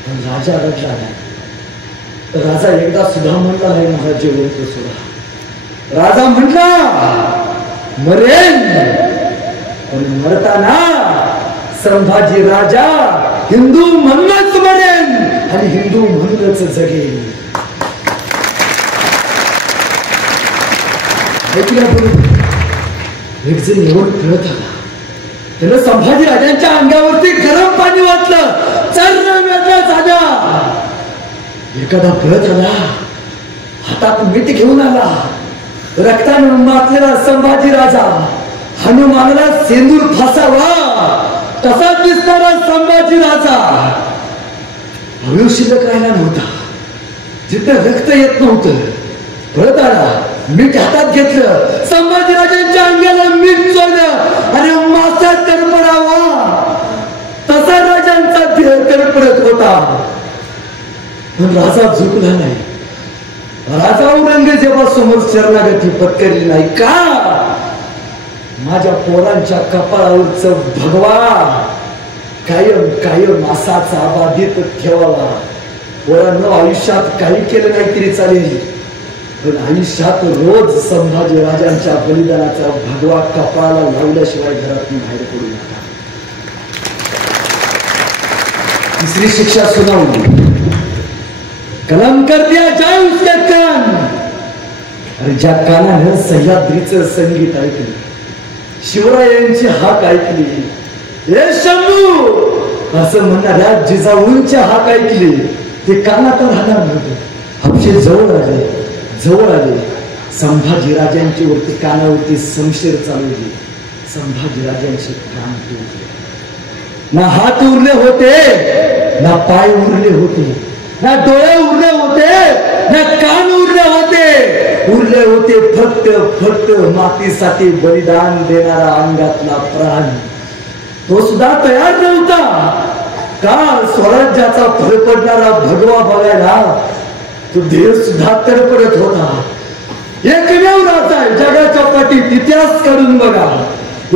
पण राजा रडला नाही. राजा एकदा सुद्धा म्हणला नाही माझा जिवंत सोडा. राजा म्हटला मरेन, पण मरताना संभाजी राजा हिंदू म्हणूनच मरेन आणि हिंदू म्हणूनच जगेन. ऐकल्याबरोबर एक जण एवढं कळत आला, त्याला संभाजी राजांच्या अंगावरती गरम पाणी वाटलं, चर्र वेगळा झाला. एखादा पळत आला, हातात मीठ घेऊन आला, रक्तानं मातलेला संभाजी राजा, हनुमानाला सेंदूर फासावा तसा दिसणारा संभाजी राजा अवयव शिल्लक राहिला नव्हता. जिथं रक्त येत नव्हतं, पळत आला, मीठ हातात घेतलं, संभाजीराजांच्या अंगाला मीठ चोळलं आणि मासा तडपडावा तसा राजांचा देह तडपडत होता. पण राजा झुकला नाही. राजा औरंगजेबा समोर शरणागती पत्करली नाही. का? माझ्या पोरांच्या कपाळावरच भगवा कायम कायम असाच आबादित ठेवावा. पोरांनो, आयुष्यात काही केलं नाही तरी चालेल, पण आयुष्यात रोज संभाजी राजांच्या बलिदानाचा भगवा कपाळाला लावल्याशिवाय घरातून बाहेर पडू नका. तिसरी शिक्षा सुनावली, कलम कर दिया जाए उसके कान. अरे ज्या कानानं सह्याद्रीचं संगीत ऐकलं, शिवरायांची हाक ऐकली, हे शंभू असं म्हणणाऱ्या जिजाऊंच्या हाक ऐकली, ते कानात राहणार नव्हते. हापशे जवळ आले, जवळ आले. संभाजी राजांची वरती कानावरती शमशेर चालवली. संभाजी राजांचे कान तुटले. ना हात उरले होते, ना पाय उरले होते, ना डोळे उरले होते, ना कान उरले होते. उरले होते फक्त फक्त मातीसाठी बलिदान देणारा अंगातला प्राण. तो सुद्धा तयार नव्हता का स्वराज्याचा फरफडणारा भगवा बघायला. तो देह सुद्धा तडपडत होता. एकमेव राजा आहे जगाच्या पाठीत, इतिहास काढून बघा,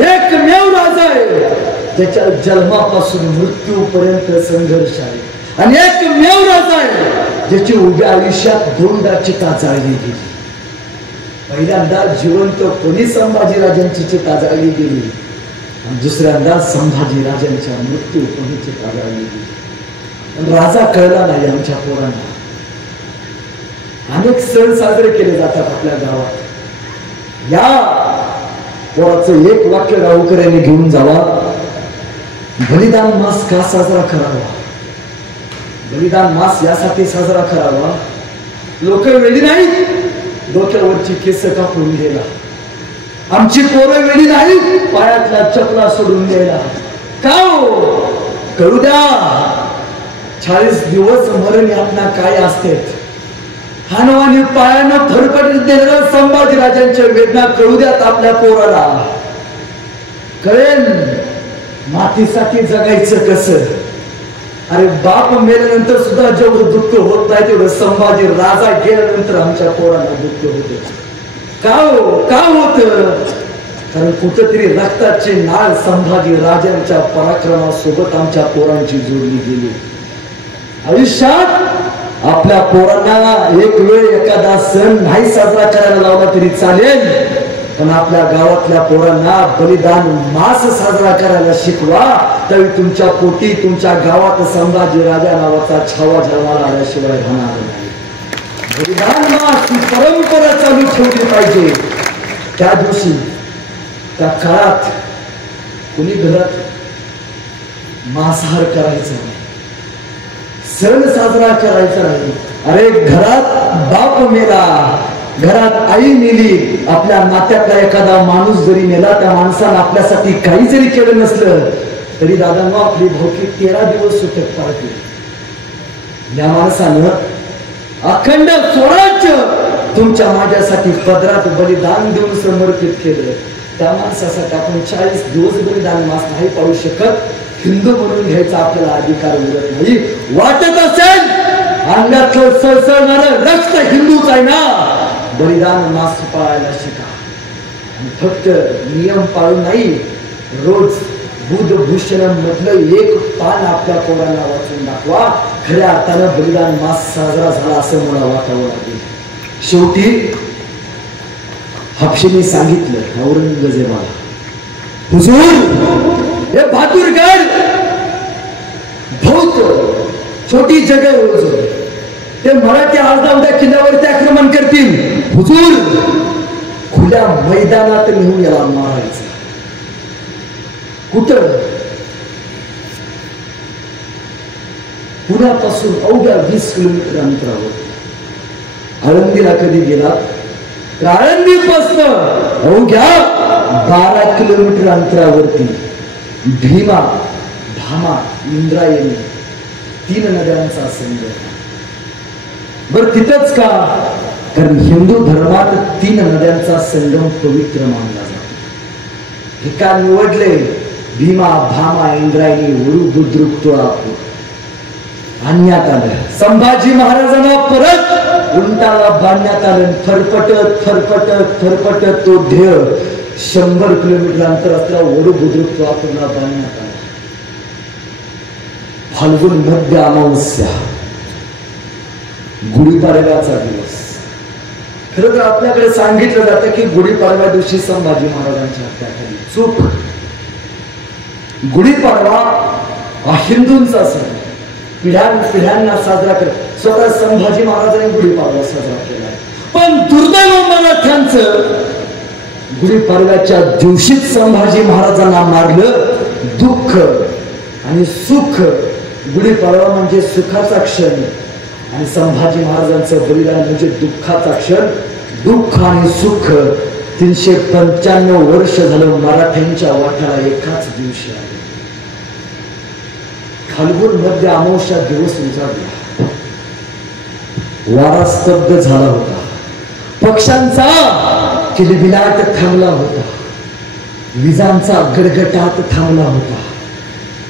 एकमेव राजा आहे त्याच्या जन्मापासून मृत्यूपर्यंत संघर्ष आहे. आणि एकमेव राजा आहे ज्याची उभ्या आयुष्यात दोनदा चिता जाळली गेली. पहिल्यांदा जिवंत कोणी संभाजी राजांची चिता जाळली गेली आणि दुसऱ्यांदा संभाजी राजांच्या मृत्यू कोणी चिता जाळली गेली. राजा कळला नाही आमच्या पोरांना. अनेक सण साजरे केले जातात आपल्या गावात. या पोराचं एक वाक्य गावकर यांनी घेऊन जावा. बलिदान मास का साजरा करावा? बलिदान मास यासाठी साजरा करावा, लोक वेळी नाही डोक्यावरची केस कापून गेला. आमची पोरं वेळी नाही पायातल्या चपला सोडून गेला. का हो? कळू द्या. 40 दिवस मरण यातना काय असते. हानवानी पायानं फरफटीत दिलेल्या संभाजीराजांच्या वेदना कळू द्यात आपल्या पोराला. कळेल मातीसाठी जगायचं कसं. अरे बाप मेल्यानंतर सुद्धा जेवढं दुःख होत नाही तेवढं संभाजी राजा गेल्यानंतर आमच्या पोरांना दुःख होत. का हो? का होत? कारण कुठेतरी रक्ताची नाळ संभाजी राजांच्या पराक्रमासोबत आमच्या पोरांची जोडली गेली. आयुष्यात आपल्या पोरांना एक वेळ एखादा सण नाही साजरा करायला लावला तरी चालेल, पण आपल्या गावातल्या पोरांना बलिदान मास साजरा करायला शिकवा. त्यावेळी तुमच्या पोटी तुमच्या गावात संभाजी राजा नावाचा छावा जन्माला आल्याशिवाय राहणार नाही. बलिदान मास ही परंपरा चालू ठेवली पाहिजे. त्या दिवशी त्या काळात कुणी घरात मांसाहार करायचा नाही, सण साजरा करायचा नाही. अरे घरात बाप मेला, घरात आई मेली, आपल्या नात्यातला एखादा माणूस जरी मेला, त्या माणसानं आपल्यासाठी काही जरी केलं नसलं तरी दादांनो आपली भावकी 13 दिवस सुटत पाळते. या माणसानं अखंड स्वराज्य तुमच्या माझ्यासाठी पदरात बलिदान देऊन समर्पित केलं. त्या माणसासाठी आपण 40 दिवस बलिदान मास नाही पाळू शकत. हिंदू म्हणून घ्यायचा आपल्याला अधिकार उरत नाही. वाटत असेल अंगातलं सळसळणारं रक्त हिंदूच आहे ना, बलिदान मास पाळायला शिका. फक्त नियम पाळून नाही, रोज बुधभूषणम मधलं एक पान आपल्या पोरांना वाचून दाखवा. खऱ्या अर्थानं बलिदान मास साजरा झाला असं मला वाटावं लागेल. शेवटी हापशेने सांगितलं औरंगजेबाला, हुजूर हे बहादूरगड बहुत छोटी जगह है हुजूर, ते मराठी अर्धा उद्या किल्ल्यावरती आक्रमण करतील. हुजूर खुल्या मैदानात नेऊन याला मारायचं. कुठं? पुण्यापासून अवघ्या 20 किलोमीटर अंतरावर. आळंदीला कधी गेला तर आळंदीपासून अवघ्या 12 किलोमीटर अंतरावरती भीमा, भामा, इंद्रायणी 3 नद्यांचा संगम. बर तिथंच का? कारण हिंदू धर्मात 3 नद्यांचा संगम पवित्र मानला जातो. ठिकाण निवडले भीमा, भामा, इंद्रायणी, वरु, बुद्रुक, तुळापूर. आणण्यात आलं. संभाजी महाराजांना परत उंटाला बांधण्यात आलं. फरफटत फरफटत फरफटत तो ध्येय 100 किलोमीटर अंतर असलेला वरु, बुद्रुक, तुळापूरला बांधण्यात आला. फाल्गुन मध्य अमावस्या, गुढीपाडव्याचा दिवस. खरं तर आपल्याकडे सांगितलं जातं की गुढीपाडव्या दिवशी संभाजी महाराजांची हत्या झाली. चूक. गुढीपाडवा हा हिंदूंचा सण, पिढ्यांना साजरा करत स्वतः संभाजी महाराजांनी गुढीपाडवा साजरा केला. पण दुर्दैव मराठ्यांचं गुढीपाडव्याच्या दिवशीच संभाजी महाराजांना मारलं. दुःख आणि सुख. गुढीपाडवा म्हणजे सुखाचा क्षण आणि संभाजी महाराजांचं बलिदान म्हणजे दुःखाचा क्षण. दुःख आणि सुख 395 वर्ष झालं मराठ्यांच्या वाट्याला एकाच दिवशी आले. फाल्गुन मध्ये अमावस्या दिवस उजाडला. वारा स्तब्ध झाला होता. पक्ष्यांचा किलबिलाट थांबला होता. विजांचा गडगडाट थांबला होता.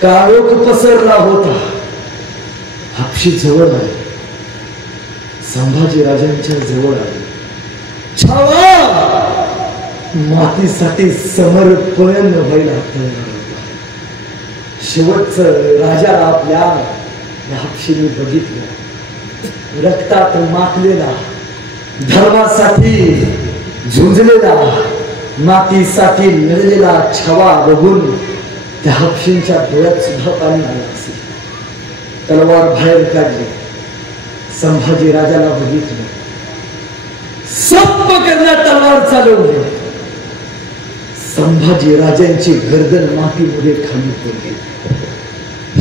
काळोख पसरला होता. हापशी जवळ आली. संभाजी राजांच्या जवळ आली. छावा मातीसाठी समर्पण व्हायला तयार होता. शेवटचं राजाला आपल्या हापशीने बघितलं. रक्तात माखलेला, धर्मासाठी झुंजलेला, मातीसाठी लढलेला छावा बघून त्या हापशींच्या डोळ्यात सुद्धा पाणी आलं असेल. तलवार बाहेर काढली. संभाजी राजाला बघितलं, सप्प करण्यात तलवार चालवली. संभाजी राजांची गर्दन मातीमध्ये खाली पडली.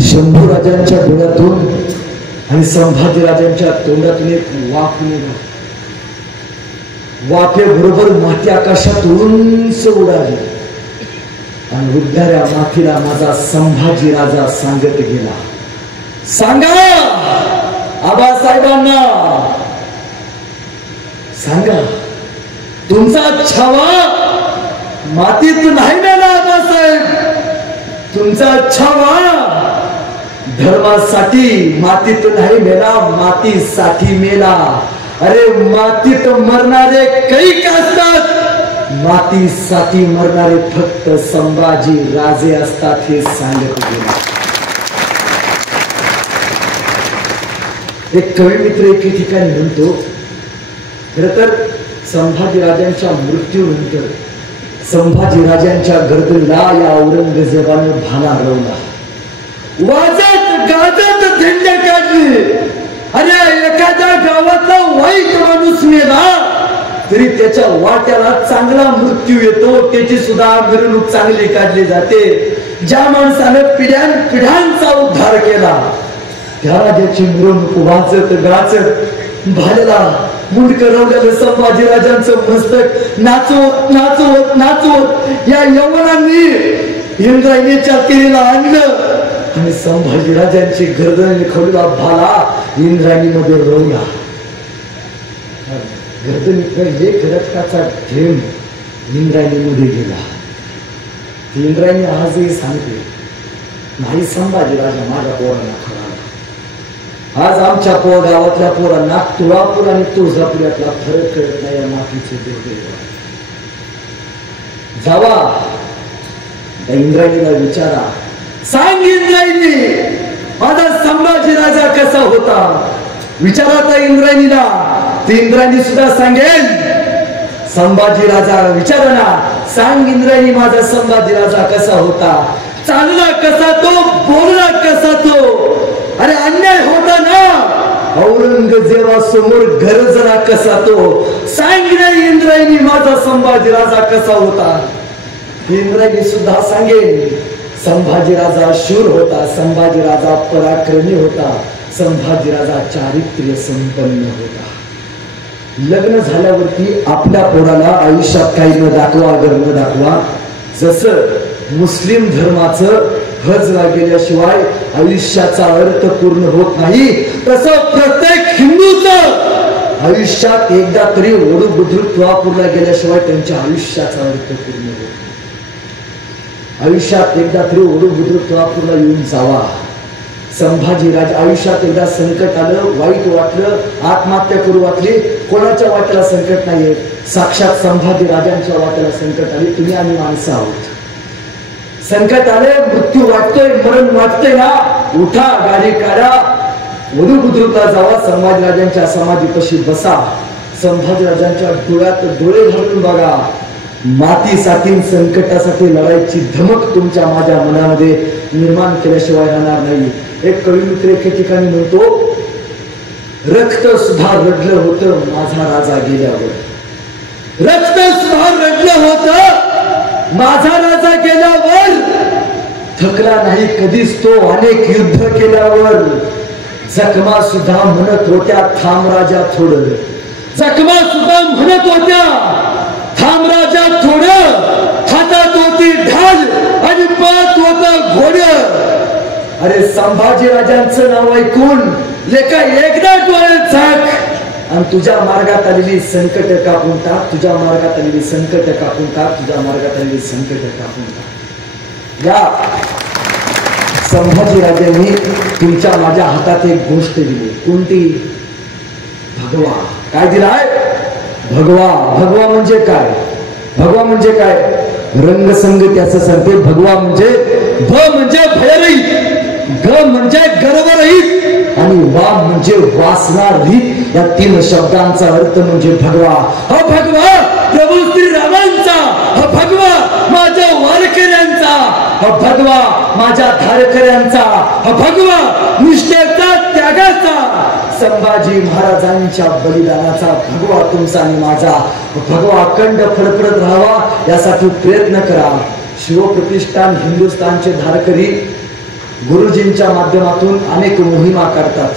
शंभू राजांच्या डोळ्यातून आणि संभाजी राजांच्या तोंडातून एक वाफ निघाला. वाफेबरोबर माती आकाशात उंच उडाली आणि उडणाऱ्या मातीला माझा संभाजी राजा सांगत गेला, सांगा आबासाहेबांना, सांगा तुमचा छावा मातीत नाही मेला. आबासाहेब, तुमचा छावा धर्मासाठी मातीत नाही मेला, मातीसाठी मेला. अरे मातीत मरणारे कैक असतात, मातीसाठी मरणारे फक्त संभाजी राजे असतात, हे सांगत गेला. एक कवी मित्र एके ठिकाणी म्हणतो, खर तर संभाजी राजांच्या मृत्यूनंतर संभाजी राजांच्या गर्दनीला या औरंगजेबाने भाला रवला. वाजत गाजत झेंडे काढले. अरे एखाद्या गावातला वाईट माणूस मेला तरी त्याच्या वाट्याला चांगला मृत्यू येतो, त्याची सुद्धा मिरवणूक चांगली काढली जाते. ज्या माणसानं पिढ्यांचा उद्धार केला त्या राजाची मिरवणूक वाजत गाजत भाल्याला मुंडक रवलेलं संभाजी राजांचं मस्तक नाचवत नाचवत नाचवत या यवनांनी इंद्रायणीच्या तिरीला आणलं आणि संभाजी राजांची गर्दन खवलेला भाला इंद्रायणीमध्ये रोवला. गर्दनीत एक रक्ताचा थेंब इंद्रायणीमध्ये गेला. इंद्रायणी आजही सांगते, नाही संभाजी राजा माझ्या पोरांना खरा. आज आमच्या गावातल्या पोरांना तुळापूर आणि तुळजापुरातला फरक कळत नाही. या मातीचे दुर्दैव. जावा इंद्रायणीला विचारा, सांग इंद्रायणी माझा संभाजी राजा कसा होता. विचारा त्या इंद्रायणीला, ती इंद्रायणी सुद्धा सांगेल. संभाजी राजा विचारा ना, सांग इंद्रायणी माझा संभाजी राजा कसा होता. चालला कसा तो, बोलला कसा तो. अरे अन्याय होता ना औरंगजेबासमोर गरजला कसा तो. सांग नाही इंद्रायणी माझा संभाजी राजा कसा होता. इंद्रायणी सुद्धा सांगेल, संभाजी राजा शूर होता, संभाजी राजा पराक्रमी होता, संभाजी राजा चारित्र्य संपन्न होता. लग्न झाल्यावरती आपल्या पोराला आयुष्यात काही न दाखवा, अगर न दाखवा, जसं मुस्लिम धर्माचं हजला गेल्याशिवाय आयुष्याचा अर्थ पूर्ण होत नाही, तसं प्रत्येक हिंदूचं आयुष्यात एकदा तरी ओढू बुद्रुक तुळापूरला गेल्याशिवाय त्यांच्या आयुष्याचा अर्थ पूर्ण होत नाही. आयुष्यात एकदा तरी ओढू बुद्रुक तुळापूरला येऊन जावा. संभाजी राजा आयुष्यात एकदा संकट आलं, वाईट वाटलं, आत्महत्या करू वाटली. कोणाच्या वाट्याला संकट नाहीये, साक्षात संभाजी राजांच्या वाट्याला संकट आली. तुम्ही आम्ही माणसं आहोत. संकट आले, मृत्यू वाटतोय, मरण वाटतंय ना, उठा, गाडी काढा, वधू बुद्रुकला जावा, संभाजी राजांच्या समाधीपाशी बसा. संभाजी राजांच्या डोळ्यात डोळे घालून बघा. मातीसाठी संकटासाठी लढायची धमक तुमच्या माझ्या मनामध्ये निर्माण केल्याशिवाय राहणार नाही. एक कवी मित्र एके ठिकाणी म्हणतो, रक्त सुद्धा रडलं होतं माझा राजा गेल्यावर. रक्त सुद्धा रडलं होतं माझा राजा गेल्यावर. थकला नाही कधीच तो अनेक युद्ध केल्यावर. जखमा सुद्धा म्हणत होत्या थांब राजा थोडं. जखमा सुद्धा म्हणत होत्या थांब राजा थोडं. हातात होती ढाल आणि पात होतं घोडं. अरे संभाजी राजांचं नाव ऐकून लेका एकदा डोळ्यात झाक आणि तुझ्या मार्गात आलेली संकट कापून टाक. तुझ्या मार्गात आलेली संकट कापून टाक. तुझ्या मार्गात आलेली संकट कापून टाक. या संभाजी राजांनी तुमच्या माझ्या हातात एक गोष्ट दिली. कोणती? भगवा. काय दिलाय? भगवा. भगवा म्हणजे काय? भगवा म्हणजे काय? रंगसंगती असं सांगते. भगवा म्हणजे भ म्हणजे भयरहित, ग म्हणजे गर्वरहित आणि वा म्हणजे वासना रहित. या तीन शब्दांचा अर्थ म्हणजे भगवा. हा भगवा प्रभू श्री रामांचा, हा भगवा माझ्या वारकऱ्यांचा, हा भगवा माझ्या धारकऱ्यांचा, हा भगवा निष्ठेचा केलेला त्यागाचा, संभाजी महाराजांच्या बलिदानाचा भगवा तुमचा आणि माझा भगवा अखंड फडफडत राहावा यासाठी प्रयत्न करा. शिवप्रतिष्ठान हिंदुस्थानचे धारकरी गुरुजींच्या माध्यमातून अनेक मोहिमा करतात.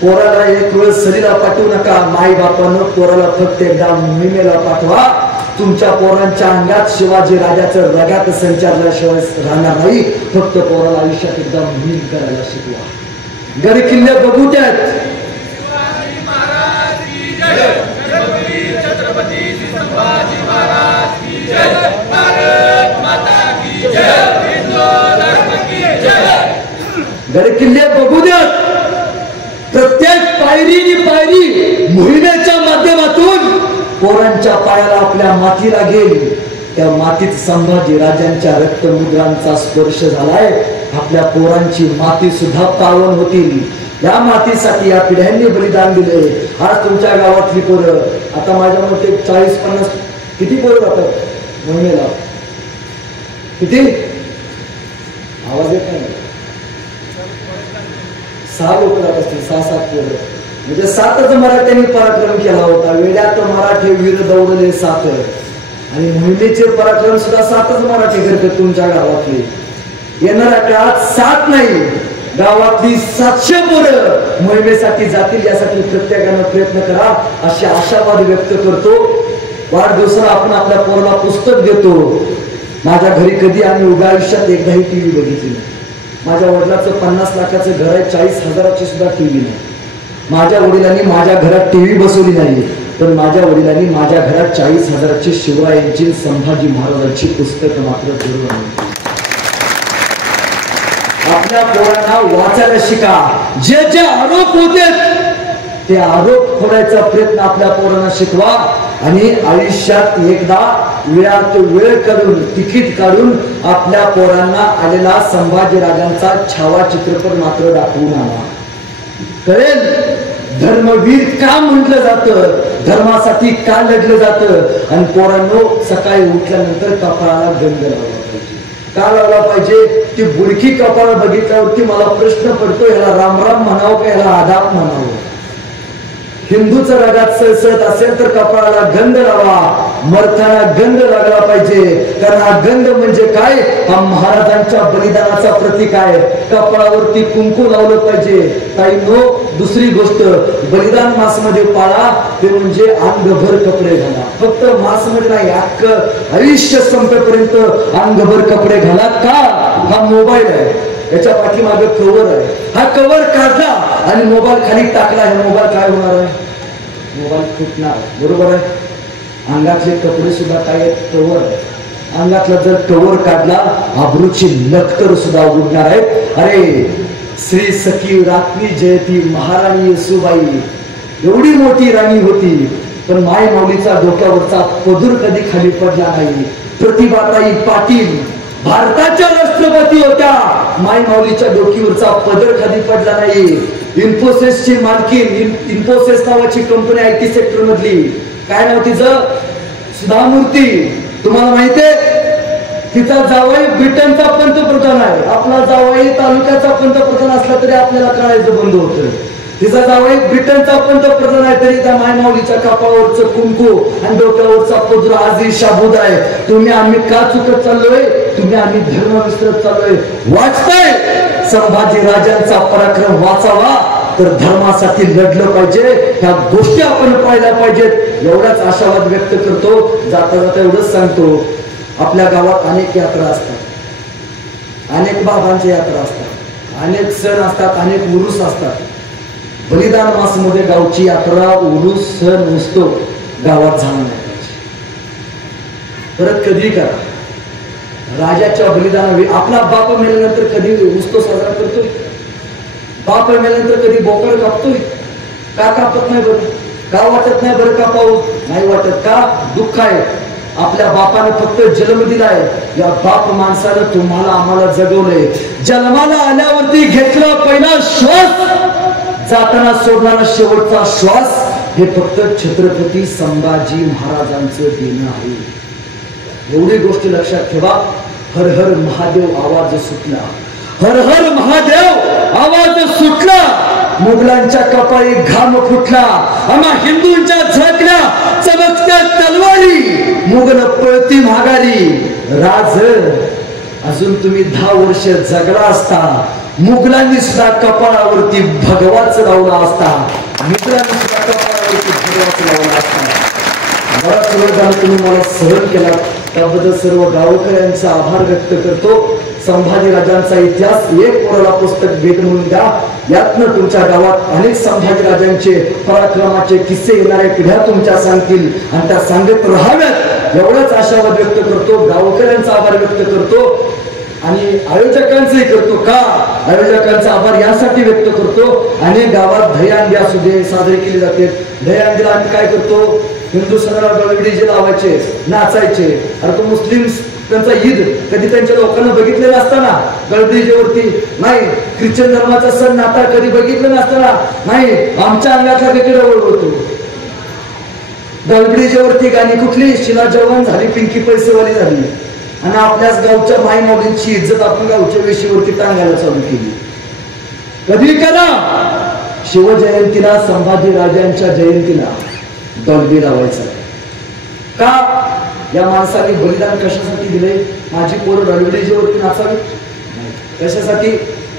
पोराला एक वेळ सरीला पाठवू नका. माई बापानं पोराला फक्त एकदा मोहिमेला पाठवा. तुमच्या पोरांच्या अंगात शिवाजी राजाचं रगात संचारल्याशिवाय राहणार नाही. फक्त पोराला आयुष्यात एकदा मोहीम करायला शिकवा. गड किल्ले बघू त्यात. गड किल्ले बघू द्यात. प्रत्येक पायरी पायरी मोहिमेच्या माध्यमातून पोरांच्या पायाला आपल्या माती लागेल. त्या मातीत संभाजी राजांच्या रक्तमुद्रांचा स्पर्श झालाय. आपल्या पोरांची माती सुद्धा पावन होतील. या मातीसाठी या पिढ्यांनी बलिदान दिले. आज तुमच्या गावातली पोरं, आता माझ्या मते 40-50 किती पोरं जातात मोहिमेला? किती? आवाज येत नाही. 6 लोक जात असतील, 6-7 पोरं. म्हणजे 7च मराठ्यांनी पराक्रम केला होता. वेड्यात मराठी वीर दौडले 7 आणि मोहिमेचे पराक्रम सुद्धा 7च मराठी करतात तुमच्या गावातले. येणाऱ्या काळात 7 नाही, गावातली 700 पोरं मोहिमेसाठी जातील. यासाठी प्रत्येकानं प्रयत्न करा अशी आशावाद व्यक्त करतो. वाढदिवसाला आपण आपल्या पोराला पुस्तक देतो. माझ्या घरी कधी आम्ही उभ्या आयुष्यात एकदाही टीव्ही बघितली नाही. माझ्या वडिलाचं 50 लाखाचं घर आहे, 40,000ची सुद्धा टीव्ही नाही. माझ्या वडिलांनी माझ्या घरात टीव्ही बसवली नाही, पण माझ्या वडिलांनी माझ्या घरात 40,000ची शिवरायांची, संभाजी महाराजांची पुस्तकं मात्र जरूर आणली. आपल्या पोरांना वाचायला शिका. जे जे आरोप होते ते आरोप खोडायचा प्रयत्न आपल्या पोरांना शिकवा. आणि आयुष्यात एकदा वेळात वेळ काढून तिकीट काढून आपल्या पोरांना आलेला संभाजी राजांचा छावा चित्रपट मात्र दाखवून आणा. कळेल धर्मवीर का म्हटलं जातं, धर्मासाठी का लढलं जातं. आणि पोरांनो, सकाळी उठल्यानंतर कपाळाला गंध लावला पाहिजे. का लावला पाहिजे? ती बुडकी कपाळ बघितल्यावरती मला प्रश्न पडतो, ह्याला रामराम म्हणावं का ह्याला आदाब म्हणावं. हिंदूचं रगात सळसळत असेल तर कपाळाला गंध लावा. मरताना गंध लागला पाहिजे, कारण हा गंध म्हणजे काय? हा महाराजांच्या बलिदानाचा प्रतीक आहे. कपाळावरती कुंकू लावलं पाहिजे. ताईंनो, दुसरी गोष्ट, बलिदान मासमध्ये पाळा ते म्हणजे अंगभर कपडे घाला. फक्त मासमध्ये नाही, अख्खं आयुष्य संपेपर्यंत अंगभर कपडे घाला. का? हा मोबाईल आहे, याच्या पाठीमागे कव्हर आहे. हा कव्हर काढला आणि मोबाईल खाली टाकला, हे मोबाईल काय होणार आहे? मोबाईल फुटणार. बरोबर आहे. अंगातले कपडे सुद्धा काय आहेत? कव्हर आहे. अंगातला जर कव्हर काढला, आबरूची लखतर सुद्धा उडणार आहे. अरे श्री सखी रात्री जयती महाराणी येसूबाई एवढी मोठी राणी होती, पण माय माऊलीचा डोक्यावरचा पदूर कधी खाली पडला नाही. प्रतिभाताई पाटील भारताच्या राष्ट्रपती होत्या, माय माऊलीच्या डोकीवरचा पदर खाली पडला नाही. इन्फोसिसची मालकीन, इन्फोसिस नावाची कंपनी IT सेक्टर मधली, काय नाव तिचं? सुधामूर्ती. तुम्हाला माहितीये तिचा जावई ब्रिटनचा पंतप्रधान आहे. आपला जावई तालुक्याचा पंतप्रधान असला तरी आपल्याला कळायचं बंद होतं. तिचा जावई ब्रिटनचा पंतप्रधान आहे, तरी त्या मायमाऊलीच्या कपाळावरचं कुंकू आणि डोक्यावरचा पदर आजही शाबूत आहे. तुम्ही आम्ही का चुकत चाललोय? तुम्ही आम्ही धर्म विसरत चाललोय. वाचताय संभाजी राजांचा पराक्रम वाचावा तर धर्मासाठी लढलं पाहिजे. ह्या गोष्टी आपण पाहिल्या पाहिजेत. एवढाच आशावाद व्यक्त करतो. जाता जाता एवढंच सांगतो, आपल्या गावात अनेक यात्रा असतात, अनेक बाबांच्या यात्रा असतात, अनेक सण असतात, अनेक उरूस असतात. बलिदान मासमध्ये गावची यात्रा, उरूस, सण नसतो. गावात झाला नाही पाहिजे. परत कधी करा. राजाच्या बलिदाना आपला बाप मेल्यानंतर कधी उत्सव साजरा करतोय? बाप मेल्यानंतर कधी बोकड कापतोय? का कापत नाही बरं? का वाटत नाही बरं कापावं? नाही वाटत. का? दुःख आहे. आपल्या बापाने फक्त जन्म दिलाय. या बाप माणसानं तुम्हाला आम्हाला जगवलंय. जन्माला आल्यावरती घेतला पहिला श्वास, जाताना सोडणारा शेवटचा श्वास, हे फक्त छत्रपती संभाजी महाराजांचं देणं आहे. एवढी गोष्टी लक्षात ठेवा. हर हर महादेव आवाज सुटला, हर हर महादेव आवाज सुटला. मुघलांच्या कपाळी घाम फुटला, आम्हा हिंदूंच्या झटल्या चमकत्या तलवारी, मुघल पळती माघारी. राज अजून तुम्ही 10 वर्ष जगला असता, मुघलांनी सुद्धा कपाळावरती भगवाच लावला असता, मुघलांनी सुद्धा कपाळावरती भगवाच लावला असता. बराच वेळ झाला तुम्ही मला सहन केला, त्याबद्दल सर्व गावकऱ्यांचा आभार व्यक्त करतो. संभाजी राजांचा इतिहास एक पोराला पुस्तक भेट म्हणून द्या. यातनं तुमच्या गावात अनेक संभाजी राजांचे पराक्रमाचे किस्से येणाऱ्या पिढ्या तुमच्या सांगतील आणि त्या सांगत राहाव्यात एवढाच आशावाद व्यक्त करतो. गावकऱ्यांचा आभार व्यक्त करतो आणि आयोजकांचंही करतो. का आयोजकांचा आभार यासाठी व्यक्त करतो, अनेक गावात दहीहंडी असू दे साजरी केली जाते. दहीहंडीला आम्ही काय करतो, हिंदू सणाला गळवडी जे लावायचे, नाचायचे. अरे तो मुस्लिम त्यांचा ईद कधी त्यांच्या लोकांना बघितलेला असताना गळबडीजेवरती नाही, ख्रिश्चन धर्माचा सण नाताळ कधी बघितलं नसताना नाही, आमच्या अंगातला वेगळा होतो. गळबडीजेवरती गाणी कुठली, शिला जवान झाली, पिंकी पैसेवाली झाली आणि आपल्याच गावच्या माई माऊलींची इज्जत आपण गावच्या वेशीवरती टांगायला चालू केली. कधी करा शिवजयंतीला, संभाजी राजांच्या जयंतीला गळबडी लावायचा. का या माणसाने बलिदान कशासाठी दिले? माझी पोरं गळबडीजेवरती नाचावी, कशासाठी?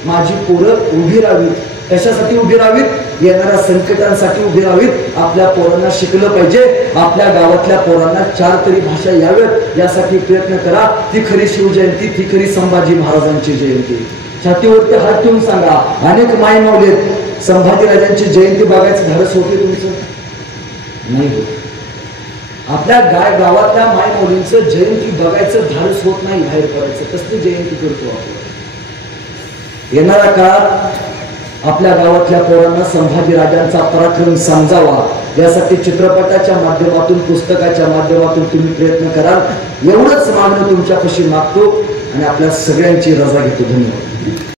माझी पोरं उभी राहावीत. कशासाठी उभी राहावीत? येणाऱ्या संकटांसाठी उभी राहावीत. आपल्या पोरांना शिकलं पाहिजे, आपल्या गावातल्या पोरांना 4 तरी भाषा याव्यात, यासाठी प्रयत्न करा. ती खरी शिवजयंती, ती खरी संभाजी महाराजांची जयंती. छातीवरती हात ठेवून सांगा, अनेक माय माऊलीत संभाजी राजांची जयंती बघायचं धाडस होते तुमचं? नाही होत. आपल्या गावातल्या माय मुलींचं जयंती बघायचं धाडस होत नाही, बाहेर पडायचं. कसली जयंती करतो आपण? येणाऱ्या काळात आपल्या गावातल्या पोरांना संभाजी राजांचा पराक्रम समजावा, यासाठी चित्रपटाच्या माध्यमातून, पुस्तकाच्या माध्यमातून तुम्ही प्रयत्न कराल, एवढंच मागणं तुमच्यापाशी मागतो आणि आपल्या सगळ्यांची रजा घेतो. धन्यवाद.